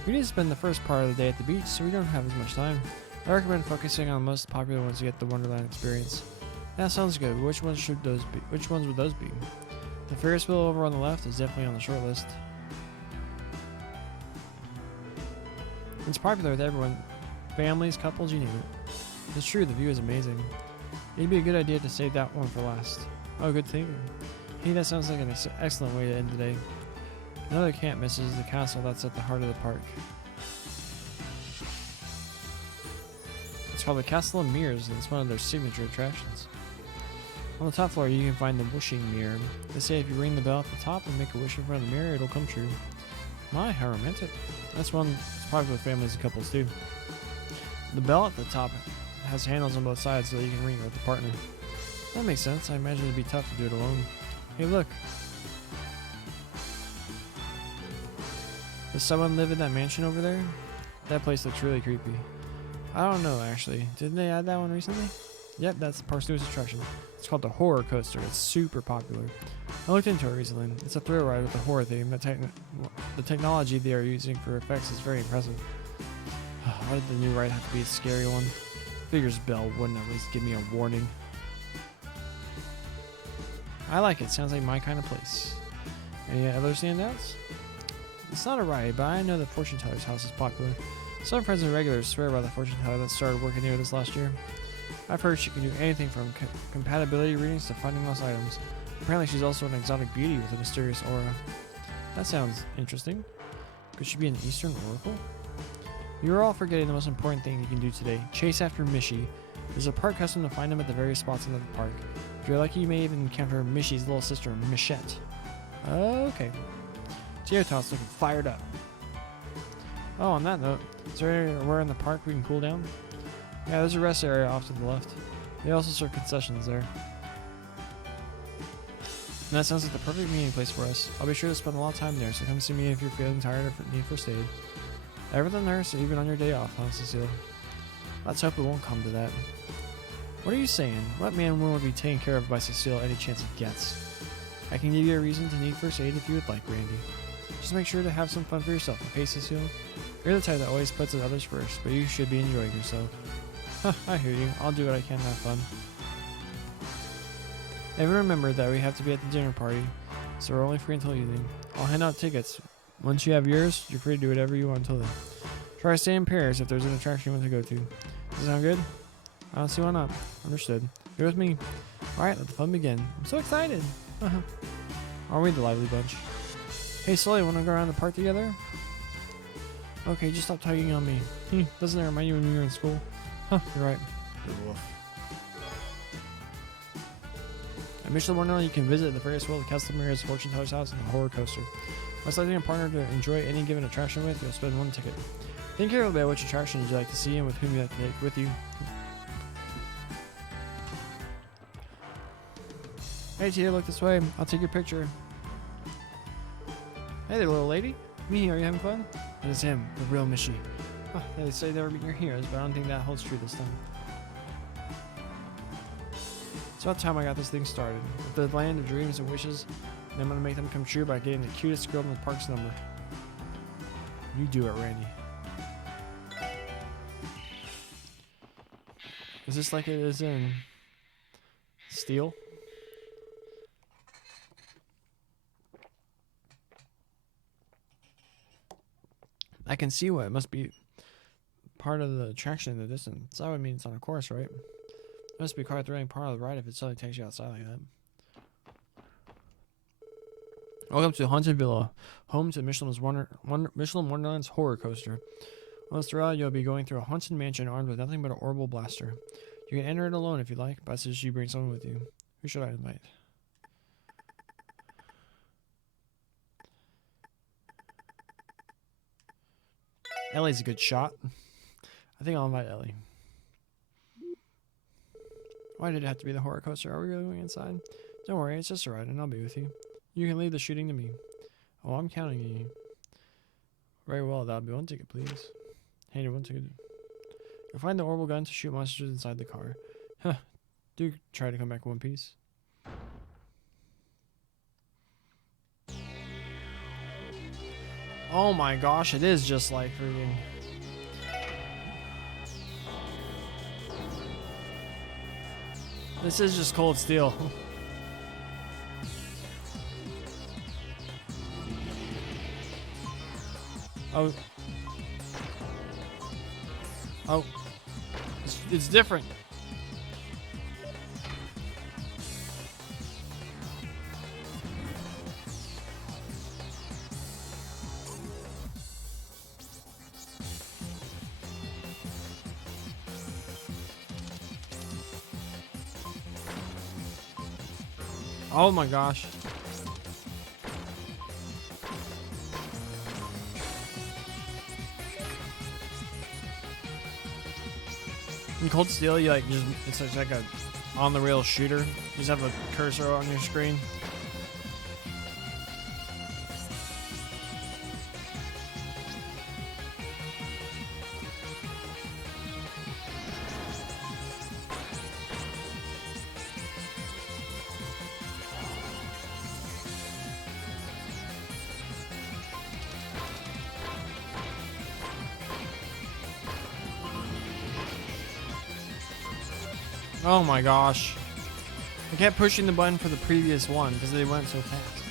We need to spend the first part of the day at the beach, so we don't have as much time. I recommend focusing on the most popular ones to get the Wonderland experience. That sounds good. Which ones should those be? Which ones would those be? The Ferris wheel over on the left is definitely on the short list. It's popular with everyone. Families, couples, you name it. It's true, the view is amazing. It'd be a good idea to save that one for last. Oh, good thinking. Hey, that sounds like an excellent way to end the day. Another can't miss is the castle that's at the heart of the park. It's called the Castle of Mirrors, and it's one of their signature attractions. On the top floor, you can find the wishing mirror. They say if you ring the bell at the top and make a wish in front of the mirror, it'll come true. My, how romantic. That's one that's popular with families and couples too. The bell at the top has handles on both sides so that you can ring it with a partner. That makes sense. I imagine it'd be tough to do it alone. Hey, look. Does someone live in that mansion over there? That place looks really creepy. I don't know, actually. Didn't they add that one recently? Yep, that's the park's newest attraction. It's called the Horror Coaster. It's super popular. I looked into it recently. It's a thrill ride with a horror theme. The technology they are using for effects is very impressive. Why did the new ride have to be a scary one? Figures Bell wouldn't at least give me a warning. I like it. Sounds like my kind of place. Any other standouts? It's not a riot, but I know the fortune teller's house is popular. Some friends and regulars swear by the fortune teller that started working here this last year. I've heard she can do anything from compatibility readings to finding lost items. Apparently she's also an exotic beauty with a mysterious aura. That sounds interesting. Could she be an Eastern Oracle? You're all forgetting the most important thing you can do today. Chase after Mishy. There's a park custom to find him at the various spots in the park. If you're lucky, you may even encounter Mishy's little sister, Michette. Okay. Geotot's looking fired up. Oh, on that note, is there anywhere in the park we can cool down? Yeah, there's a rest area off to the left. They also serve concessions there. And that sounds like the perfect meeting place for us. I'll be sure to spend a lot of time there, so come see me if you're feeling tired or need first aid. Everything there, so even on your day off, huh, Cecile? Let's hope it won't come to that. What are you saying? What man and woman would be taken care of by Cecile any chance it gets? I can give you a reason to need first aid if you would like, Randy. Just make sure to have some fun for yourself, okay, Cecile? You're the type that always puts others first, but you should be enjoying yourself. Huh, I hear you. I'll do what I can to have fun. And remember that we have to be at the dinner party, so we're only free until evening. I'll hand out tickets. Once you have yours, you're free to do whatever you want until then. Try to stay in pairs if there's an attraction you want to go to. Does that sound good? I don't see why not. Understood. You're with me. Alright, let the fun begin. I'm so excited. Aren't we the lively bunch? Hey Sully, wanna go around the park together? Okay, just stop tugging on me. Doesn't that remind you when you were in school? Huh, you're right. At Michelin Wonderland, you can visit the Ferris wheel, the Customers, Fortune Teller's house, and the roller coaster. By selecting a partner to enjoy any given attraction with, you'll spend one ticket. Think carefully about which attraction you'd like to see and with whom you'd like to take with you. Hey Tia, look this way. I'll take your picture. Hey there, little lady. Me, are you having fun? It is him, the real Mishy. Huh, they say they were your heroes, but I don't think that holds true this time. It's about time I got this thing started. With the land of dreams and wishes, and I'm gonna make them come true by getting the cutest girl in the park's number. You do it, Randy. Is this like it is in Steel? I can see what it must be part of the attraction in the distance. That would mean it's on a course, right? It must be quite a thrilling part of the ride if it suddenly takes you outside like that. Welcome to Haunted Villa, home to Michelin Wonderland's horror coaster. Once throughout, you'll be going through a haunted mansion armed with nothing but an orbital blaster. You can enter it alone if you like, but I suggest you bring someone with you. Who should I invite? Ellie's a good shot. I think I'll invite Ellie. Why did it have to be the horror coaster? Are we really going inside? Don't worry, it's just a ride and I'll be with you. You can leave the shooting to me. Oh, I'm counting on you. Very well, that'll be one ticket, please. Hey, one ticket. You'll find the orbital gun to shoot monsters inside the car. Huh. Do try to come back in one piece. Oh my gosh, it is just like freaking... This is just Cold Steel. Oh. Oh. It's different. Oh my gosh. In Cold Steel, you like just it's like a on the rail shooter. You just have a cursor on your screen. Oh my gosh. I kept pushing the button for the previous one because they went so fast.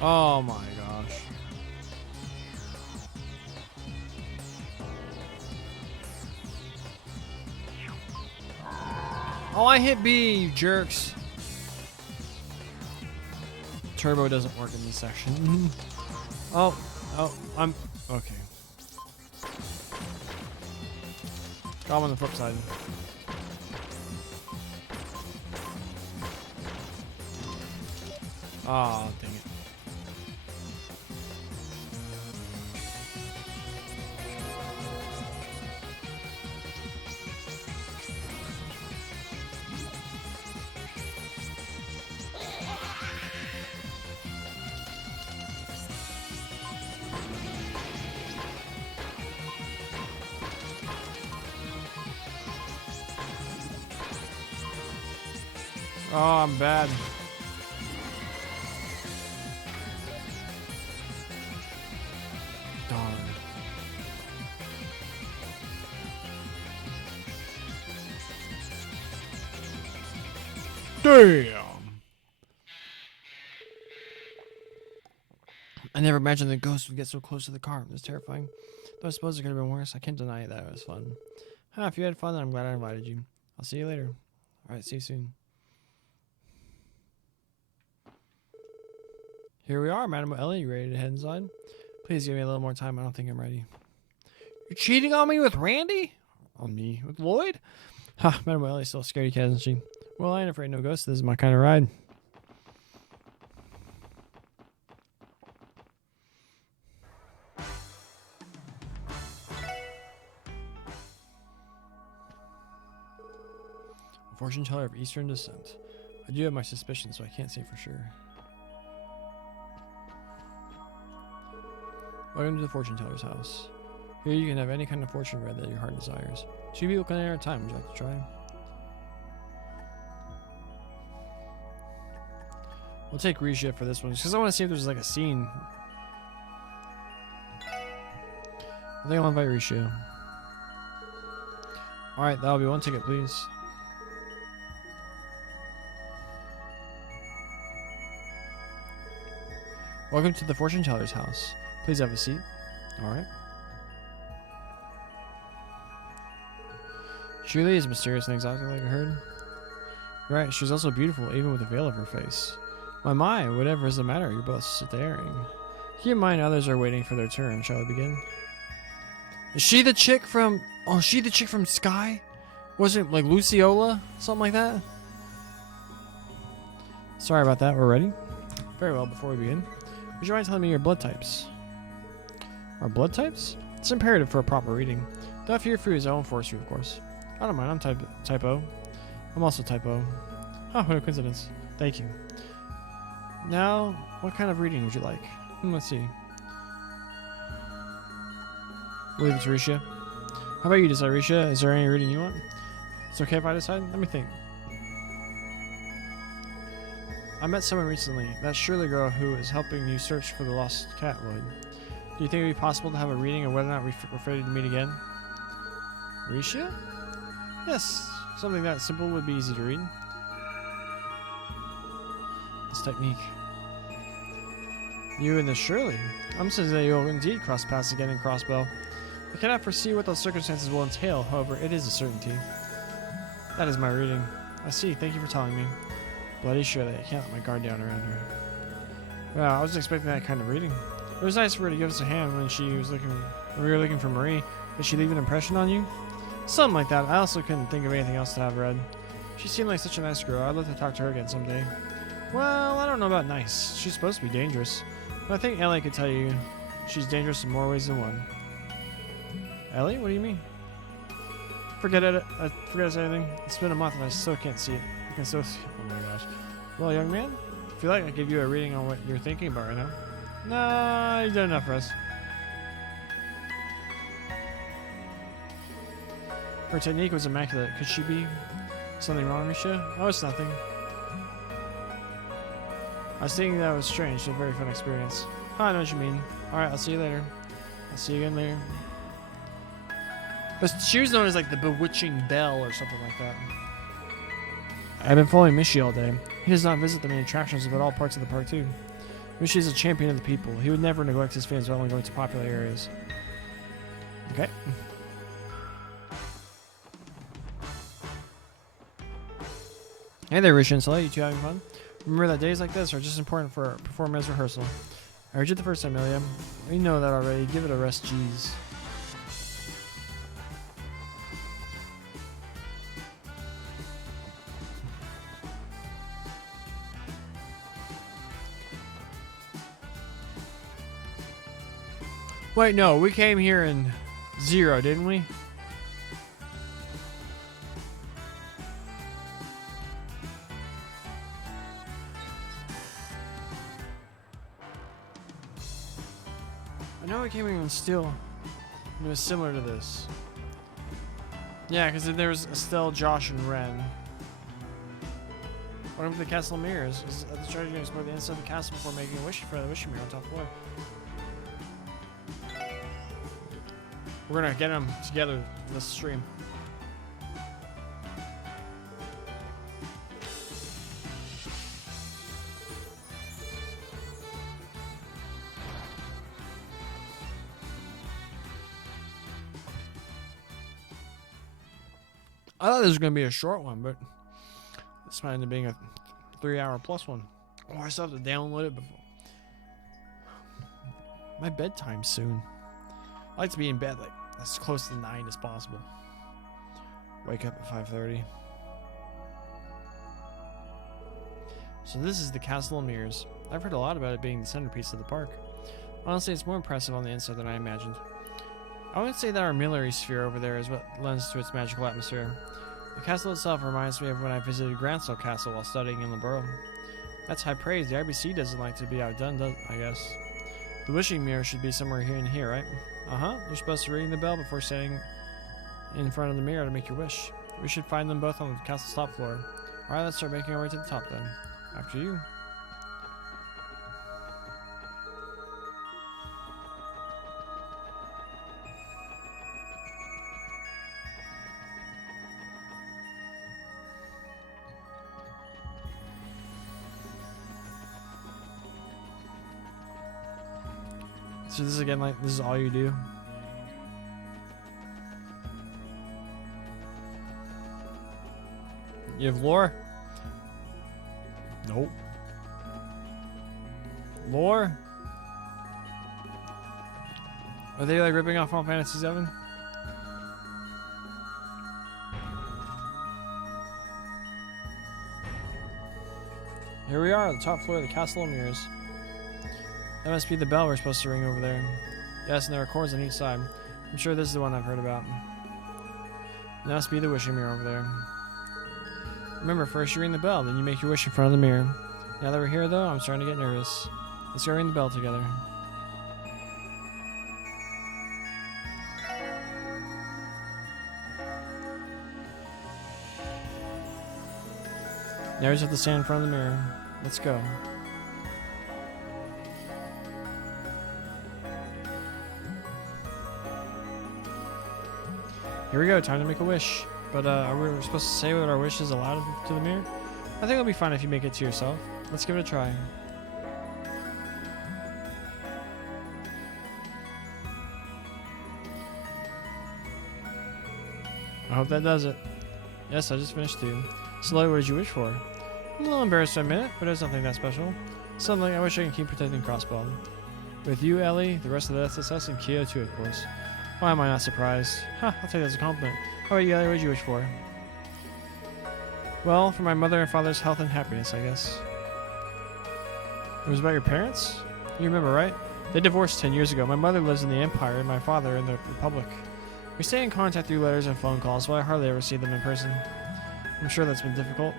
Oh my gosh. Oh, I hit B, you jerks. Turbo doesn't work in this section. Oh, I'm okay. Got him on the flip side. Ah, dang it. Oh, I'm bad. Darn. Damn. I never imagined the ghost would get so close to the car. It was terrifying. Though I suppose it could have been worse. I can't deny that it was fun. If you had fun, then I'm glad I invited you. I'll see you later. Alright, see you soon. Here we are, Madam Ellie. You ready to head inside? Please give me a little more time. I don't think I'm ready. You're cheating on me with Randy? On me with Lloyd? Ha, Madam Ellie's still a scaredy cat, isn't she? Well, I ain't afraid no ghosts. This is my kind of ride. A fortune teller of Eastern descent. I do have my suspicions, so I can't say for sure. Welcome to the fortune teller's house. Here you can have any kind of fortune read that your heart desires. 2 people can enter at a time. Would you like to try? We'll take Risha for this one, just because I want to see if there's like a scene. I think I'll invite Risha. Alright, that'll be one ticket, please. Welcome to the fortune teller's house. Please have a seat. Alright. Julie is mysterious and exotic like I heard. Right, she's also beautiful, even with the veil of her face. My, whatever is the matter? You're both staring. Keep in mind others are waiting for their turn. Shall we begin? Is she the chick from... Oh, is she the chick from Sky? Wasn't it like Luciola? Something like that? Sorry about that. We're ready? Very well, before we begin, would you mind telling me your blood types? Our blood types? It's imperative for a proper reading. Though if you're free, I won't force you, of course. I don't mind. I'm type O. I'm also type O. Oh, what a coincidence. Thank you. Now, what kind of reading would you like? Let's see. Leave it to Risha. How about you decide, Risha? Is there any reading you want? It's okay if I decide? Let me think. I met someone recently, that Shirley girl who is helping you search for the lost cat, Lloyd. Do you think it would be possible to have a reading of whether or not we're ready to meet again? Risha? Yes, something that simple would be easy to read. This technique. You and the Shirley. I'm certain that you'll indeed cross paths again in Crossbell. I cannot foresee what those circumstances will entail, however, it is a certainty. That is my reading. I see, thank you for telling me. Bloody Shirley, I can't let my guard down around her. Well, I wasn't expecting that kind of reading. It was nice for her to give us a hand when we were looking for Marie. Did she leave an impression on you? Something like that. I also couldn't think of anything else to have read. She seemed like such a nice girl. I'd love to talk to her again someday. Well, I don't know about nice. She's supposed to be dangerous. But I think Ellie could tell you she's dangerous in more ways than one. Ellie? What do you mean? Forget it. Forget it's anything. It's been a month and I still can't see it. I can still see it. Oh my gosh. Well, young man, if you like, I'll give you a reading on what you're thinking about right now. Nah, you've done enough for us. Her technique was immaculate. Could she be something wrong, Risha? Oh, it's nothing. I was thinking that was strange. It was a very fun experience. Oh, I know what you mean. Alright, I'll see you later. I'll see you again later. But she was known as like the Bewitching Belle or something like that. I've been following Mishi all day. He does not visit the main attractions but all parts of the park too. Wish is a champion of the people. He would never neglect his fans while going to popular areas. Okay. Hey there, Rich and Sully. You two having fun? Remember that days like this are just important for performance rehearsal. I heard you the first time, Ilya. We know that already. Give it a rest, jeez. Wait, no, we came here in 0, didn't we? I know we came here in Steel. It was similar to this. Yeah, because there was Estelle, Josh, and Ren. What about the castle mirrors? Is the strategy to explore the inside of the castle before making a wish for the wishing mirror on top floor? We're gonna get them together this stream. I thought this was gonna be a short one, but this might end up being a 3-hour plus one. Oh, I still have to download it before my bedtime soon. I like to be in bed like as close to 9 as possible. Wake up at 5:30. So this is the Castle of Mirrors. I've heard a lot about it being the centerpiece of the park. Honestly, it's more impressive on the inside than I imagined. I would say that our Millery sphere over there is what lends to its magical atmosphere. The castle itself reminds me of when I visited Gransell Castle while studying in Liberum. That's high praise. The IBC doesn't like to be outdone, I guess. The wishing mirror should be somewhere here in here, right? Uh-huh. You're supposed to ring the bell before standing in front of the mirror to make your wish. We should find them both on the castle's top floor. Alright, let's start making our way to the top then. After you. So this is again like this is all you do? You have lore? Nope. Lore? Are they like ripping off Final Fantasy VII? Here we are, at the top floor of the Castle of Mirrors. That must be the bell we're supposed to ring over there. Yes, and there are cords on each side. I'm sure this is the one I've heard about. That must be the wishing mirror over there. Remember, first you ring the bell, then you make your wish in front of the mirror. Now that we're here, though, I'm starting to get nervous. Let's go ring the bell together. Now we just have to stand in front of the mirror. Let's go. Here we go, time to make a wish. But are we supposed to say what our wish is aloud to the mirror? I think it'll be fine if you make it to yourself. Let's give it a try. I hope that does it. Yes, I just finished too. Slowly, what did you wish for? I'm a little embarrassed to admit it, but it's nothing that special. Something I wish I could keep protecting Crossbow. With you, Ellie, the rest of the SSS, and Kyo too, of course. Why am I not surprised? I'll take that as a compliment. How about you, Ellie? What did you wish for? Well, for my mother and father's health and happiness, I guess. It was about your parents? You remember, right? They divorced 10 years ago. My mother lives in the Empire and my father in the Republic. We stay in contact through letters and phone calls, but I hardly ever see them in person. I'm sure that's been difficult.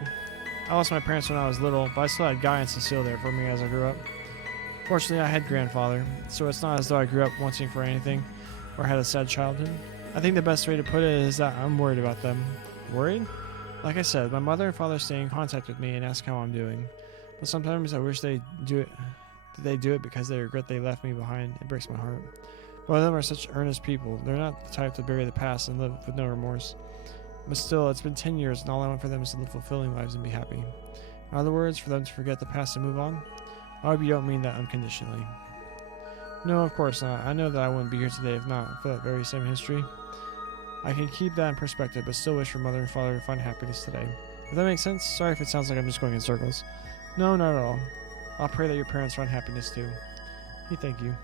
I lost my parents when I was little, but I still had Guy and Cecile there for me as I grew up. Fortunately, I had grandfather, so it's not as though I grew up wanting for anything or had a sad childhood. I think the best way to put it is that I'm worried about them. Worried? Like I said, my mother and father stay in contact with me and ask how I'm doing. But sometimes I wish they do it because they regret they left me behind. It breaks my heart. Both of them are such earnest people. They're not the type to bury the past and live with no remorse. But still, it's been 10 years and all I want for them is to live fulfilling lives and be happy. In other words, for them to forget the past and move on. I hope you don't mean that unconditionally. No, of course not. I know that I wouldn't be here today if not for that very same history. I can keep that in perspective, but still wish for mother and father to find happiness today. If that makes sense? Sorry if it sounds like I'm just going in circles. No, not at all. I'll pray that your parents find happiness too. Thank you.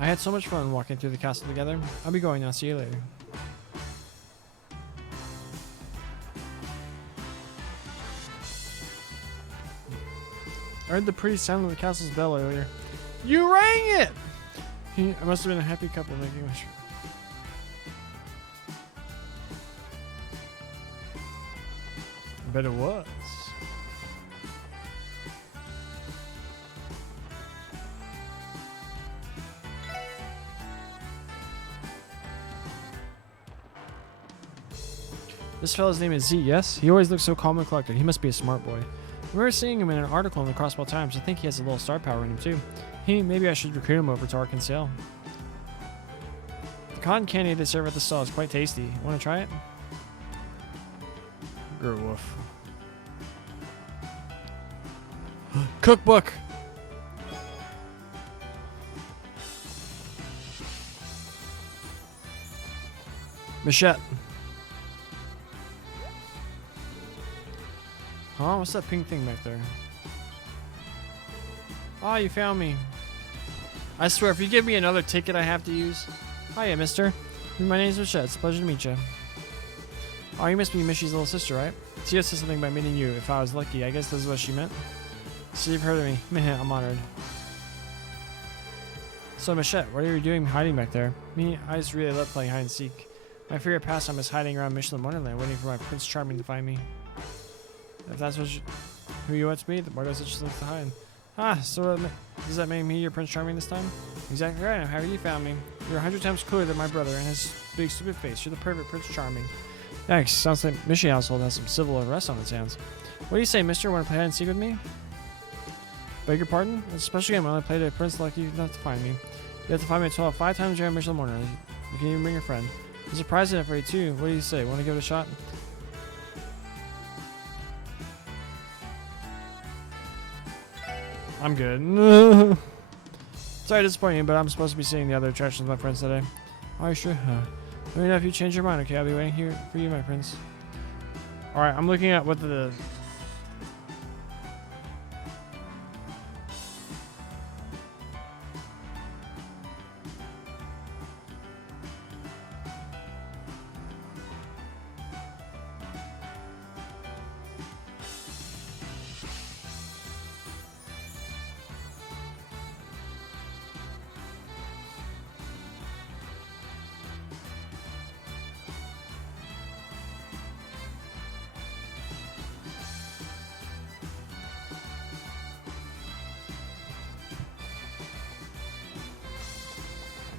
I had so much fun walking through the castle together. I'll be going now. See you later. I heard the pretty sound of the castle's bell earlier. You rang it! I must have been a happy couple making wish. I bet it was. This fellow's name is Z, yes? He always looks so calm and collected. He must be a smart boy. I remember seeing him in an article in the Crossbow Times. I think he has a little star power in him too. Maybe I should recruit him over to Arkansas. The cotton candy they serve at the stall is quite tasty. Want to try it? Grr woof. Cookbook! Machette. Huh? What's that pink thing back there? Oh, you found me. I swear, if you give me another ticket I have to use. Hiya, mister. My name's Machette. It's a pleasure to meet you. Oh, you must be Mishy's little sister, right? Tia said something about meeting you. If I was lucky, I guess this is what she meant. So you've heard of me. Meh, I'm honored. So, Machette, what are you doing hiding back there? Me, I just really love playing hide and seek. My favorite pastime is hiding around Michelin Wonderland, waiting for my Prince Charming to find me. If that's what who you want to be, why does it just look to hide? Ah, so does that make me your Prince Charming this time? Exactly right. I'm happy you found me. You're 100 times cooler than my brother and his big stupid face. You're the perfect Prince Charming. Thanks. Sounds like Mishy household has some civil unrest on its hands. What do you say, mister? Want to play hide and seek with me? Beg your pardon? It's a special game. I only played a Prince lucky enough to find me. You have to find me 5 times during Michelin Wonderland. You can even bring your friend. There's a prize in it for you too. What do you say? Want to give it a shot? I'm good. Sorry to disappoint you, but I'm supposed to be seeing the other attractions with my friends today. Are you sure? Let me know if you change your mind, okay? I'll be waiting here for you, my friends. Alright, I'm looking at what the...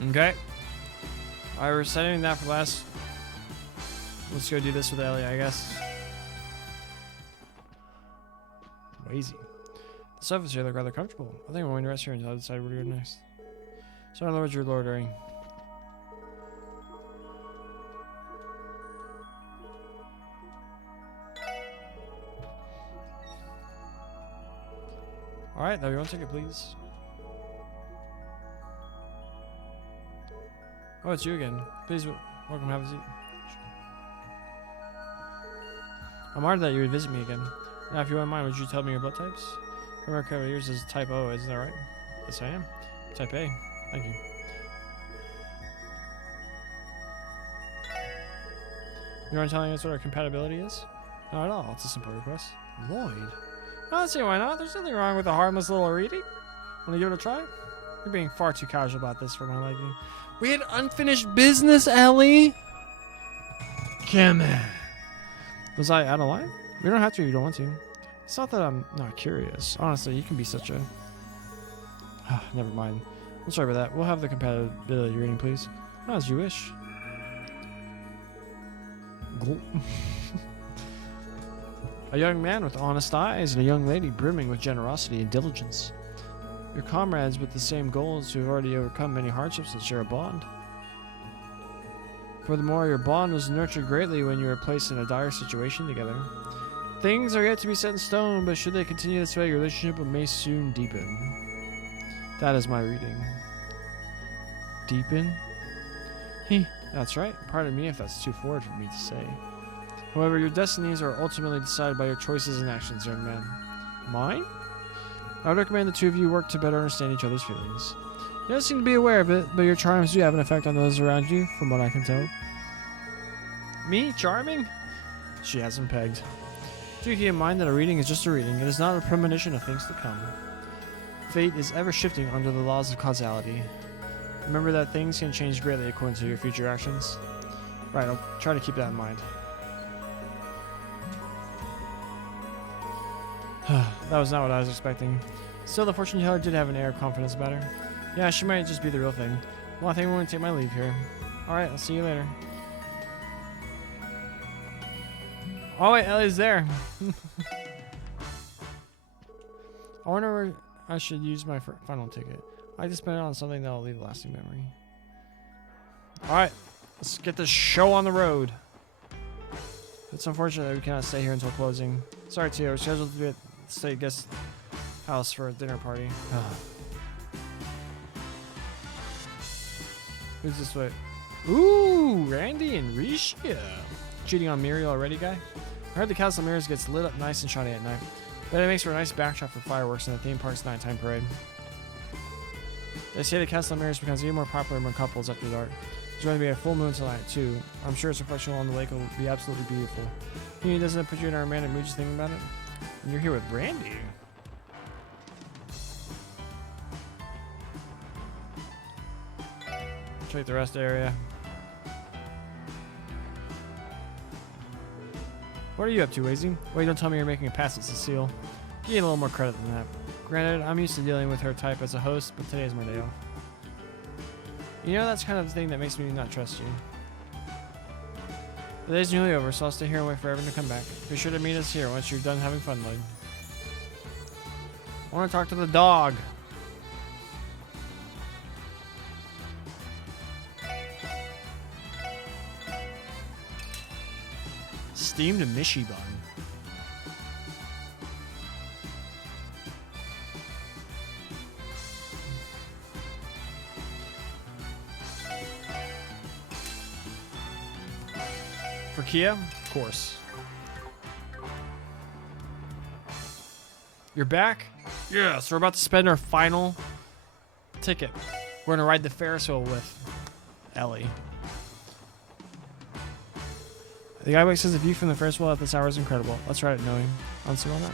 Okay. Alright, we're setting that for last. Let's go do this with Ellie, I guess. Lazy. The sofas here look rather comfortable. I think I'm going to rest here until I decide where to go next. So I don't know what you're ordering. Alright, now you want to take it, please? Oh, it's you again. Please, welcome, have a seat. I'm honored that you would visit me again. Now, if you wouldn't mind, would you tell me your blood types? Remember, correctly, yours is type O, isn't that right? Yes, I am. Type A. Thank you. You want to tell me what our compatibility is? Not at all. It's a simple request. Lloyd? I don't see why not. There's nothing wrong with a harmless little reading. Want to give it a try? You're being far too casual about this for my liking. We had unfinished business, Ellie. Come on. Was I out of line? We don't have to if you don't want to. It's not that I'm not curious. Honestly, you can be such a... never mind. I'm sorry about that. We'll have the compatibility reading, please. As you wish. A young man with honest eyes and a young lady brimming with generosity and diligence. Your comrades with the same goals who have already overcome many hardships and share a bond. Furthermore, your bond was nurtured greatly when you were placed in a dire situation together. Things are yet to be set in stone, but should they continue this way, your relationship may soon deepen. That is my reading. Deepen? That's right. Pardon me if that's too forward for me to say. However, your destinies are ultimately decided by your choices and actions, young man. Mine? I would recommend the two of you work to better understand each other's feelings. You don't seem to be aware of it, but your charms do have an effect on those around you, from what I can tell. Me? Charming? She has him pegged. Do keep in mind that a reading is just a reading. It is not a premonition of things to come. Fate is ever shifting under the laws of causality. Remember that things can change greatly according to your future actions. Right, I'll try to keep that in mind. That was not what I was expecting. Still, the fortune teller did have an air of confidence about her. Yeah, she might just be the real thing. Well, I think I'm going to take my leave here. Alright, I'll see you later. Oh wait, Ellie's there. I wonder where I should use my final ticket. I like to spend it on something that will leave a lasting memory. Alright, let's get this show on the road. It's unfortunate that we cannot stay here until closing. Sorry, Tio. We're scheduled to be at the state guest house for a dinner party. Who's this way? Ooh, Randy and Risha. Cheating on Muriel already, guy? I heard the Castle Mirrors gets lit up nice and shiny at night. But it makes for a nice backdrop for fireworks in the theme park's nighttime parade. They say the Castle Mirrors becomes even more popular among couples after dark. There's going to be a full moon tonight, too. I'm sure its reflection on the lake will be absolutely beautiful. Doesn't it put you in a romantic mood just thinking about it? And you're here with Randy. Check the rest area. What are you up to, Wazy? Wait, don't tell me you're making a pass at Cecile. You need a little more credit than that. Granted, I'm used to dealing with her type as a host, but today's my day off. You know, that's kind of the thing that makes me not trust you. The day's nearly over, so I'll stay here and wait for everyone to come back. Be sure to meet us here once you're done having fun, Lloyd. I want to talk to the dog. Steamed Mishi bun. For Kia? Of course. You're back? Yes, we're about to spend our final ticket. We're gonna ride the Ferris wheel with Ellie. The guy says the view from the Ferris wheel at this hour is incredible. Let's ride it knowing. Let's see why not.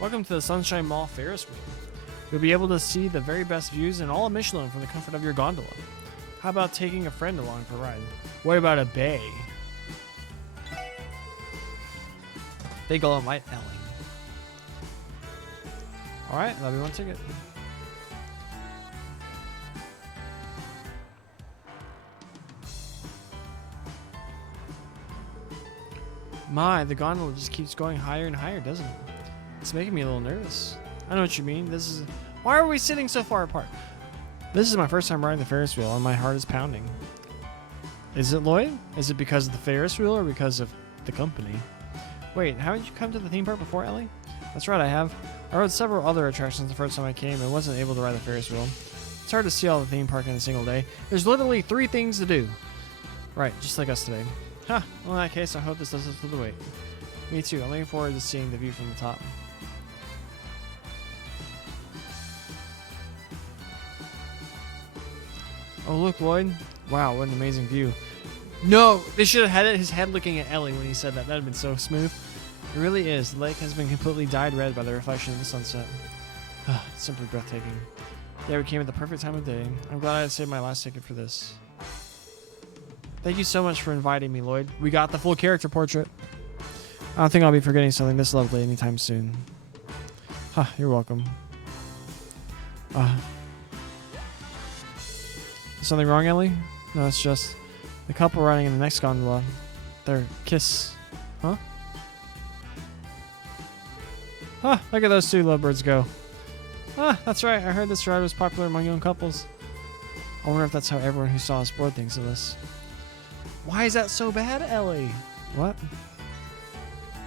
Welcome to the Sunshine Mall Ferris wheel. You'll be able to see the very best views in all of Michelin from the comfort of your gondola. How about taking a friend along for a ride? What about a bay? Big ol' white Ellie. Alright, that'll be one ticket. My, the gondola just keeps going higher and higher, doesn't it? It's making me a little nervous. I know what you mean. Why are we sitting so far apart? This is my first time riding the Ferris wheel and my heart is pounding. Is it, Lloyd? Is it because of the Ferris wheel or because of the company? Wait, haven't you come to the theme park before, Ellie? That's right, I have. I rode several other attractions the first time I came and wasn't able to ride the Ferris wheel. It's hard to see all the theme park in a single day. There's literally 3 things to do. Right, just like us today. Huh, well in that case, I hope this doesn't for the wait. Me too, I'm looking forward to seeing the view from the top. Oh look, Lloyd. Wow, what an amazing view. No, they should have had his head looking at Ellie when he said that. That would have been so smooth. It really is. The lake has been completely dyed red by the reflection of the sunset. It's simply breathtaking. Yeah, we came at the perfect time of day. I'm glad I had saved my last ticket for this. Thank you so much for inviting me, Lloyd. We got the full character portrait. I don't think I'll be forgetting something this lovely anytime soon. You're welcome. Is something wrong, Ellie? No, it's just the couple riding in the next gondola. Their kiss. Huh? Look at those 2 lovebirds go. That's right. I heard this ride was popular among young couples. I wonder if that's how everyone who saw us board thinks of us. Why is that so bad, Ellie? What?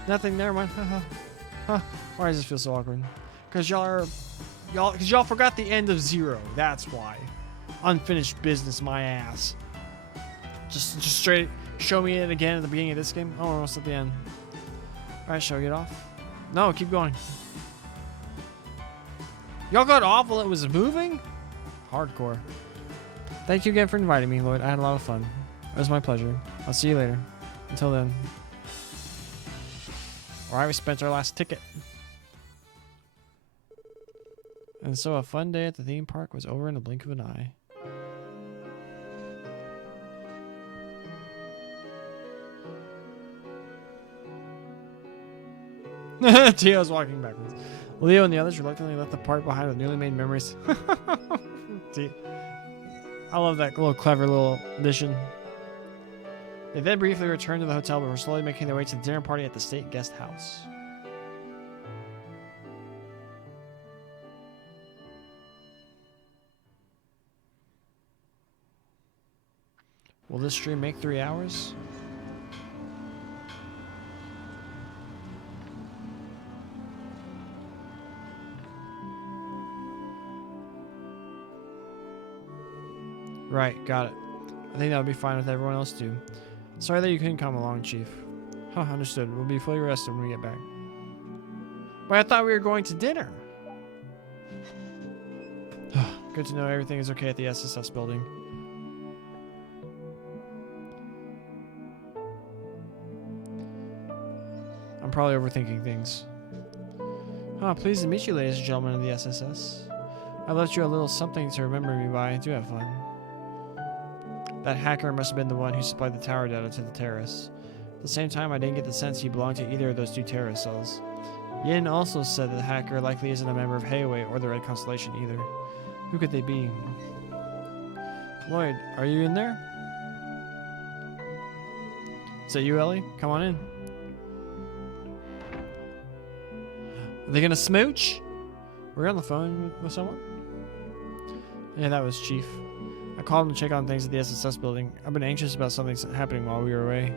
Nothing, never mind. Huh. Why does this feel so awkward? Because y'all forgot the end of 0. That's why. Unfinished business, my ass. Just straight show me it again at the beginning of this game. Oh, almost at the end. Alright, shall we get off? No, keep going. Y'all got off while it was moving? Hardcore. Thank you again for inviting me, Lloyd. I had a lot of fun. It was my pleasure. I'll see you later. Until then. Alright, we spent our last ticket. And so a fun day at the theme park was over in the blink of an eye. Tio's walking backwards. Leo and the others reluctantly left the park behind with newly made memories. I love that little clever little addition. They then briefly returned to the hotel but were slowly making their way to the dinner party at the state guest house. Will this stream make 3 hours? Right, got it. I think that would be fine with everyone else too. Sorry that you couldn't come along, Chief. Huh, understood. We'll be fully rested when we get back. But I thought we were going to dinner. Good to know everything is okay at the SSS building. I'm probably overthinking things. Pleased to meet you, ladies and gentlemen of the SSS. I left you a little something to remember me by. Do have fun. That hacker must have been the one who supplied the tower data to the terrorists. At the same time, I didn't get the sense he belonged to either of those 2 terrorist cells. Yin also said that the hacker likely isn't a member of Hayway or the Red Constellation either. Who could they be? Lloyd, are you in there? Is that you, Ellie? Come on in. Are they gonna smooch? Were you on the phone with someone? Yeah, that was Chief. I called him to check on things at the SSS building. I've been anxious about something happening while we were away.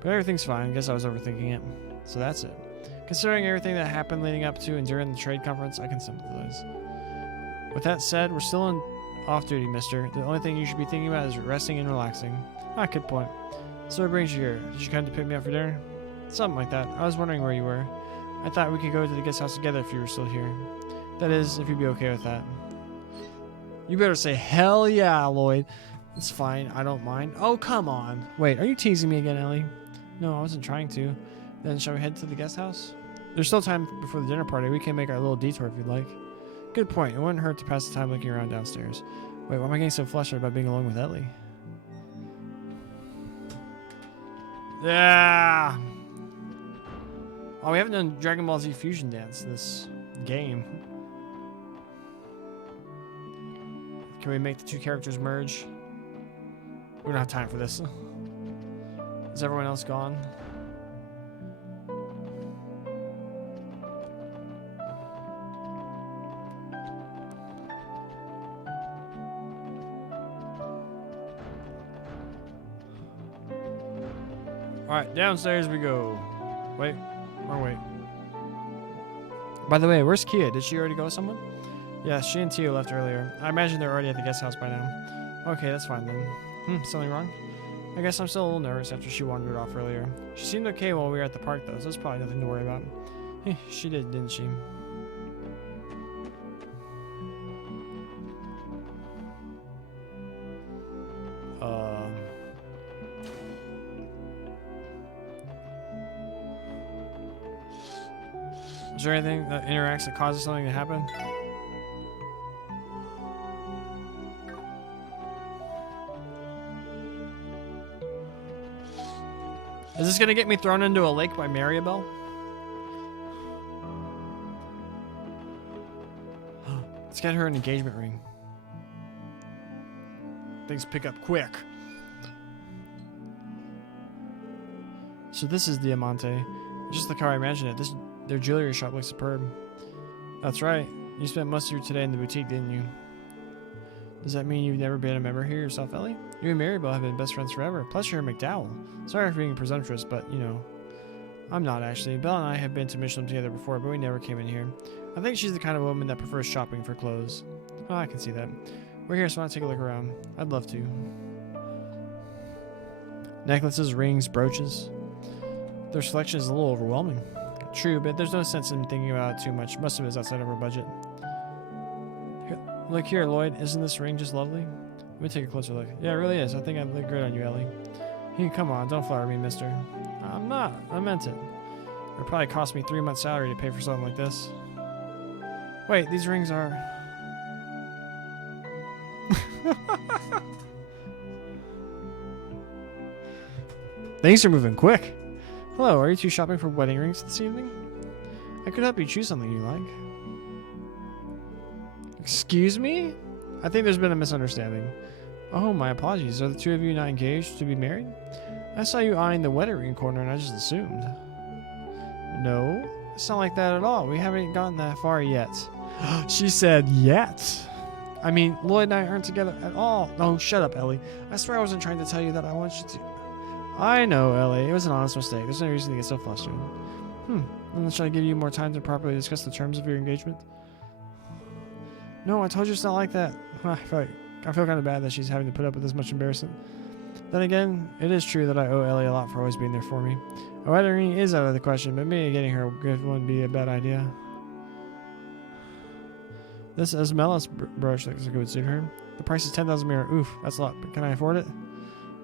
But everything's fine. Guess I was overthinking it. So that's it. Considering everything that happened leading up to and during the trade conference, I can sympathize. With that said, we're still on off-duty, mister. The only thing you should be thinking about is resting and relaxing. Good point. So what brings you here? Did you come to pick me up for dinner? Something like that. I was wondering where you were. I thought we could go to the guest house together if you were still here. That is, if you'd be okay with that. You better say, hell yeah, Lloyd. It's fine, I don't mind. Oh, come on. Wait, are you teasing me again, Ellie? No, I wasn't trying to. Then shall we head to the guest house? There's still time before the dinner party. We can make our little detour if you'd like. Good point. It wouldn't hurt to pass the time looking around downstairs. Wait, why am I getting so flustered about being alone with Ellie? Yeah. Oh, we haven't done Dragon Ball Z Fusion Dance this game. Can we make the 2 characters merge? We don't have time for this. Is everyone else gone? Alright, downstairs we go. Wait, wrong way. By the way, where's Kia? Did she already go with someone? Yeah, she and Tio left earlier. I imagine they're already at the guest house by now. Okay, that's fine then. Something wrong? I guess I'm still a little nervous after she wandered off earlier. She seemed okay while we were at the park though, so there's probably nothing to worry about. She did, didn't she? Is there anything that interacts that causes something to happen? Is this gonna get me thrown into a lake by Maribel? Let's get her an engagement ring. Things pick up quick. So this is Diamante. Just like how I imagined it. Their jewelry shop looks superb. That's right. You spent most of your today in the boutique, didn't you? Does that mean you've never been a member here yourself, Ellie? You and Maribel have been best friends forever. Plus, you're a McDowell. Sorry for being presumptuous, but, you know, I'm not actually. Belle and I have been to Michelin together before, but we never came in here. I think she's the kind of woman that prefers shopping for clothes. Oh, I can see that. We're here, so I want to take a look around. I'd love to. Necklaces, rings, brooches. Their selection is a little overwhelming. True, but there's no sense in thinking about it too much. Most of it is outside of our budget. Here, look here, Lloyd. Isn't this ring just lovely? Let me take a closer look. Yeah, it really is. I think I'd look great on you, Ellie. Come on, don't flatter me, mister. I'm not. I meant it. It would probably cost me 3 months' salary to pay for something like this. Wait, these rings are... Things are moving quick. Hello, are you two shopping for wedding rings this evening? I could help you choose something you like. Excuse me? I think there's been a misunderstanding. Oh, my apologies. Are the two of you not engaged to be married? I saw you eyeing the wedding ring corner and I just assumed. No, it's not like that at all. We haven't gotten that far yet. She said yet. I mean, Lloyd and I aren't together at all. No, shut up, Ellie. I swear I wasn't trying to tell you that I want you to... I know, Ellie. It was an honest mistake. There's no reason to get so flustered. Then should I give you more time to properly discuss the terms of your engagement? No, I told you it's not like that. I feel kind of bad that she's having to put up with this much embarrassment. Then again, it is true that I owe Ellie a lot for always being there for me. A wedding ring is out of the question, but maybe getting her a gift wouldn't be a bad idea. This Esmelas brooch looks like it would suit her. The price is 10,000 mirror. Oof, that's a lot, but can I afford it?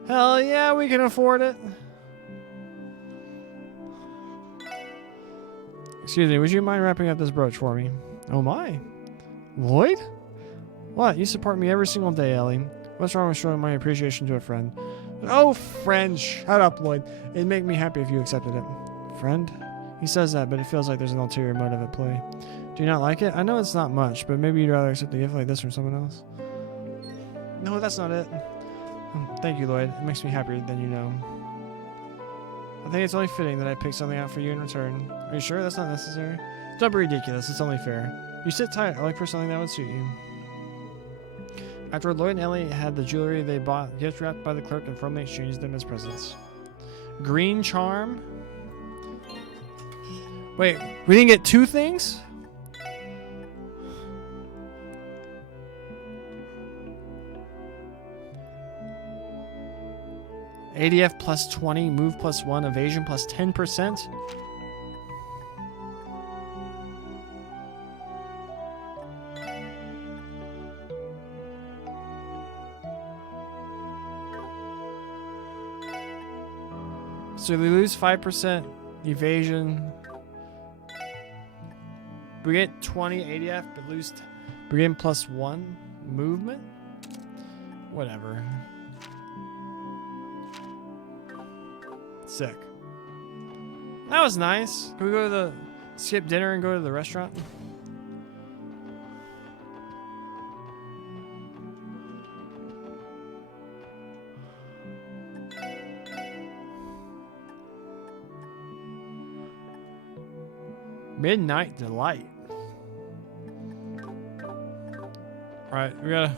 Hell yeah, we can afford it. Excuse me, would you mind wrapping up this brooch for me? Oh my. Lloyd? What? You support me every single day, Ellie. What's wrong with showing my appreciation to a friend? Oh, friend, shut up, Lloyd. It'd make me happy if you accepted it. Friend? He says that, but it feels like there's an ulterior motive at play. Do you not like it? I know it's not much, but maybe you'd rather accept a gift like this from someone else. No, that's not it. Thank you, Lloyd. It makes me happier than you know. I think it's only fitting that I pick something out for you in return. Are you sure that's not necessary? Don't be ridiculous. It's only fair. You sit tight. I look for something that would suit you. After Lloyd and Ellie had the jewelry they bought gift wrapped by the clerk and formally exchanged them as presents. Green charm? Wait, we didn't get two things? ADF plus 20, move plus 1, evasion plus 10%. So we lose 5% evasion. We get 20 ADF, but lose. We get plus 1 movement. Whatever. Sick. That was nice. Can we go to the skip dinner and go to the restaurant? Midnight Delight. All right, we gotta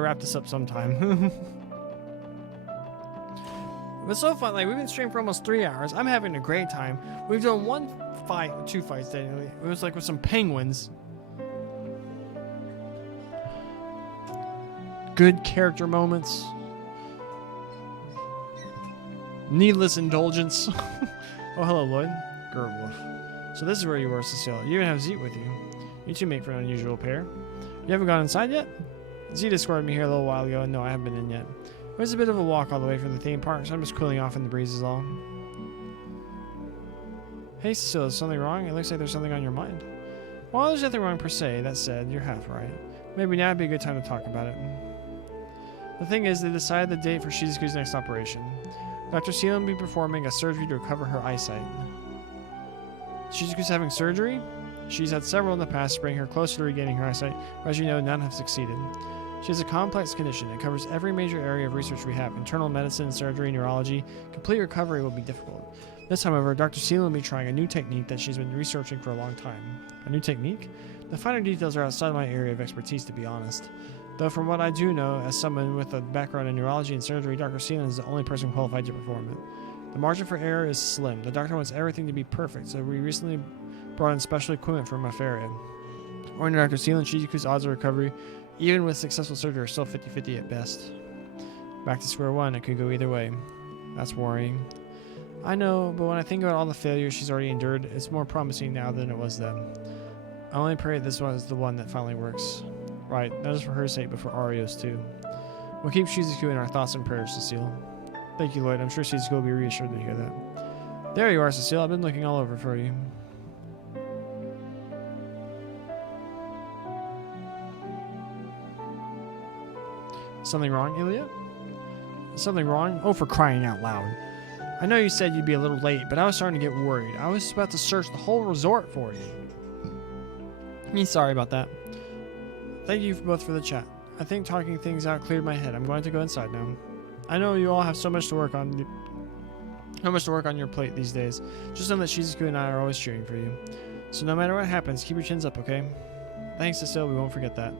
wrap this up sometime. It was so fun. Like, we've been streaming for almost 3 hours. I'm having a great time. We've done two fights technically. It was like with some penguins. Good character moments. Needless indulgence. Oh, hello, Lloyd. Gerwolf. So this is where you were, Cecile. You even have Zeke with you. You two make for an unusual pair. You haven't gone inside yet? Zeke escorted me here a little while ago, and no, I haven't been in yet. It was a bit of a walk all the way from the theme park, so I'm just cooling off in the breeze is all. Hey, Cecile, is something wrong? It looks like there's something on your mind. Well, there's nothing wrong per se. That said, you're half right. Maybe now would be a good time to talk about it. The thing is, they decided the date for Shizuku's next operation. Dr. Seelen will be performing a surgery to recover her eyesight. Shizuku's having surgery? She's had several in the past to bring her closer to regaining her eyesight, but as you know, none have succeeded. She has a complex condition. It covers every major area of research we have. Internal medicine, surgery, neurology. Complete recovery will be difficult. This, however, Dr. Seelen will be trying a new technique that she's been researching for a long time. A new technique? The finer details are outside my area of expertise, to be honest. Though from what I do know, as someone with a background in neurology and surgery, Dr. Seelan is the only person qualified to perform it. The margin for error is slim. The doctor wants everything to be perfect, so we recently brought in special equipment from Afaria. According to Dr. Seelan, Shizuku's odds of recovery, even with successful surgery, are still 50-50 at best. Back to square one, it could go either way. That's worrying. I know, but when I think about all the failures she's already endured, it's more promising now than it was then. I only pray this one is the one that finally works. Right, not just for her sake, but for Ario's too. We'll keep Shizuku in our thoughts and prayers, Cecile. Thank you, Lloyd. I'm sure Shizuku will be reassured to hear that. There you are, Cecile. I've been looking all over for you. Something wrong, Ilya? Something wrong? Oh, for crying out loud. I know you said you'd be a little late, but I was starting to get worried. I was about to search the whole resort for you. Sorry about that. Thank you both for the chat. I think talking things out cleared my head. I'm going to go inside now. I know you all have so much to work on. Your plate these days. Just know that Shizuku and I are always cheering for you. So no matter what happens, keep your chins up, okay? Thanks, Cecile. We won't forget that.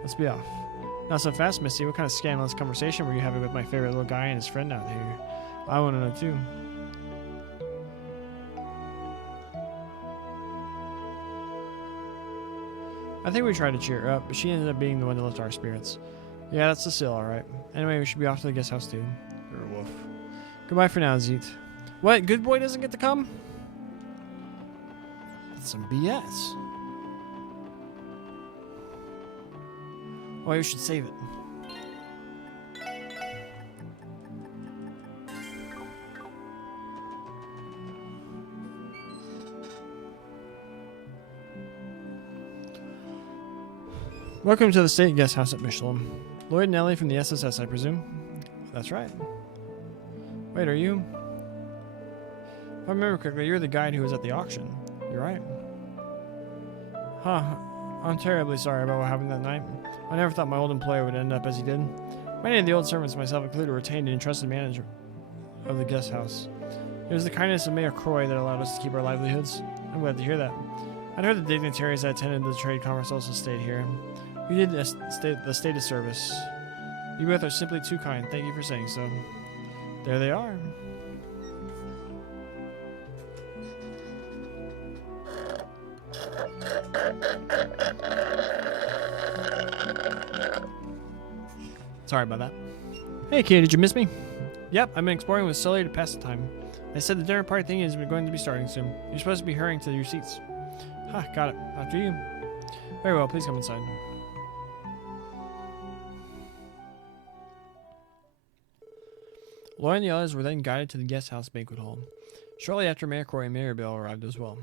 Let's be off. Not so fast, Missy. What kind of scandalous conversation were you having with my favorite little guy and his friend out here? I want to know too. I think we tried to cheer her up, but she ended up being the one to lift our spirits. Yeah, that's Cecile, alright. Anyway, we should be off to the guest house too. You're a wolf. Goodbye for now, Zeet. What? Good boy doesn't get to come? That's some BS. Oh, you should save it. Welcome to the state guest house at Michelin. Lloyd and Ellie from the SSS, I presume? That's right. Wait, are you? If I remember correctly, you're the guide who was at the auction. You're right. Huh. I'm terribly sorry about what happened that night. I never thought my old employer would end up as he did. Many of the old servants, myself included, retained and entrusted manager of the guest house. It was the kindness of Mayor Croy that allowed us to keep our livelihoods. I'm glad to hear that. I'd heard the dignitaries that attended the trade conference also stayed here. We did the state of service. You both are simply too kind. Thank you for saying so. There they are. Sorry about that. Hey, kid, did you miss me? Yep, I've been exploring with Sully to pass the time. They said the dinner party thing is going to be starting soon. You're supposed to be hurrying to your seats. Ha, got it. After you. Very well, please come inside. Laura and the others were then guided to the guest house banquet hall. Shortly after, Mayor Corey and Mayor Bell arrived as well.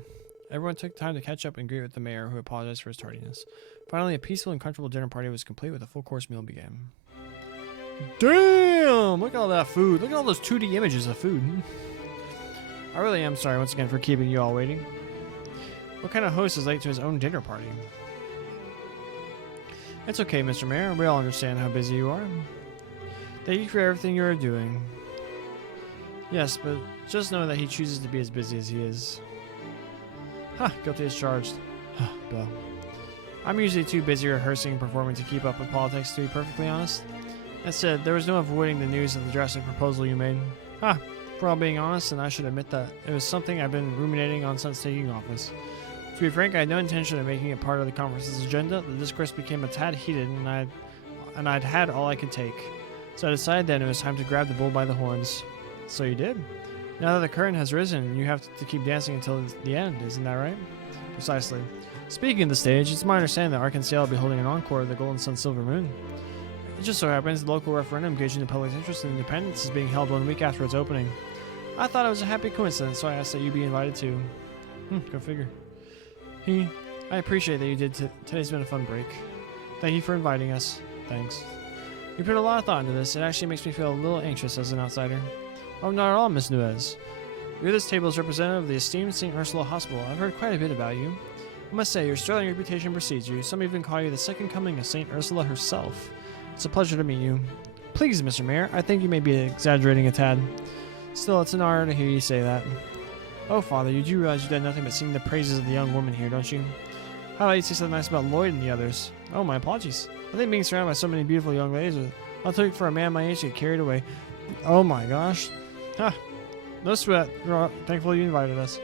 Everyone took time to catch up and greet with the mayor, who apologized for his tardiness. Finally, a peaceful and comfortable dinner party was complete with a full-course meal began. Damn! Look at all that food. Look at all those 2D images of food. I really am sorry once again for keeping you all waiting. What kind of host is late to his own dinner party? It's okay, Mr. Mayor. We all understand how busy you are. Thank you for everything you are doing. Yes, but just know that he chooses to be as busy as he is. Ha! Guilty as charged. Bell. I'm usually too busy rehearsing and performing to keep up with politics, to be perfectly honest. That said, there was no avoiding the news of the drastic proposal you made. For all being honest, and I should admit that it was something I've been ruminating on since taking office. To be frank, I had no intention of making it part of the conference's agenda. The discourse became a tad heated, and I'd had all I could take. So I decided then it was time to grab the bull by the horns. So you did. Now that the curtain has risen, you have to keep dancing until the end, isn't that right? Precisely. Speaking of the stage, it's my understanding that Arkansas will be holding an encore of the Golden Sun Silver Moon. It just so happens the local referendum gauging the public's interest in independence is being held 1 week after its opening. I thought it was a happy coincidence, so I asked that you be invited too. Go figure. I appreciate that you did. Today's been a fun break. Thank you for inviting us. Thanks. You put a lot of thought into this. It actually makes me feel a little anxious as an outsider. Oh, not at all, Miss Nuez. You're this table's representative of the esteemed St. Ursula Hospital. I've heard quite a bit about you. I must say, your sterling reputation precedes you. Some even call you the second coming of St. Ursula herself. It's a pleasure to meet you. Please, Mr. Mayor, I think you may be exaggerating a tad. Still, it's an honor to hear you say that. Oh, Father, you do realize you did nothing but sing the praises of the young woman here, don't you? How about you say something nice about Lloyd and the others? Oh, my apologies. I think being surrounded by so many beautiful young ladies, I'll take for a man my age to get carried away. Oh my gosh. Huh. No sweat. We're thankful you invited us.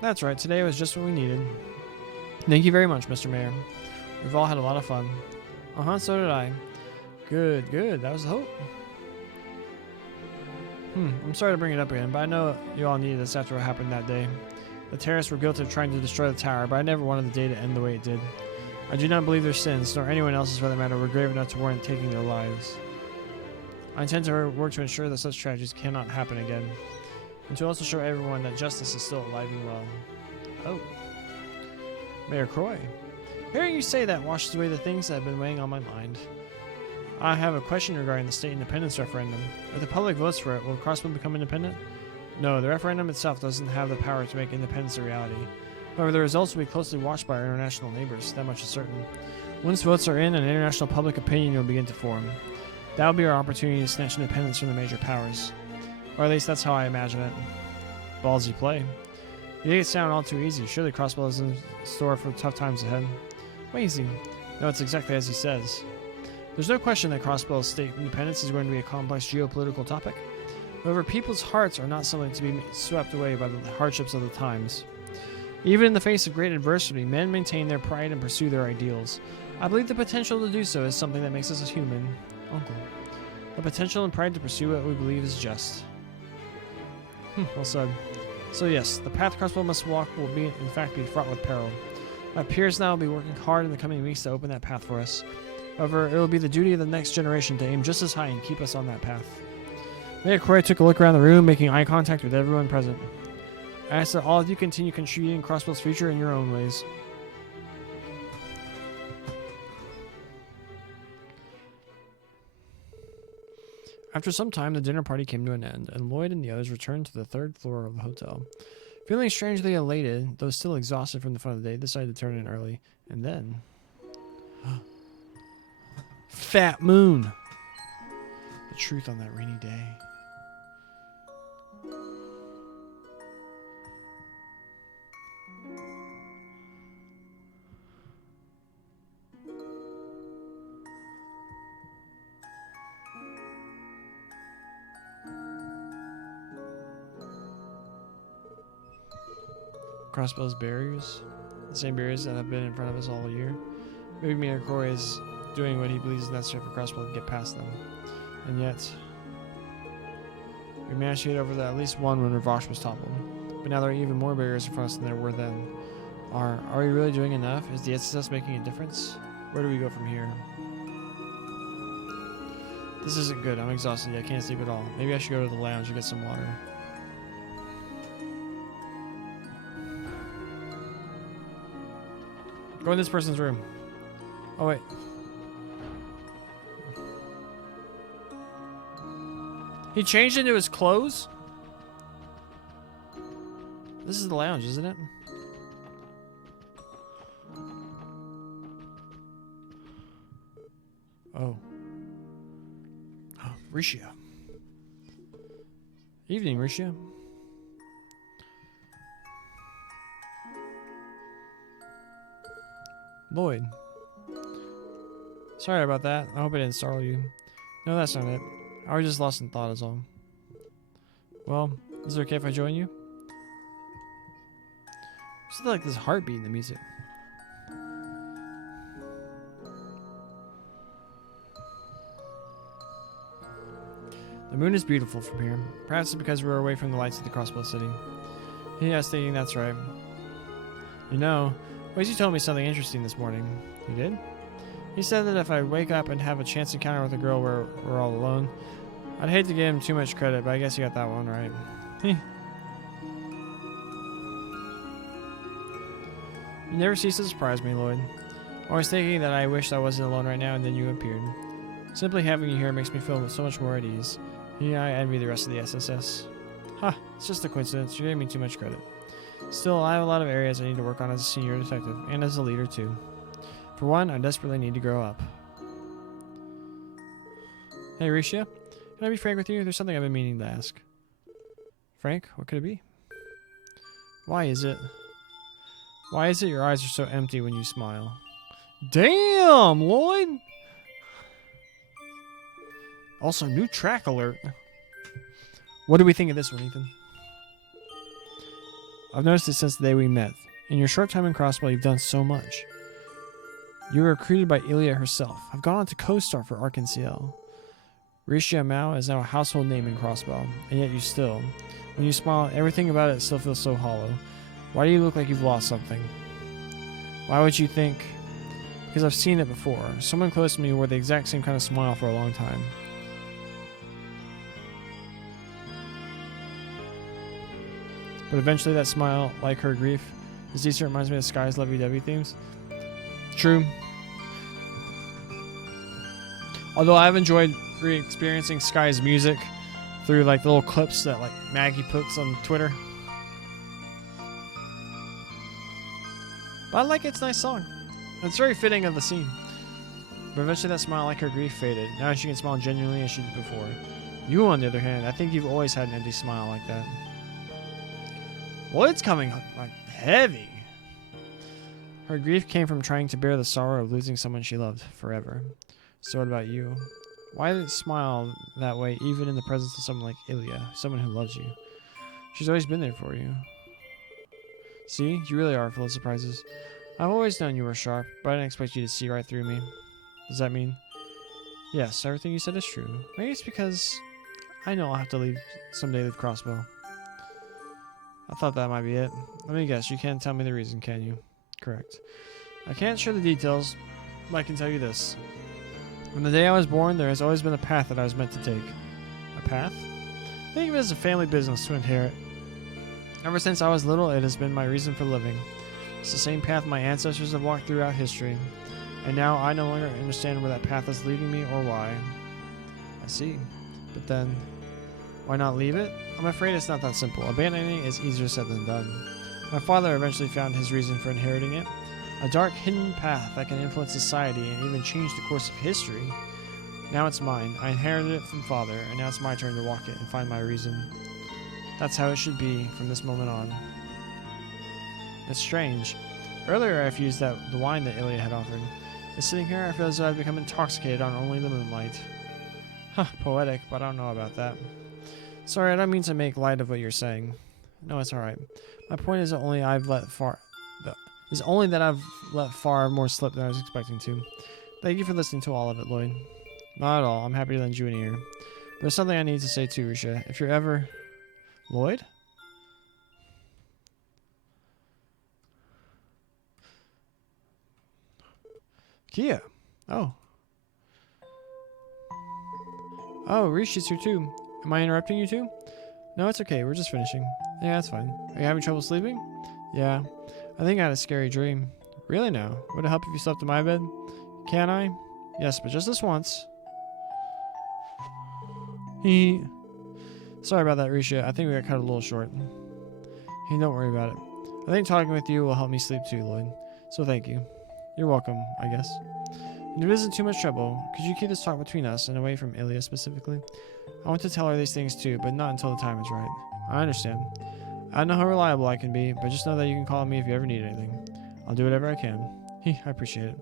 That's right. Today was just what we needed. Thank you very much, Mr. Mayor. We've all had a lot of fun. Uh-huh, so did I. Good, good. That was the hope. I'm sorry to bring it up again, but I know you all needed this after what happened that day. The terrorists were guilty of trying to destroy the tower, but I never wanted the day to end the way it did. I do not believe their sins, nor anyone else's for that matter, were grave enough to warrant taking their lives. I intend to work to ensure that such tragedies cannot happen again, and to also show everyone that justice is still alive and well. Oh. Mayor Croy. Hearing you say that washes away the things that have been weighing on my mind. I have a question regarding the state independence referendum. If the public votes for it, will Crossville become independent? No, the referendum itself doesn't have the power to make independence a reality. However, the results will be closely watched by our international neighbors, that much is certain. Once votes are in, an international public opinion will begin to form. That will be our opportunity to snatch independence from the major powers. Or at least that's how I imagine it. Ballsy play. You make it sound all too easy. Surely Crossville is in store for tough times ahead. Wait, easy. No, it's exactly as he says. There's no question that Crossville's state independence is going to be a complex geopolitical topic. However, people's hearts are not something to be swept away by the hardships of the times. Even in the face of great adversity, men maintain their pride and pursue their ideals. I believe the potential to do so is something that makes us a human. Uncle. The potential and pride to pursue what we believe is just. Well said. So yes, the path Crossville must walk will in fact be fraught with peril. My peers now will be working hard in the coming weeks to open that path for us. However, it will be the duty of the next generation to aim just as high and keep us on that path. Mayor Croy took a look around the room, making eye contact with everyone present. I ask that all of you continue contributing Crossville's future in your own ways. After some time, the dinner party came to an end, and Lloyd and the others returned to the third floor of the hotel. Feeling strangely elated, though still exhausted from the fun of the day, they decided to turn in early. And then... Fat moon! The truth on that rainy day. Crossbill's barriers, the same barriers that have been in front of us all year. Maybe Mayor Croy is doing what he believes is necessary for Crossbill to get past them. And yet, we managed to get over at least one when Ravash was toppled. But now there are even more barriers in front of us than there were then. Are we really doing enough? Is the SSS making a difference? Where do we go from here? This isn't good. I'm exhausted. I can't sleep at all. Maybe I should go to the lounge and get some water. Go in this person's room. Oh, wait. He changed into his clothes? This is the lounge, isn't it? Oh. Oh, Risha. Evening, Risha. Lloyd. Sorry about that. I hope I didn't startle you. No, that's not it. I was just lost in thought is all. Well, is it okay if I join you? It's like this heartbeat in the music. The moon is beautiful from here. Perhaps it's because we're away from the lights of the Crossbow City. Yeah, I was thinking that's right. You know, Wazy told me something interesting this morning. He did? He said that if I wake up and have a chance encounter with a girl where we're all alone, I'd hate to give him too much credit, but I guess you got that one right. You never cease to surprise me, Lloyd. Always thinking that I wished I wasn't alone right now, and then you appeared. Simply having you here makes me feel so much more at ease. Yeah, I envy the rest of the SSS. Ha, it's just a coincidence. You're giving me too much credit. Still, I have a lot of areas I need to work on as a senior detective, and as a leader too. For one, I desperately need to grow up. Hey, Risha, can I be frank with you? There's something I've been meaning to ask. Frank, what could it be? Why is it? Why is it your eyes are so empty when you smile? Damn, Lloyd! Also, new track alert. What do we think of this one, Ethan? I've noticed it since the day we met. In your short time in Crossbow, you've done so much. You were recruited by Ilya herself. I've gone on to co-star for Ark NCL. Risha Mao is now a household name in Crossbow, and yet you still, when you smile, everything about it still feels so hollow. Why do you look like you've lost something? Why would you think? Because I've seen it before. Someone close to me wore the exact same kind of smile for a long time. But eventually that smile, like her grief, is decent, reminds me of Sky's lovey-dovey themes. True. Although I've enjoyed re-experiencing Sky's music through like the little clips that like Maggie puts on Twitter. But I like it. It's a nice song. It's very fitting of the scene. But eventually that smile, like her grief, faded. Now she can smile genuinely as she did before. You, on the other hand, I think you've always had an empty smile like that. Well, it's coming like heavy. Her grief came from trying to bear the sorrow of losing someone she loved forever. So what about you? Why did it smile that way even in the presence of someone like Ilya, someone who loves you? She's always been there for you. See, you really are full of surprises. I've always known you were sharp, but I didn't expect you to see right through me. Does that mean? Yes, everything you said is true. Maybe it's because I know I'll have to someday leave Crossbow. I thought that might be it. Let me guess, you can't tell me the reason, can you? Correct. I can't share the details, but I can tell you this. From the day I was born, there has always been a path that I was meant to take. A path? Think of it as a family business to inherit. Ever since I was little, it has been my reason for living. It's the same path my ancestors have walked throughout history. And now I no longer understand where that path is leading me or why. I see. But then, why not leave it? I'm afraid it's not that simple. Abandoning it is easier said than done. My father eventually found his reason for inheriting it. A dark, hidden path that can influence society and even change the course of history. Now it's mine. I inherited it from father, and now it's my turn to walk it and find my reason. That's how it should be from this moment on. It's strange. Earlier I refused the wine that Ilya had offered. And sitting here, I feel as though I've become intoxicated on only the moonlight. Huh, poetic, but I don't know about that. Sorry, I don't mean to make light of what you're saying. No, it's alright. My point is that I've let far more slip than I was expecting to. Thank you for listening to all of it, Lloyd. Not at all. I'm happy to lend you an ear. But there's something I need to say too, Risha. If you're ever... Lloyd? Kia. Oh. Oh, Rishi's here too. Am I interrupting you two? No, it's okay. We're just finishing. Yeah, that's fine. Are you having trouble sleeping? Yeah. I think I had a scary dream. Really now? Would it help if you slept in my bed? Can I? Yes, but just this once. Sorry about that, Risha. I think we got cut a little short. Hey, don't worry about it. I think talking with you will help me sleep too, Lloyd. So thank you. You're welcome, I guess. And if it isn't too much trouble, could you keep this talk between us and away from Ilya specifically? I want to tell her these things too, but not until the time is right. I understand. I don't know how reliable I can be, but just know that you can call me if you ever need anything. I'll do whatever I can. I appreciate it.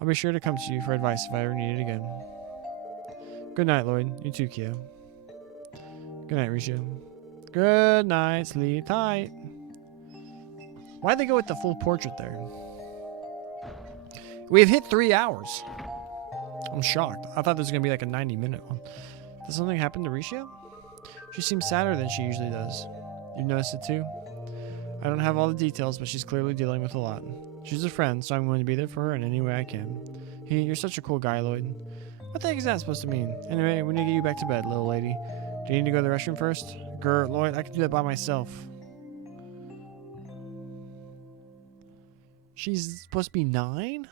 I'll be sure to come to you for advice if I ever need it again. Good night, Lloyd. You too, Kia. Good night, Risha. Good night. Sleep tight. Why'd they go with the full portrait there? We have hit 3 hours. I'm shocked. I thought this was going to be like a 90-minute one. Did something happen to Risha? She seems sadder than she usually does. You've noticed it too? I don't have all the details, but she's clearly dealing with a lot. She's a friend, so I'm going to be there for her in any way I can. You're such a cool guy, Lloyd. What the heck is that supposed to mean? Anyway, we need to get you back to bed, little lady. Do you need to go to the restroom first? Grr, Lloyd, I can do that by myself. She's supposed to be 9?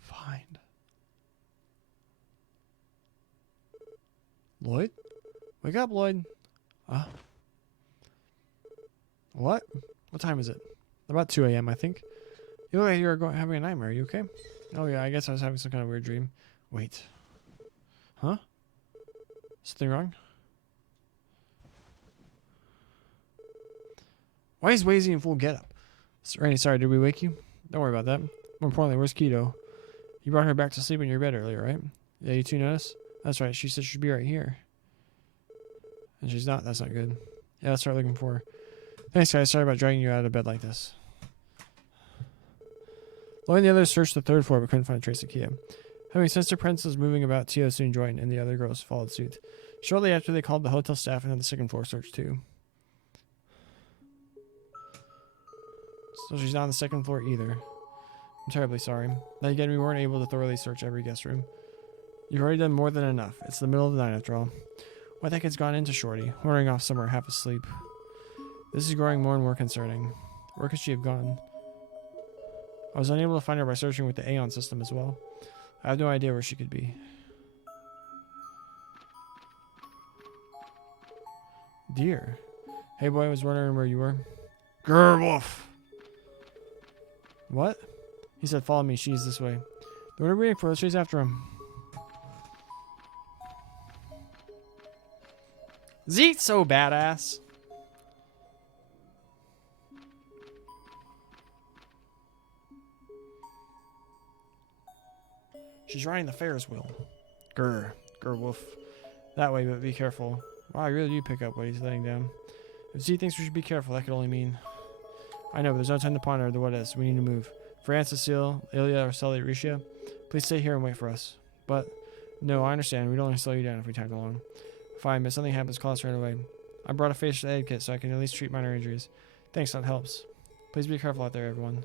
Find. Lloyd? Wake up, Lloyd. What? What time is it? About 2 a.m., I think. You look like you're having a nightmare. Are you okay? Oh, yeah, I guess I was having some kind of weird dream. Wait. Huh? Something wrong? Why is Wazy in full getup? Randy, sorry, did we wake you? Don't worry about that. More importantly, where's Keto? You brought her back to sleep in your bed earlier, right? Yeah, you two noticed? That's right, she said she'd be right here. And she's not. That's not good. Yeah, let's start looking for her. Thanks, guys. Sorry about dragging you out of bed like this. Lloyd and the others searched the third floor but couldn't find a trace of Kia. Having sensed her presence was moving about, Tio soon joined, and the other girls followed suit. Shortly after, they called the hotel staff and had the second floor searched too. So she's not on the second floor either. I'm terribly sorry. Then again, we weren't able to thoroughly search every guest room. You've already done more than enough. It's the middle of the night after all. What the heck has gone into Shorty, wandering off somewhere half asleep? This is growing more and more concerning. Where could she have gone? I was unable to find her by searching with the Aeon system as well. I have no idea where she could be. Dear. Hey boy, I was wondering where you were. Grr, wolf! What? He said follow me, she's this way. What are we waiting for? Let's chase after him. Zeet's so badass. She's riding the Ferris wheel. Grr. Grr wolf. That way, but be careful. Wow, I really do pick up what he's letting down. If Z thinks we should be careful, that could only mean... I know, but there's no time to ponder the what is. We need to move. Fran, Cecile, Ilya, or Sully, Risha, please stay here and wait for us. But, no, I understand. We'd only slow you down if we tagged along. Fine, but if something happens, call us right away. I brought a facial aid kit so I can at least treat minor injuries. Thanks, that helps. Please be careful out there, everyone.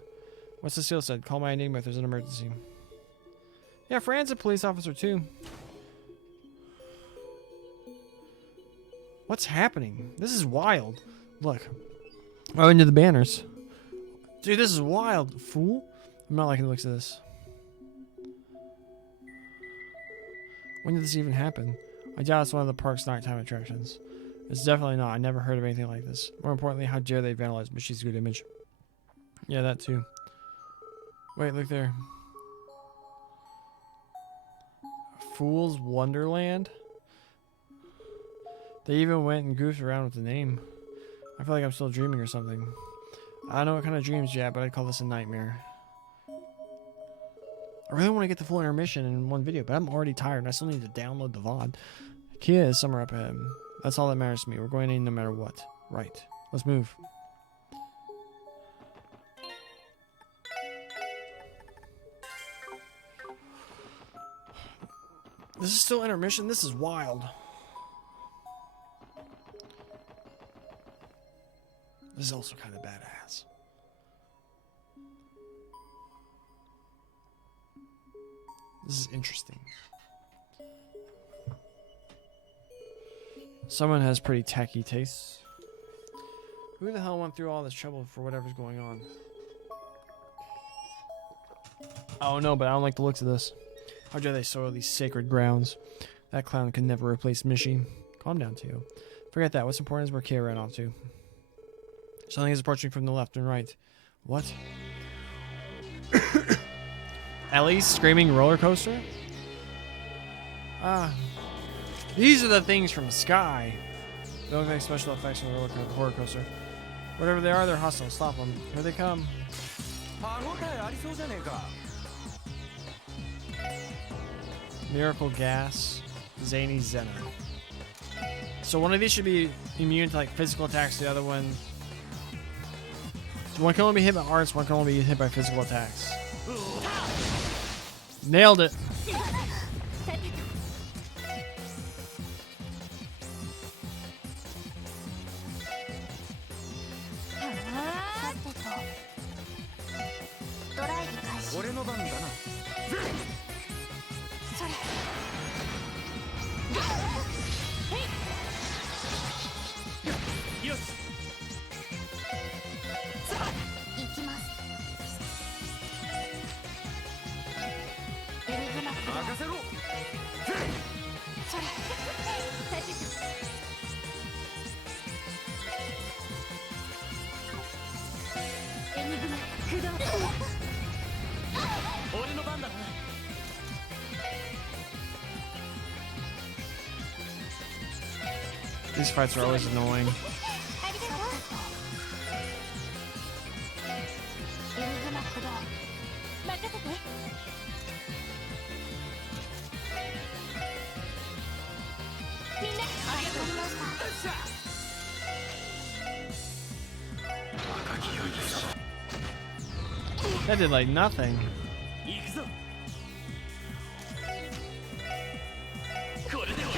What Cecile said, call my Enigma if there's an emergency. Yeah, Fran's a police officer too. What's happening? This is wild. Look. Oh, into the banners. Dude, this is wild, fool. I'm not liking the looks of this. When did this even happen? I doubt it's one of the park's nighttime attractions. It's definitely not. I never heard of anything like this. More importantly, how dare they vandalize Mishy's good image. Yeah, that too. Wait, look there. Fool's Wonderland? They even went and goofed around with the name. I feel like I'm still dreaming or something. I don't know what kind of dreams yet, but I'd call this a nightmare. I really want to get the full intermission in one video, but I'm already tired and I still need to download the VOD. Kia is somewhere up ahead. That's all that matters to me. We're going in no matter what. Right. Let's move. This is still intermission? This is wild. This is also kind of badass. This is interesting. Someone has pretty tacky tastes. Who the hell went through all this trouble for whatever's going on? Oh no, but I don't like the looks of this. How dare they soil these sacred grounds? That clown can never replace Mishy. Calm down, Tio. Forget that. What's important is where Kia ran off to. Something is approaching from the left and right. What? Ellie's screaming roller coaster? Ah. These are the things from Sky. Don't make special effects on the roller coaster. Whatever they are, they're hostile. Stop them. Here they come. Miracle Gas. Zany Zena. So one of these should be immune to like physical attacks. The other one... One can only be hit by arts, one can only be hit by physical attacks. Nailed it. 俺の番だな。 These fights are always annoying. みんなありがとうございました。 That did like nothing. 行くぞ。これでもさ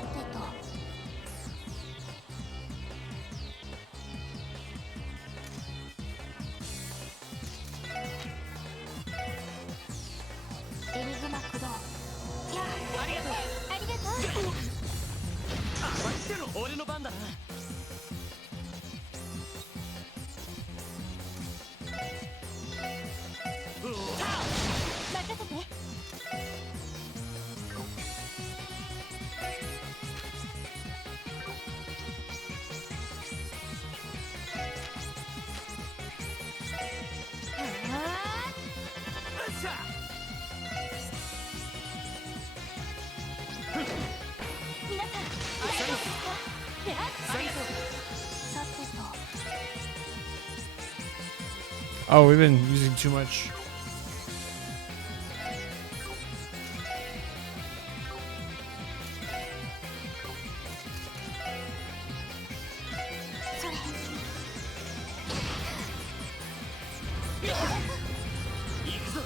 てと。エニグマ駆動。いや、ありがとう。ありがとう。俺の番だな。任せて。皆さん、大丈夫ですか？さてと。 Oh, we've been using too much. それ。行くぞ。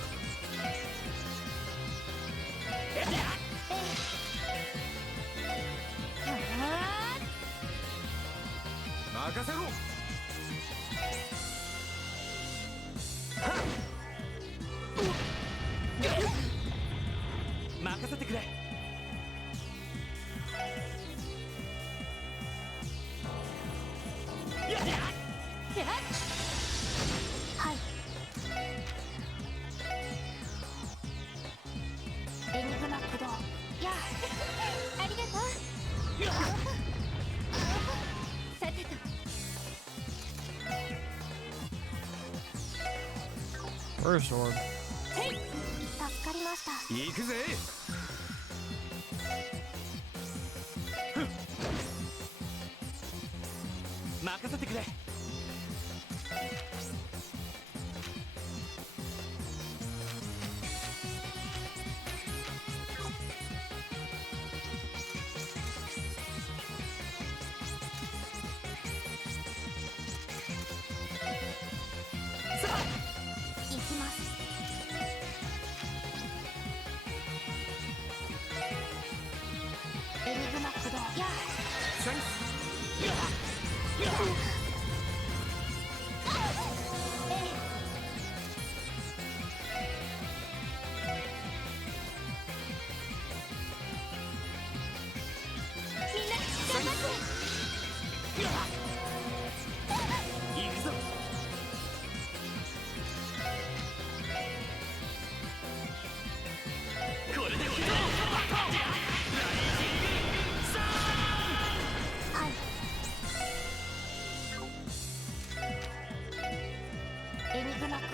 任せろ。任せてくれ。はい。エニグマ駆動。やあ、ありがとう。さてと。 Where's sword? 助かりました。行くぜ。任せてくれ。さあ、行きます。 エニグマ駆動。やあ。チャンス。やあ。やあ。みんな頑張って。やあ。行くぞ。これで行くぞ。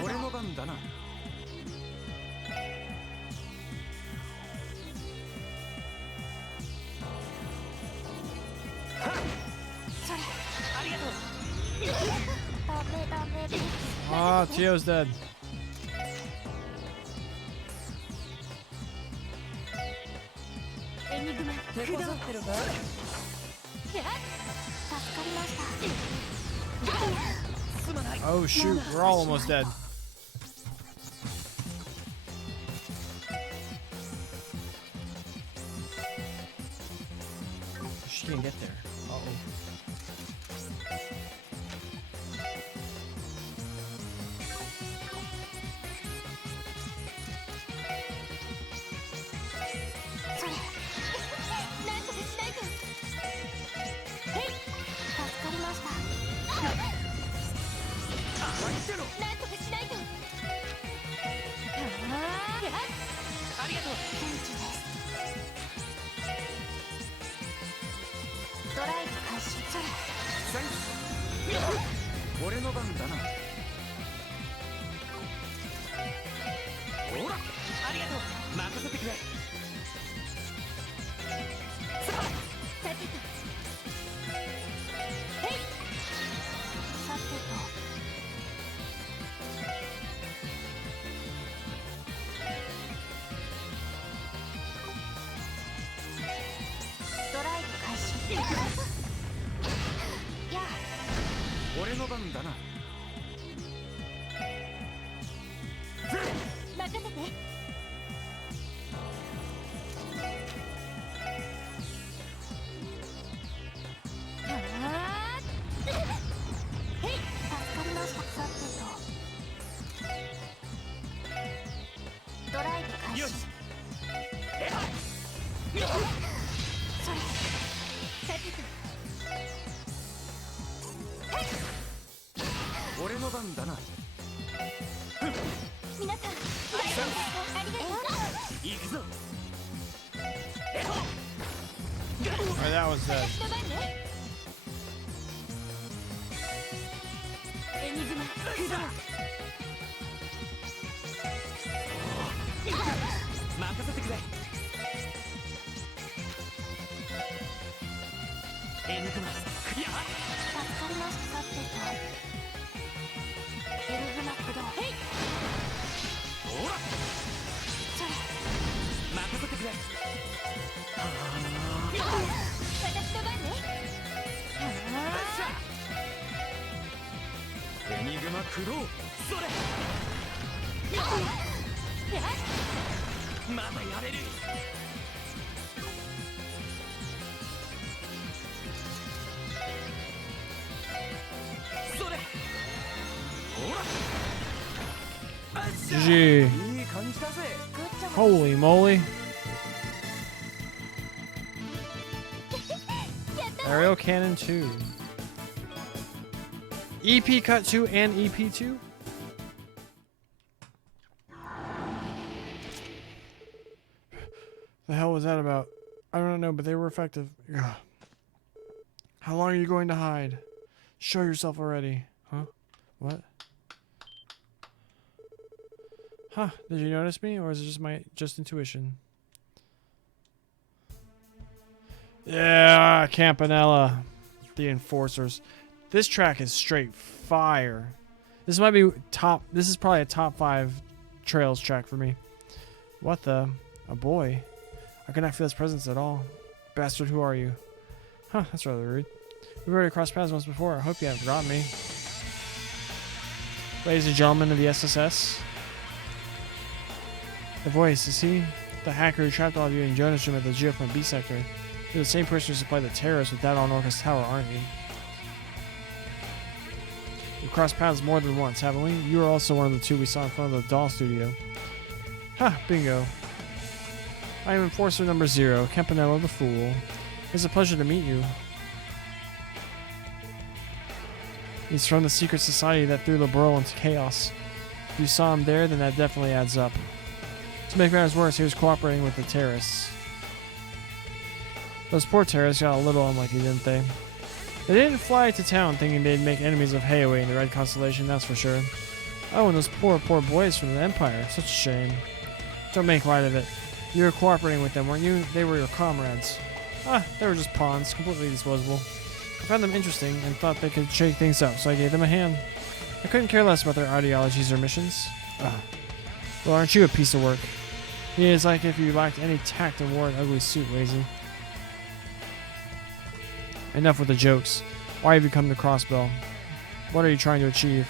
俺の番だな。それ、ありがとう。ダメダメ。 Ah, Tio's dead. エニグマ手こずってるか？助かりました。すまない。 Oh shoot, we're all almost dead. She can't get there. Uh-oh. 俺の番だな。ほら、ありがとう。任せてくれ。さてとへいさてとドライブ開始やあ俺の番だな。任せてはあへい助かりましたさてとドライブ開始よし。それさてと俺の番だな。皆さんありがとう行くぞ。 Alright, that was 私の番ねエニグマ駆動任せてくれ。エニグマ、やっ。助かりましたさてとエニグマ駆動へいほら、それ任せてくれ。私の番ねはエニグマ駆動。それ、あやっまだやれる。それ、ほら。 GG. いい感じだぜ。グッジョブ Holy moly. やった Aerial Cannon 2. EP Cut 2 and EP 2? The hell was that about? I don't know, but they were effective. Ugh. How long are you going to hide? Show yourself already. Huh? What? Huh, did you notice me, or is it just my intuition? Yeah, Campanella. The Enforcers. This track is straight fire. This might be top, this is probably a top 5 Trails track for me. What the? A boy? I cannot feel his presence at all. Bastard, who are you? Huh, that's rather rude. We've already crossed paths once before. I hope you haven't forgotten me. Ladies and gentlemen of the SSS. The voice, is he? The hacker who trapped all of you in Jonas' room at the Geofront B sector. You're the same person who supplied the terrorists with that on Orcus Tower, aren't you? We've crossed paths more than once, haven't we? You are also one of the two we saw in front of the doll studio. Ha! Bingo. I am Enforcer number 0, Campanello the Fool. It's a pleasure to meet you. He's from the secret society that threw Liberl into chaos. If you saw him there, then that definitely adds up. To make matters worse, he was cooperating with the terrorists. Those poor terrorists got a little unlucky, didn't they? They didn't fly to town thinking they'd make enemies of Heiaway in the Red Constellation, that's for sure. Oh, and those poor boys from the Empire. Such a shame. Don't make light of it. You were cooperating with them, weren't you? They were your comrades. Ah, they were just pawns, completely disposable. I found them interesting and thought they could shake things up, so I gave them a hand. I couldn't care less about their ideologies or missions. Ah. Well, aren't you a piece of work? It is like if you lacked any tact and wore an ugly suit, Lazy. Enough with the jokes. Why have you come to Crossbell? What are you trying to achieve?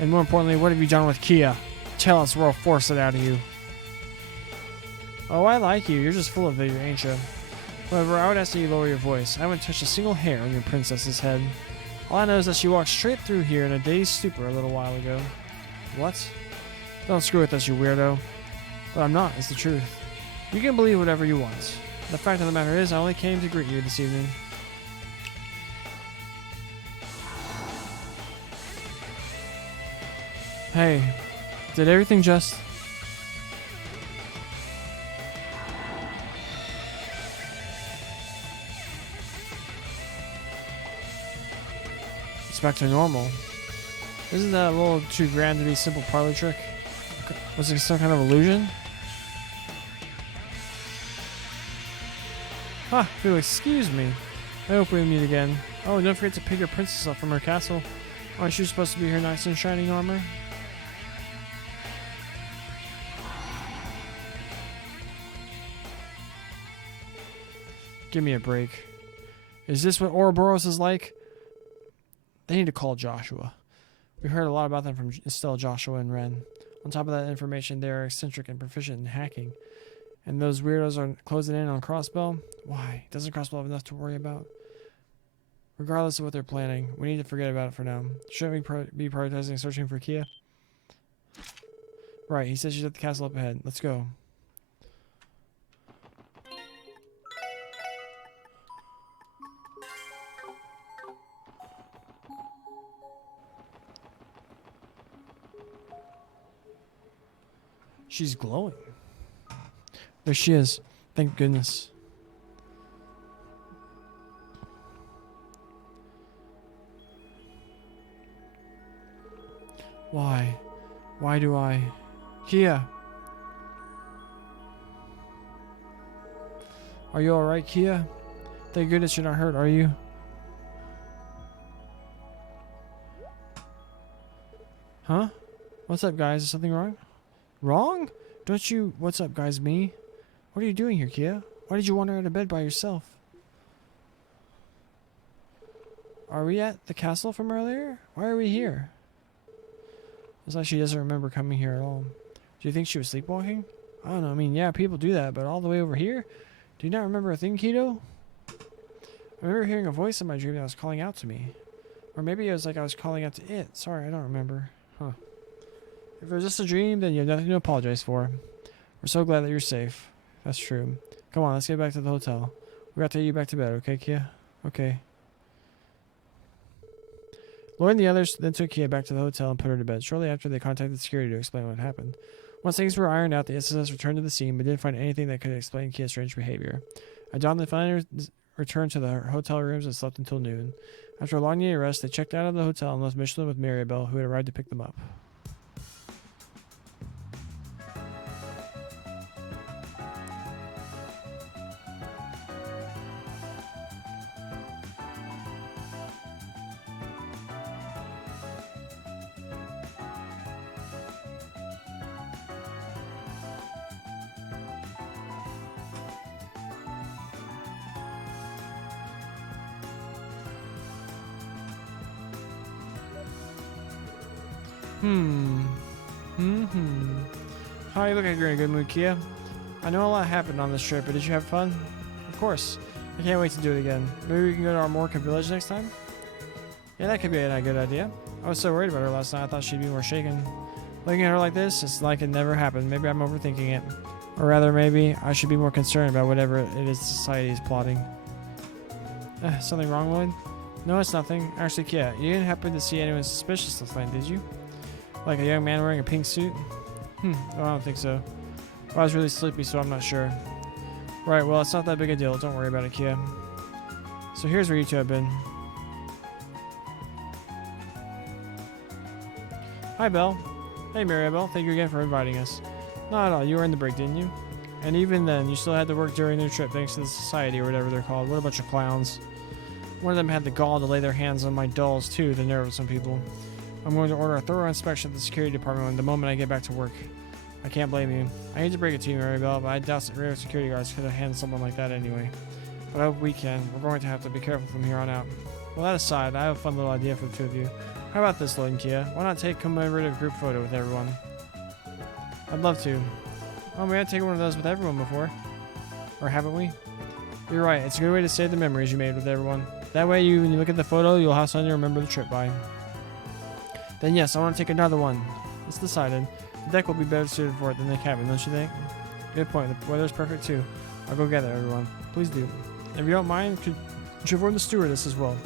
And more importantly, what have you done with Kia? Tell us, or I'll force it out of you. Oh, I like you. You're just full of it, ain't you? However, I would ask that you lower your voice. I haven't touched a single hair on your princess's head. All I know is that she walked straight through here in a dazed stupor a little while ago. What? Don't screw with us, you weirdo. But I'm not, it's the truth. You can believe whatever you want. The fact of the matter is, I only came to greet you this evening. Hey, did everything just... It's back to normal. Isn't that a little too grand to be a simple parlor trick? Was it some kind of illusion? Ah, Phil, excuse me. I hope we meet again. Oh, don't forget to pick your princess up from her castle. Aren't you supposed to be her nice and shining armor? Give me a break. Is this what Ouroboros is like? They need to call Joshua. We heard a lot about them from Estelle, Joshua, and Ren. On top of that information, they are eccentric and proficient in hacking. And those weirdos are closing in on Crossbell? Why? Doesn't Crossbell have enough to worry about? Regardless of what they're planning, we need to forget about it for now. Shouldn't we be prioritizing searching for Kia? Right, he says she's at the castle up ahead. Let's go. She's glowing. There she is. Thank goodness. Why? Why do I? Kia! Are you alright, Kia? Thank goodness you're not hurt, are you? Huh? What's up, guys? Is something wrong? Wrong? Don't you... What's up, guys? Me? What are you doing here, Kia? Why did you wander out of bed by yourself? Are we at the castle from earlier? Why are we here? It's like she doesn't remember coming here at all. Do you think she was sleepwalking? I don't know. I mean, yeah, people do that, but all the way over here? Do you not remember a thing, Keto? I remember hearing a voice in my dream that was calling out to me. Or maybe it was like I was calling out to it. Sorry, I don't remember. Huh. If it was just a dream, then you have nothing to apologize for. We're so glad that you're safe. That's true. Come on, let's get back to the hotel. We got to take you back to bed, okay, Kia? Okay. Lloyd and the others then took Kia back to the hotel and put her to bed. Shortly after, they contacted security to explain what happened. Once things were ironed out, the SSS returned to the scene but didn't find anything that could explain Kia's strange behavior. At dawn, the finders returned to the hotel rooms and slept until noon. After a long day of rest, they checked out of the hotel and left Michelin with Maribel, who had arrived to pick them up. Hi, you look like you're in a good mood, Kia. I know a lot happened on this trip, but did you have fun? Of course. I can't wait to do it again. Maybe we can go to our Morka village next time? Yeah, that could be a good idea. I was so worried about her last night, I thought she'd be more shaken. Looking at her like this, it's like it never happened. Maybe I'm overthinking it. Or rather, maybe I should be more concerned about whatever it is society is plotting. Something wrong, Lloyd? No, it's nothing. Actually, Kia, you didn't happen to see anyone suspicious last night, did you? Like a young man wearing a pink suit? No, I don't think so. Well, I was really sleepy, so I'm not sure. Right, well, it's not that big a deal. Don't worry about it, Kia. So here's where you two have been. Hi, Belle. Hey, Maribel. Thank you again for inviting us. Not at all. You were in the break, didn't you? And even then, you still had to work during their trip thanks to the society or whatever they're called. What a bunch of clowns. One of them had the gall to lay their hands on my dolls, too, the nerve of some people. I'm going to order a thorough inspection of the security department the moment I get back to work. I can't blame you. I hate to break it to you, Maribel, but I doubt that rare security guards could have handled someone like that anyway. But I hope we can. We're going to have to be careful from here on out. Well, that aside, I have a fun little idea for the two of you. How about this, Lloyd and Kia? Why not take a commemorative group photo with everyone? I'd love to. Oh, we had taken one of those with everyone before. Or haven't we? You're right. It's a good way to save the memories you made with everyone. That way, when you look at the photo, you'll have something to remember the trip by. Then yes, I want to take another one. It's decided. The deck will be better suited for it than the cabin, don't you think? Good point. The weather's perfect too. I'll go get it, everyone. Please do. If you don't mind, could you inform the stewardess as well?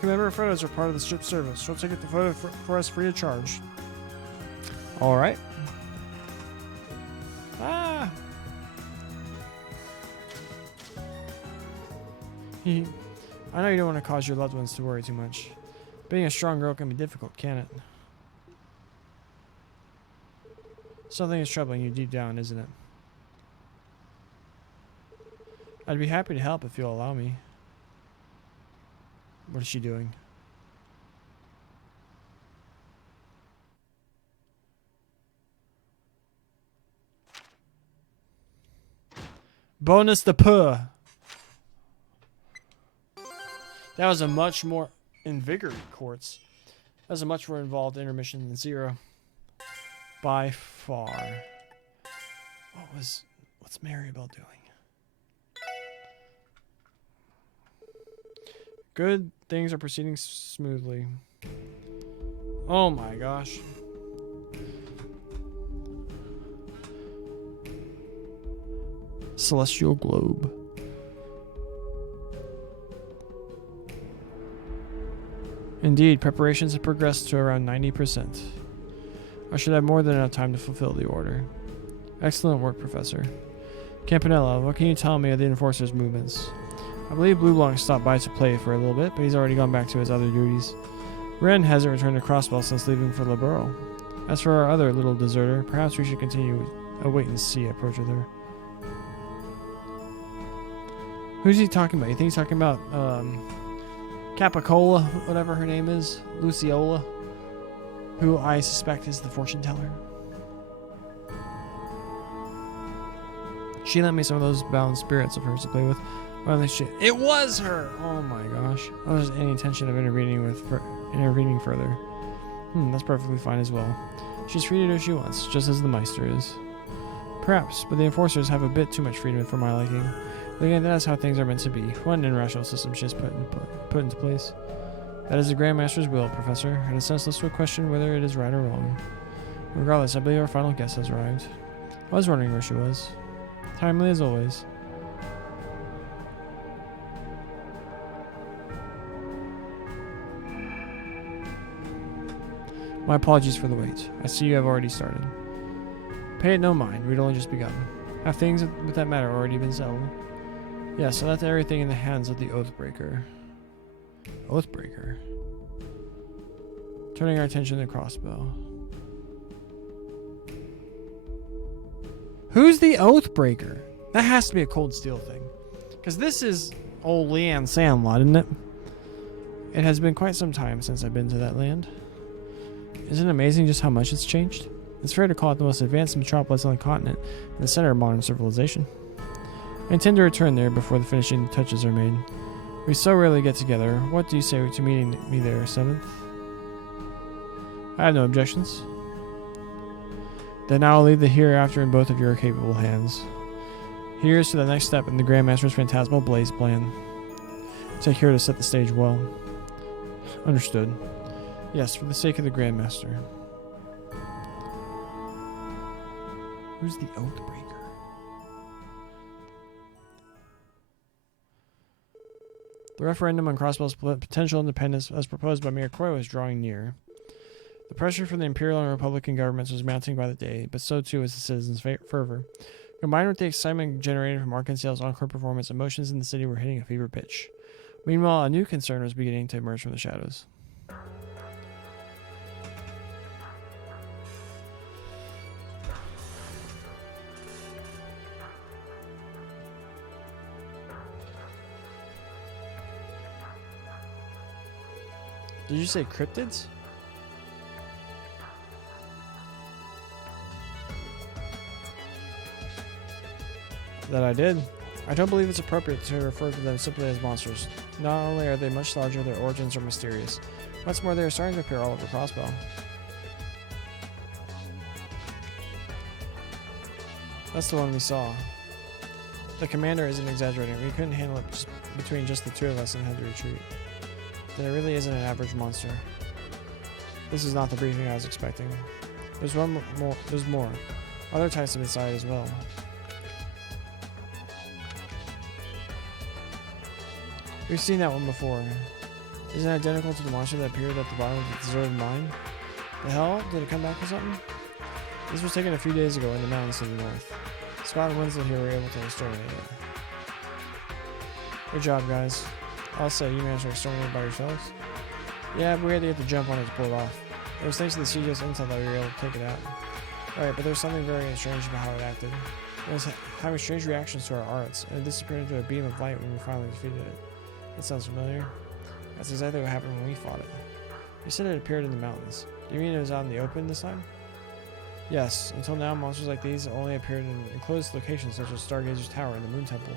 Commemorative photos are part of the ship service. She'll take the photo for us free of charge. Alright. Ah! I know you don't want to cause your loved ones to worry too much. Being a strong girl can be difficult, can't it? Something is troubling you deep down, isn't it? I'd be happy to help if you'll allow me. What is she doing? Bonus the puh. That was a much more invigorating quartz. That was a much more involved intermission than Zero. By far. What's Maribel doing? Good, things are proceeding smoothly. Oh my gosh. Celestial globe. Indeed, preparations have progressed to around 90%. I should have more than enough time to fulfill the order. Excellent work, Professor. Campanella, what can you tell me of the Enforcer's movements? I believe Blue Blanc stopped by to play for a little bit, but he's already gone back to his other duties. Ren hasn't returned to Crossbell since leaving for Liberl. As for our other little deserter, perhaps we should continue a wait-and-see approach with her. Who's he talking about? You think he's talking about, Capicola, whatever her name is? Luciola? Who I suspect is the fortune teller. She lent me some of those bound spirits of hers to play with. Well, shit. It was her! Oh my gosh. I don't have any intention of intervening further. That's perfectly fine as well. She's free to do as she wants, just as the Meister is. Perhaps, but the Enforcers have a bit too much freedom for my liking. But again, that's how things are meant to be. What an irrational system she has put into place. That is the Grandmaster's will, Professor, and it's senseless to question whether it is right or wrong. Regardless, I believe our final guest has arrived. I was wondering where she was. Timely as always. My apologies for the wait. I see you have already started. Pay it no mind, we'd only just begun. Have things with that matter already been settled? Yes, I left everything in the hands of the Oathbreaker. Oathbreaker? Turning our attention to the crossbow. Who's the Oathbreaker? That has to be a Cold Steel thing. Because this is old Leanne Sandlot, isn't it? It has been quite some time since I've been to that land. Isn't it amazing just how much it's changed? It's fair to call it the most advanced metropolis on the continent and the center of modern civilization. I intend to return there before the finishing touches are made. We so rarely get together. What do you say to meeting me there, 7th? I have no objections. Then I will leave the hereafter in both of your capable hands. Here's to the next step in the Grandmaster's Phantasmal Blaze plan. Take care to set the stage well. Understood. Yes, for the sake of the Grandmaster. Who's the Oathbreaker? The referendum on Crossbell's potential independence, as proposed by Mayor Croy, was drawing near. The pressure from the Imperial and Republican governments was mounting by the day, but so too was the citizens' fervor. Combined with the excitement generated from Arkansas's encore performance, emotions in the city were hitting a fever pitch. Meanwhile, a new concern was beginning to emerge from the shadows. Did you say cryptids? That I did. I don't believe it's appropriate to refer to them simply as monsters. Not only are they much larger, their origins are mysterious. What's more, they are starting to appear all over Crossbell. That's the one we saw. The commander isn't exaggerating. We couldn't handle it between just the two of us and had to retreat. Then it really isn't an average monster. This is not the briefing I was expecting. There's more. Other types have been sighted as well. We've seen that one before. Isn't it identical to the monster that appeared at the bottom of the deserted mine? The hell? Did it come back or something? This was taken a few days ago in the mountains to the north. Scott and Winslow here were able to exterminate it. Good job, guys. I'll say you managed to exterminate it by yourselves. Yeah, but we had to get the jump on it to pull it off. It was thanks to the CGS intel that we were able to take it out. Alright, but there's something very strange about how it acted. It was having strange reactions to our arts, and it disappeared into a beam of light when we finally defeated it. That sounds familiar. That's exactly what happened when we fought it. You said it appeared in the mountains. Do you mean it was out in the open this time? Yes, until now monsters like these only appeared in enclosed locations such as Stargazer's Tower and the Moon Temple.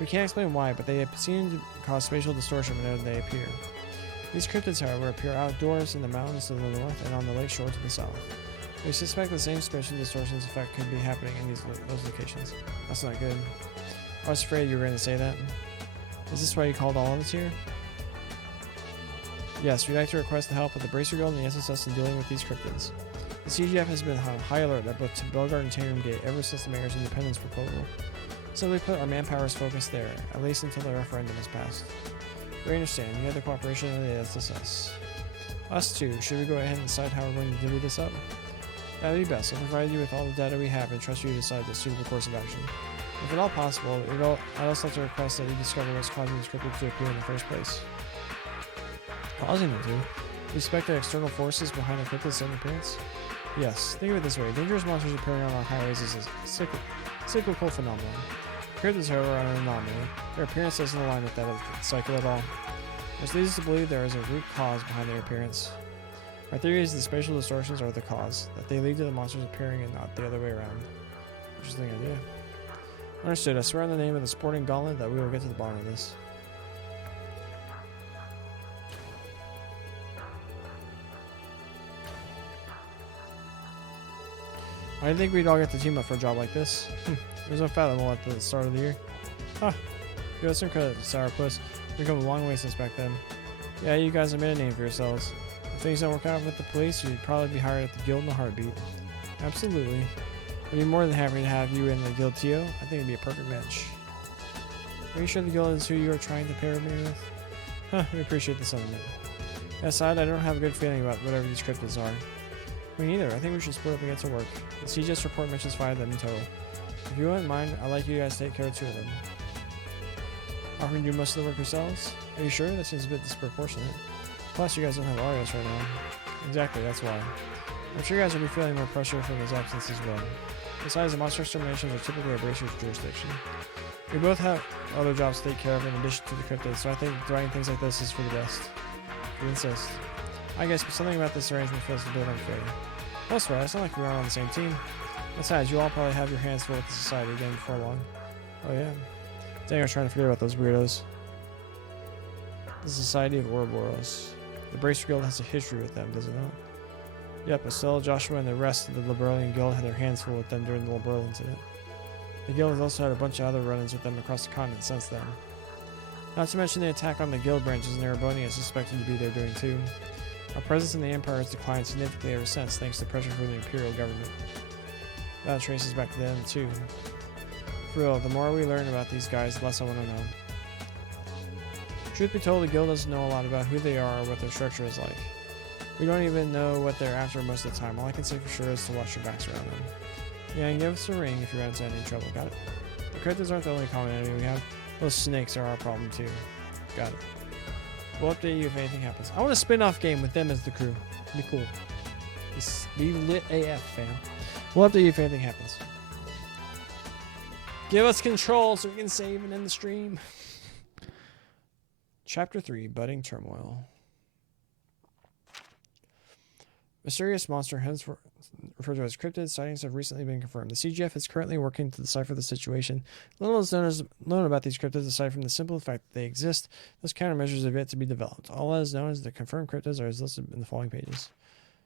We can't explain why, but they seem to cause spatial distortion whenever they appear. These cryptids, however, appear outdoors in the mountains to the north and on the lake shore to the south. We suspect the same spatial distortions effect could be happening in those locations. That's not good. I was afraid you were going to say that. Is this why you called all of us here? Yes, we'd like to request the help of the Bracer Guild and the SSS in dealing with these cryptids. The CGF has been on high alert at both Belgard and Tangram Gate ever since the mayor's independence proposal. So we put our manpower focused there, at least until the referendum is passed. We understand, you have the cooperation of the SSS. Us too, should we go ahead and decide how we're going to divvy this up? That would be best. I'll provide you with all the data we have and trust you to decide the suitable course of action. If at all possible, I'd also like to request that you discover what's causing these cryptids to appear in the first place. Causing them to? You suspect the external forces behind the cryptid's sudden appearance? Yes. Think of it this way. Dangerous monsters appearing on our highways is a cyclical phenomenon. Cryptids, however, are an anomaly. Their appearance doesn't align with that of the cycle at all. Which leads us to believe there is a root cause behind their appearance. Our theory is the spatial distortions are the cause, that they lead to the monsters appearing and not the other way around. Interesting idea. Understood. I swear on the name of the sporting gauntlet that we will get to the bottom of this. I didn't think we'd all get to team up for a job like this. It was unfathomable at the start of the year. Huh. Give us some credit, Sourpuss. We've come a long way since back then. Yeah, you guys have made a name for yourselves. If things don't work out with the police, you'd probably be hired at the guild in a heartbeat. Absolutely. I'd be more than happy to have you in the guild, Tio. I think it'd be a perfect match. Are you sure the guild is who you are trying to pair me with? Huh, we appreciate the sentiment. Aside, I don't have a good feeling about whatever these cryptids are. Me neither. I think we should split up and get to work. The CGS report mentions 5 of them in total. If you wouldn't mind, I'd like you guys to take care of 2 of them. Offering to do most of the work yourselves? Are you sure? That seems a bit disproportionate. Plus, you guys don't have Arios right now. Exactly, that's why. I'm sure you guys will be feeling more pressure from his absence as well. Besides, the monster exterminations are typically a Bracer's jurisdiction. We both have other jobs to take care of in addition to the cryptids, so I think doing things like this is for the best. If you insist. I guess something about this arrangement feels a bit unfair. That's right, it's not like we aren't on the same team. Besides, you all probably have your hands full with the society again before long. Oh yeah. Dang, I was trying to forget about those weirdos. The Society of Ouroboros. The Bracer Guild has a history with them, does it not? Yep, Estelle, Joshua, and the rest of the Liberalian Guild had their hands full with them during the Liberal incident. The Guild has also had a bunch of other run-ins with them across the continent since then. Not to mention the attack on the Guild branches in Ereboni is suspected to be there doing too. Our presence in the Empire has declined significantly ever since, thanks to pressure from the Imperial government. That traces back to them too. For real, the more we learn about these guys, the less I want to know. Truth be told, the Guild doesn't know a lot about who they are or what their structure is like. We don't even know what they're after most of the time. All I can say for sure is to watch your backs around them. Yeah, and give us a ring if you run into any trouble. Got it? The cryptids aren't the only common enemy we have. Those snakes are our problem too. Got it. We'll update you if anything happens. I want a spin-off game with them as the crew. Be cool. Be lit AF, fam. We'll update you if anything happens. Give us control so we can save and end the stream. Chapter 3, Budding Turmoil. Mysterious monster, hence referred to as cryptid, sightings have recently been confirmed. The CGF is currently working to decipher the situation. Little is known about these cryptids aside from the simple fact that they exist. Those countermeasures have yet to be developed. All that is known is the confirmed cryptids are as listed in the following pages.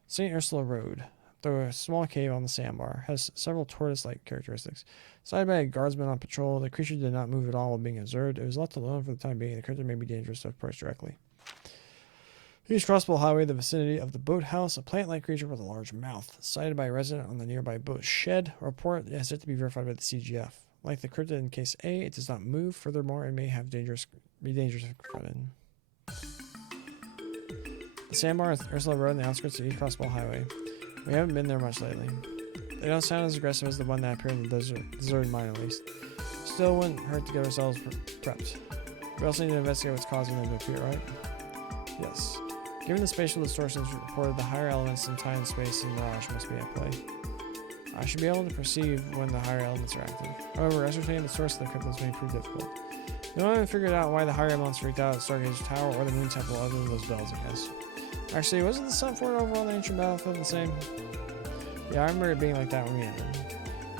St. Ursula Road. Though a small cave on the sandbar, has several tortoise-like characteristics. Sighted by a guardsman on patrol, the creature did not move at all while being observed. It was left alone for the time being. The cryptid may be dangerous to approach directly. Huge crossbow highway, the vicinity of the boathouse, a plant-like creature with a large mouth. Sighted by a resident on the nearby boat shed. A report has yet to be verified by the CGF. Like the cryptid in case A, it does not move. Furthermore, it may have be dangerous if confronted. The sandbar is Ursula Road on the outskirts of East Crossbow Highway. We haven't been there much lately. They don't sound as aggressive as the one that appeared in the deserted mine, at least. Still wouldn't hurt to get ourselves prepped. We also need to investigate what's causing them to appear, right? Yes. Given the spatial distortions reported, the higher elements in time, space, and mirage must be at play. I should be able to perceive when the higher elements are active. However, ascertaining the source of the cryptids may prove difficult. No one haven't figured out why the higher elements freaked out at Stargaze Tower or the Moon Temple other than those bells, I guess. Actually, wasn't the Sun Fort over on the ancient battlefield the same? Yeah, I remember it being like that when we entered.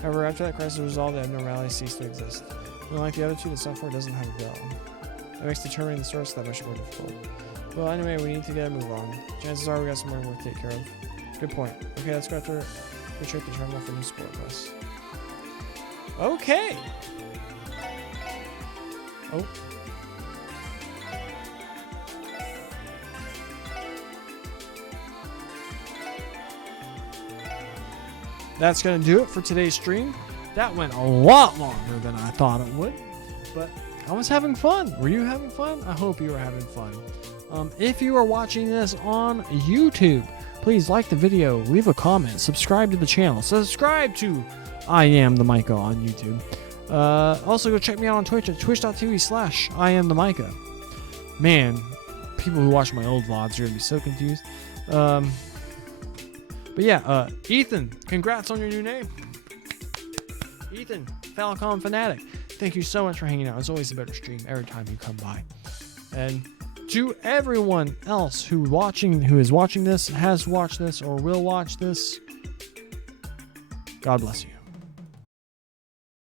However, after that crisis was resolved, the abnormality ceased to exist. Unlike the other two, the Sun Fort doesn't have a bell. That makes determining the source that much more difficult. Well, anyway, we need to get a move on. Chances are we got some more work to take care of. Good point. Okay, let's go after infiltrate the terminal for new support quests. Okay! Oh. That's going to do it for today's stream. That went a lot longer than I thought it would, but I was having fun. Were you having fun? I hope you were having fun. If you are watching this on YouTube, please like the video, leave a comment, subscribe to the channel, subscribe to I Am the Micah on YouTube. Also, go check me out on Twitch at twitch.tv/IamTheMicah. Man, people who watch my old vlogs are going to be so confused. But yeah, Ethan, congrats on your new name. Ethan, Falcon Fanatic, thank you so much for hanging out. It's always a better stream every time you come by. And to everyone else who is watching this, has watched this, or will watch this, God bless you.